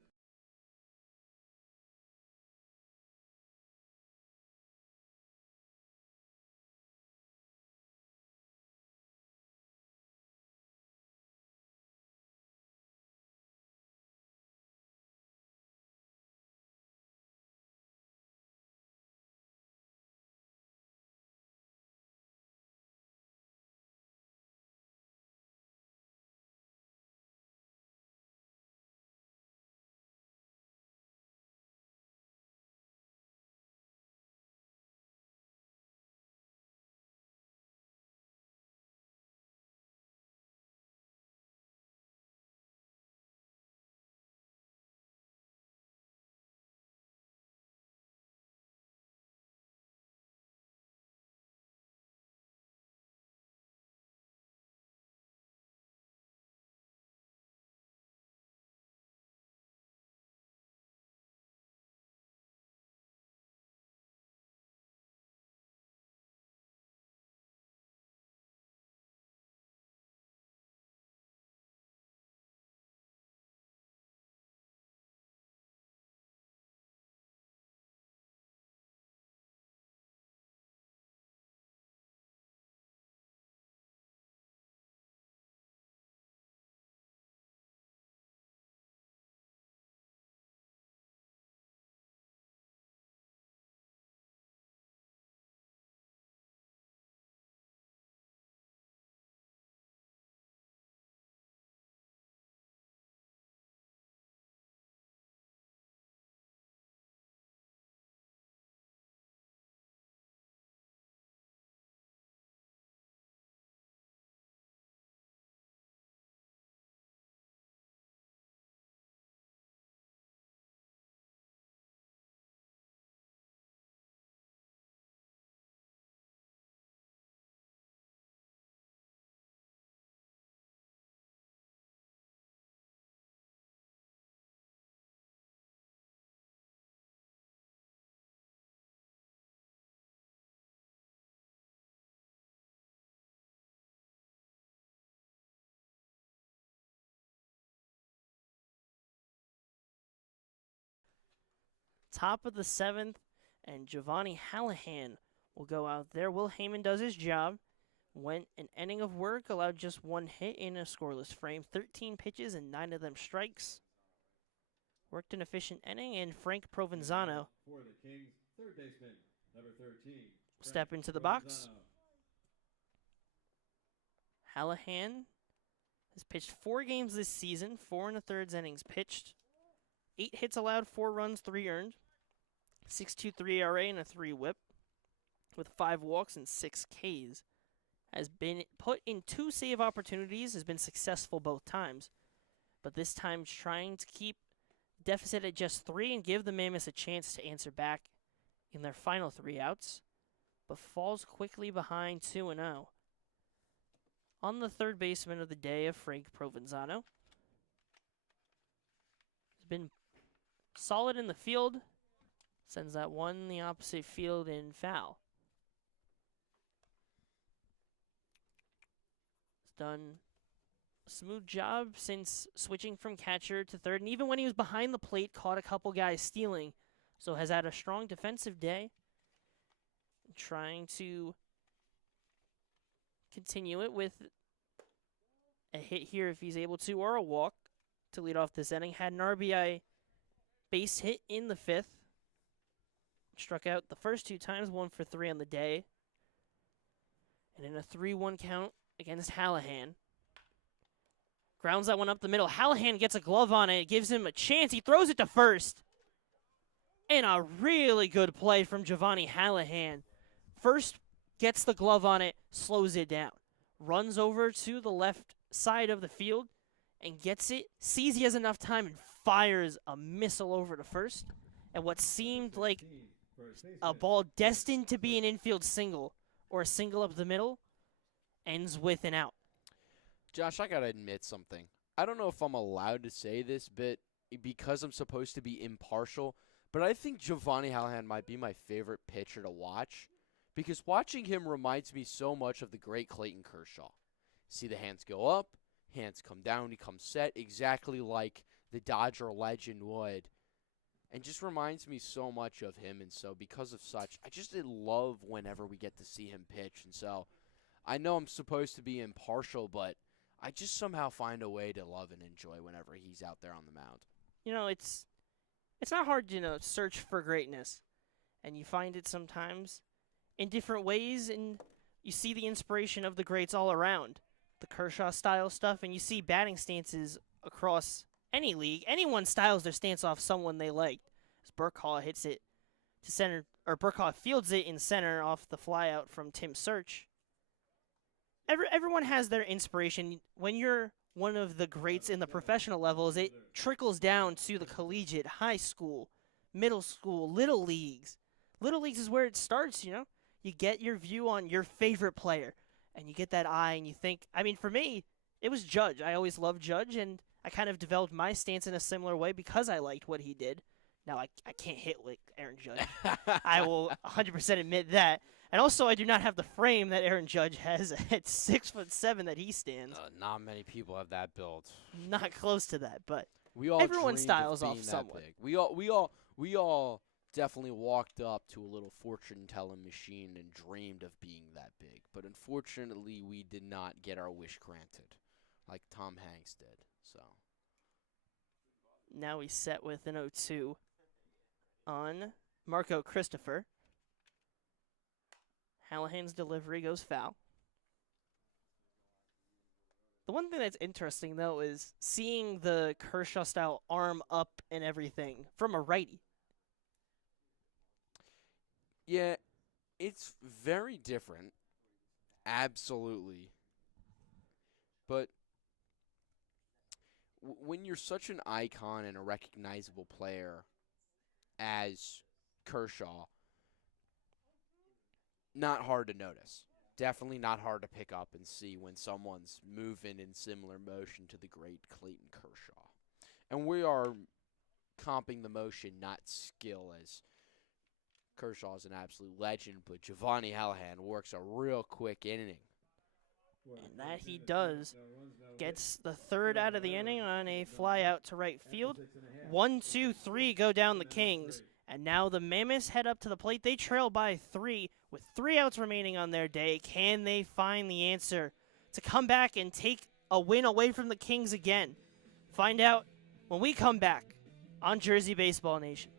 Top of the 7th, and Giovanni Hallahan will go out there. Will Heyman does his job. Went an inning of work, allowed just 1 hit in a scoreless frame. 13 pitches and 9 of them strikes. Worked an efficient inning, and Frank Provenzano For the Kings, third baseman, number 13. step into the box. Hallahan has pitched 4 games this season, 4 1/3 innings pitched, 8 hits allowed, 4 runs, 3 earned, 6.23 ERA and a 3 WHIP, with 5 walks and 6 Ks. Has been put in 2 save opportunities, has been successful both times, but this time trying to keep deficit at just 3 and give the Mammoths a chance to answer back in their final 3 outs, but falls quickly behind 2-0. on the third baseman of the day of Frank Provenzano. He's been solid in the field. Sends that one in the opposite field in foul. He's done a smooth job since switching from catcher to third. And even when he was behind the plate, caught a couple guys stealing. So has had a strong defensive day. Trying to continue it with a hit here if he's able to, or a walk to lead off this inning. Had an RBI base hit in the fifth. Struck out the first 2 times, 1 for 3 on the day. And in a 3-1 count against Hallahan. Grounds that one up the middle. Hallahan gets a glove on it. It gives him a chance. He throws it to first. And a really good play from Giovanni Hallahan. First gets the glove on it, slows it down. Runs over to the left side of the field and gets it. Sees he has enough time and fires a missile over to first. And what seemed like a ball destined to be an infield single or a single up the middle ends with an out. Josh, I gotta admit something. I don't know if I'm allowed to say this, but because I'm supposed to be impartial, but I think Giovanni Hallahan might be my favorite pitcher to watch because watching him reminds me so much of the great Clayton Kershaw. See the hands go up, hands come down, he comes set, exactly like the Dodger legend would. And just reminds me so much of him, and so because of such, I just love whenever we get to see him pitch. And so I know I'm supposed to be impartial, but I just somehow find a way to love and enjoy whenever he's out there on the mound. You know, it's not hard to search for greatness, and you find it sometimes in different ways, and you see the inspiration of the greats all around. The Kershaw style stuff, and you see batting stances across any league. Anyone styles their stance off someone they like. As Burkhaw hits it to center, or Burkhaw fields it in center off the flyout from Tim Search. Everyone has their inspiration. When you're one of the greats in the professional levels, it trickles down to the collegiate, high school, middle school, little leagues. Little leagues is where it starts, you know? You get your view on your favorite player, and you get that eye, and you think, I mean, for me, it was Judge. I always loved Judge, and I kind of developed my stance in a similar way because I liked what he did. Now, I can't hit like Aaron Judge. I will 100% admit that. And also, I do not have the frame that Aaron Judge has at 6'7" that he stands. Not many people have that build. Not close to that, but Everyone dreamed styles of being off that someone. Big. We all definitely walked up to a little fortune-telling machine and dreamed of being that big. But unfortunately, we did not get our wish granted, like Tom Hanks did. So now he's set with an 0-2 on Marco Christopher. Hallahan's delivery goes foul. The one thing that's interesting, though, is seeing the Kershaw-style arm up and everything from a righty. yeah, it's very different. Absolutely. But when you're such an icon and a recognizable player as Kershaw, not hard to notice. Definitely not hard to pick up and see when someone's moving in similar motion to the great Clayton Kershaw. And we are comping the motion, not skill, as Kershaw is an absolute legend, but Giovanni Hallahan works a real quick inning. And that he does. Gets the third out of the inning on a fly out to right field. 1, 2, 3 go down the Kings. And now the Mammoths head up to the plate. They trail by 3 with 3 outs remaining on their day. Can they find the answer to come back and take a win away from the Kings again? Find out when we come back on Jersey Baseball Nation.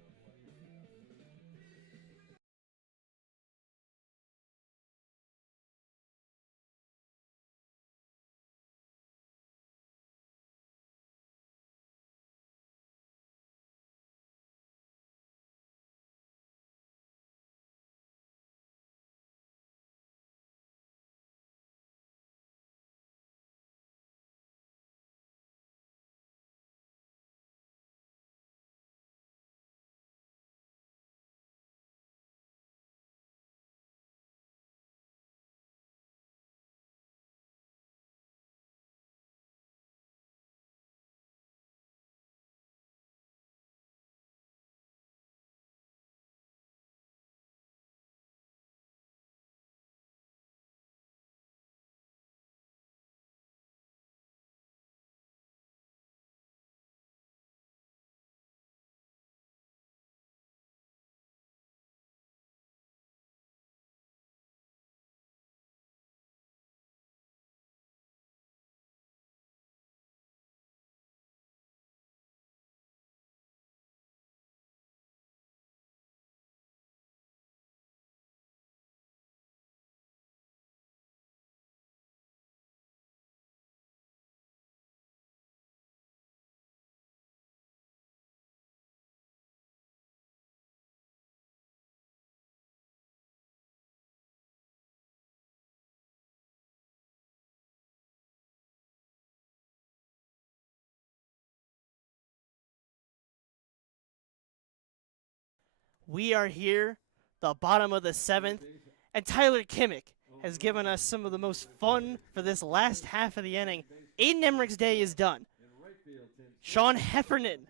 We are here, the bottom of the 7th, and Tyler Kimmick has given us some of the most fun for this last half of the inning. Aiden Emmerich's day is done. Sean Heffernan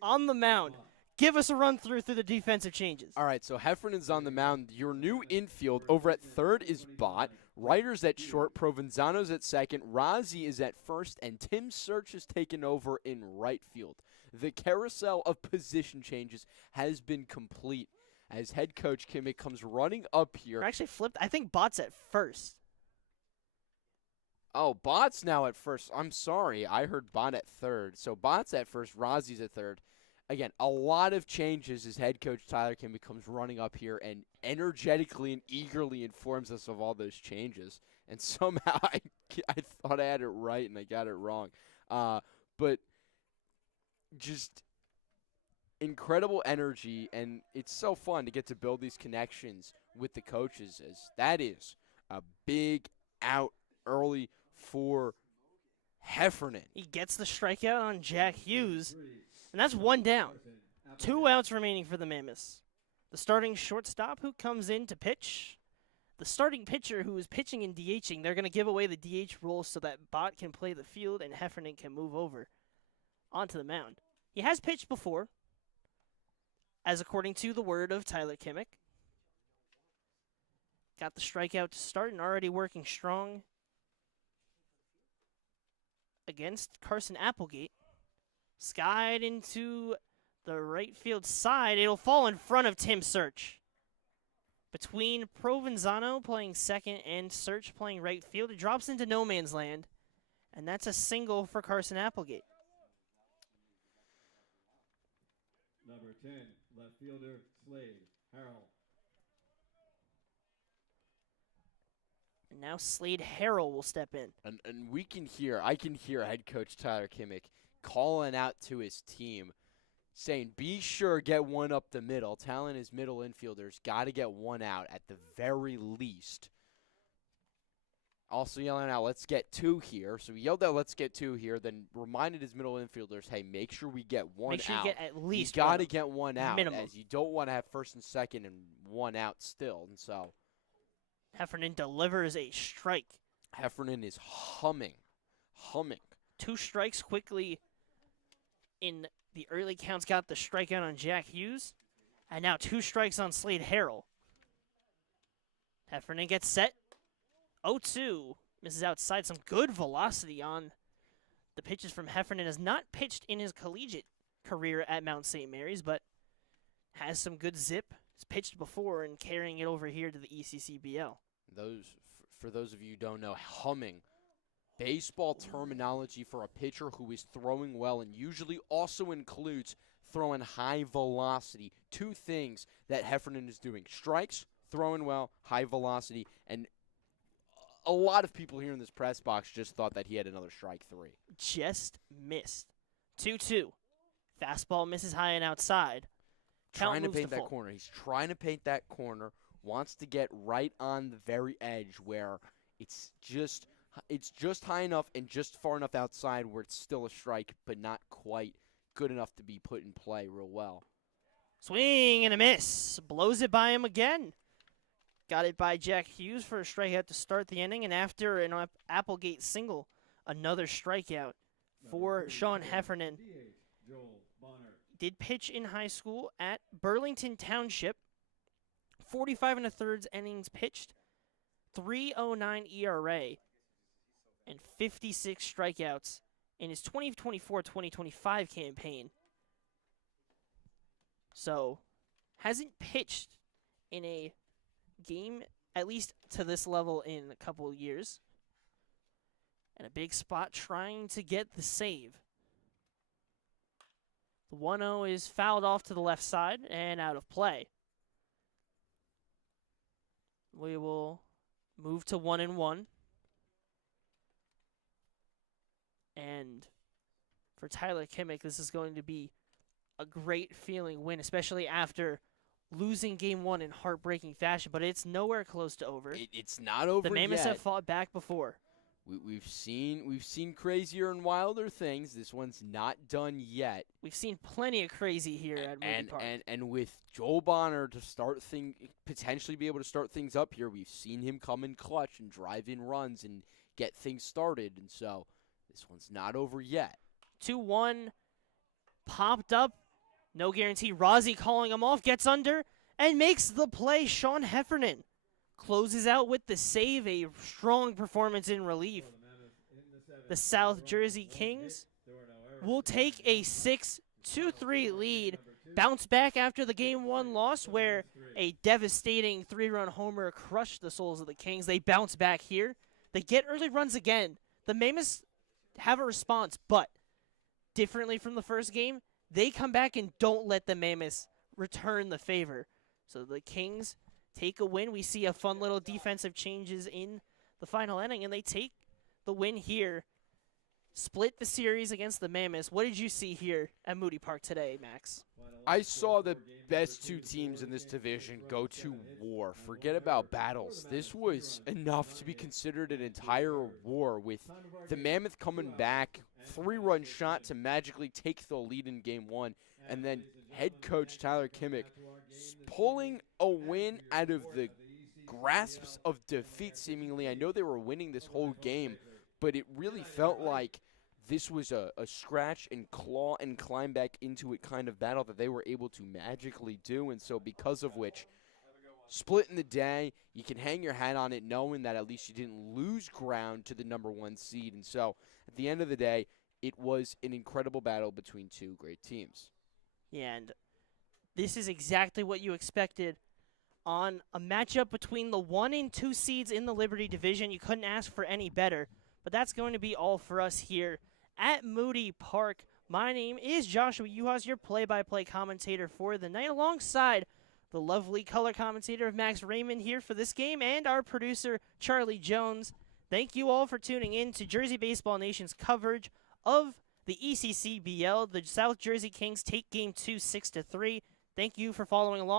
on the mound. Give us a run through the defensive changes. All right, so Heffernan's on the mound. Your new infield over at third is Bott. Ryder's at short. Provenzano's at second. Rozzi is at first. And Tim Search is taken over in right field. The carousel of position changes has been complete as head coach Kimmick comes running up here. We're actually flipped. I think Bott's at first. Oh, Bott's now at first. I'm sorry. I heard Bott at third. So Bott's at first. Rozzi's at third. Again, a lot of changes as head coach Tyler Kimmick comes running up here and energetically and eagerly informs us of all those changes. And somehow I thought I had it right and I got it wrong. But just incredible energy, and it's so fun to get to build these connections with the coaches, as that is a big out early for Heffernan. He gets the strikeout on Jack Hughes. And that's one down. 2 outs remaining for the Mammoths. The starting shortstop who comes in to pitch. The starting pitcher who is pitching and DHing. They're going to give away the DH role so that Bott can play the field and Heffernan can move over onto the mound. He has pitched before, as according to the word of Tyler Kimmick. Got the strikeout to start and already working strong against Carson Applegate. Skied into the right field side. It'll fall in front of Tim Search. Between Provenzano playing second and Search playing right field, it drops into no man's land. And that's a single for Carson Applegate. Number 10, left fielder, Slade Harrell. And now Slade Harrell will step in. And I can hear head coach Tyler Kimmick calling out to his team, saying, be sure get one up the middle, telling his middle infielders, got to get one out at the very least. Also yelling out, let's get 2 here. So he yelled out, let's get 2 here, then reminded his middle infielders, hey, make sure we get one out. Make sure you get at least you got to one. get one out, Minimum. as you don't want to have first and second and 1 out still. And so Heffernan delivers a strike. Heffernan is humming. 2 strikes quickly in the early counts, got the strikeout on Jack Hughes. And now 2 strikes on Slade Harrell. Heffernan gets set. 0-2. Misses outside. Some good velocity on the pitches from Heffernan. Has not pitched in his collegiate career at Mount St. Mary's, but has some good zip. Has pitched before and carrying it over here to the ECCBL. For those of you who don't know, humming. Baseball terminology for a pitcher who is throwing well and usually also includes throwing high velocity. 2 things that Heffernan is doing. Strikes, throwing well, high velocity, and a lot of people here in this press box just thought that he had another strike 3. Just missed. 2-2. Fastball misses high and outside. Trying to moves paint that full. corner. He's trying to paint that corner. Wants to get right on the very edge where it's just high enough and just far enough outside where it's still a strike, but not quite good enough to be put in play real well. Swing and a miss. Blows it by him again. Got it by Jack Hughes for a strikeout to start the inning, and after an Applegate single, another strikeout for Sean Heffernan. Joel Bonner. Did pitch in high school at Burlington Township. 45 1/3 innings pitched, 3.09 ERA, and 56 strikeouts in his 2024-2025 campaign. So, hasn't pitched in a game, at least to this level, in a couple of years. And a big spot trying to get the save. The 1-0 is fouled off to the left side and out of play. We will move to 1-1. And for Tyler Kimmick, this is going to be a great feeling win, especially after losing Game 1 in heartbreaking fashion. But it's nowhere close to over. It's not over The Mammoths yet. have fought back before. we've seen crazier and wilder things. This one's not done yet. We've seen plenty of crazy here at Moody Park. And with Joel Bonner to potentially be able to start things up here, we've seen him come in clutch and drive in runs and get things started. And so this one's not over yet. 2-1 popped up. No guarantee. Rozzy calling him off, gets under, and makes the play. Sean Heffernan closes out with the save, a strong performance in relief. The South Jersey Kings will take a 6-2-3 lead, bounce back after the Game 1 loss where a devastating 3-run homer crushed the souls of the Kings. They bounce back here. They get early runs again. The Mammoths have a response, but differently from the first game, they come back and don't let the Mammoths return the favor. So the Kings take a win. We see a fun little defensive changes in the final inning, and they take the win here. Split the series against the Mammoths. What did you see here at Moody Park today, Max? I saw the best two teams in this division go to war. Forget about battles. This was enough to be considered an entire war, with the Mammoth coming back, 3-run shot to magically take the lead in Game 1, and then head coach Tyler Kimmick pulling a win out of the grasps of defeat, seemingly. I know they were winning this whole game, but it really felt like this was a scratch and claw and climb back into it kind of battle that they were able to magically do. And so because of which, split in the day, you can hang your hat on it knowing that at least you didn't lose ground to the #1 seed. And so at the end of the day, it was an incredible battle between two great teams. Yeah, and this is exactly what you expected on a matchup between the 1 and 2 seeds in the Liberty Division. You couldn't ask for any better. But that's going to be all for us here at Moody Park. My name is Joshua Yuhas, your play-by-play commentator for the night, alongside the lovely color commentator of Max Raymond here for this game, and our producer, Charlie Jones. Thank you all for tuning in to Jersey Baseball Nation's coverage of the ECCBL. The South Jersey Kings take Game 2 6-3. Thank you for following along.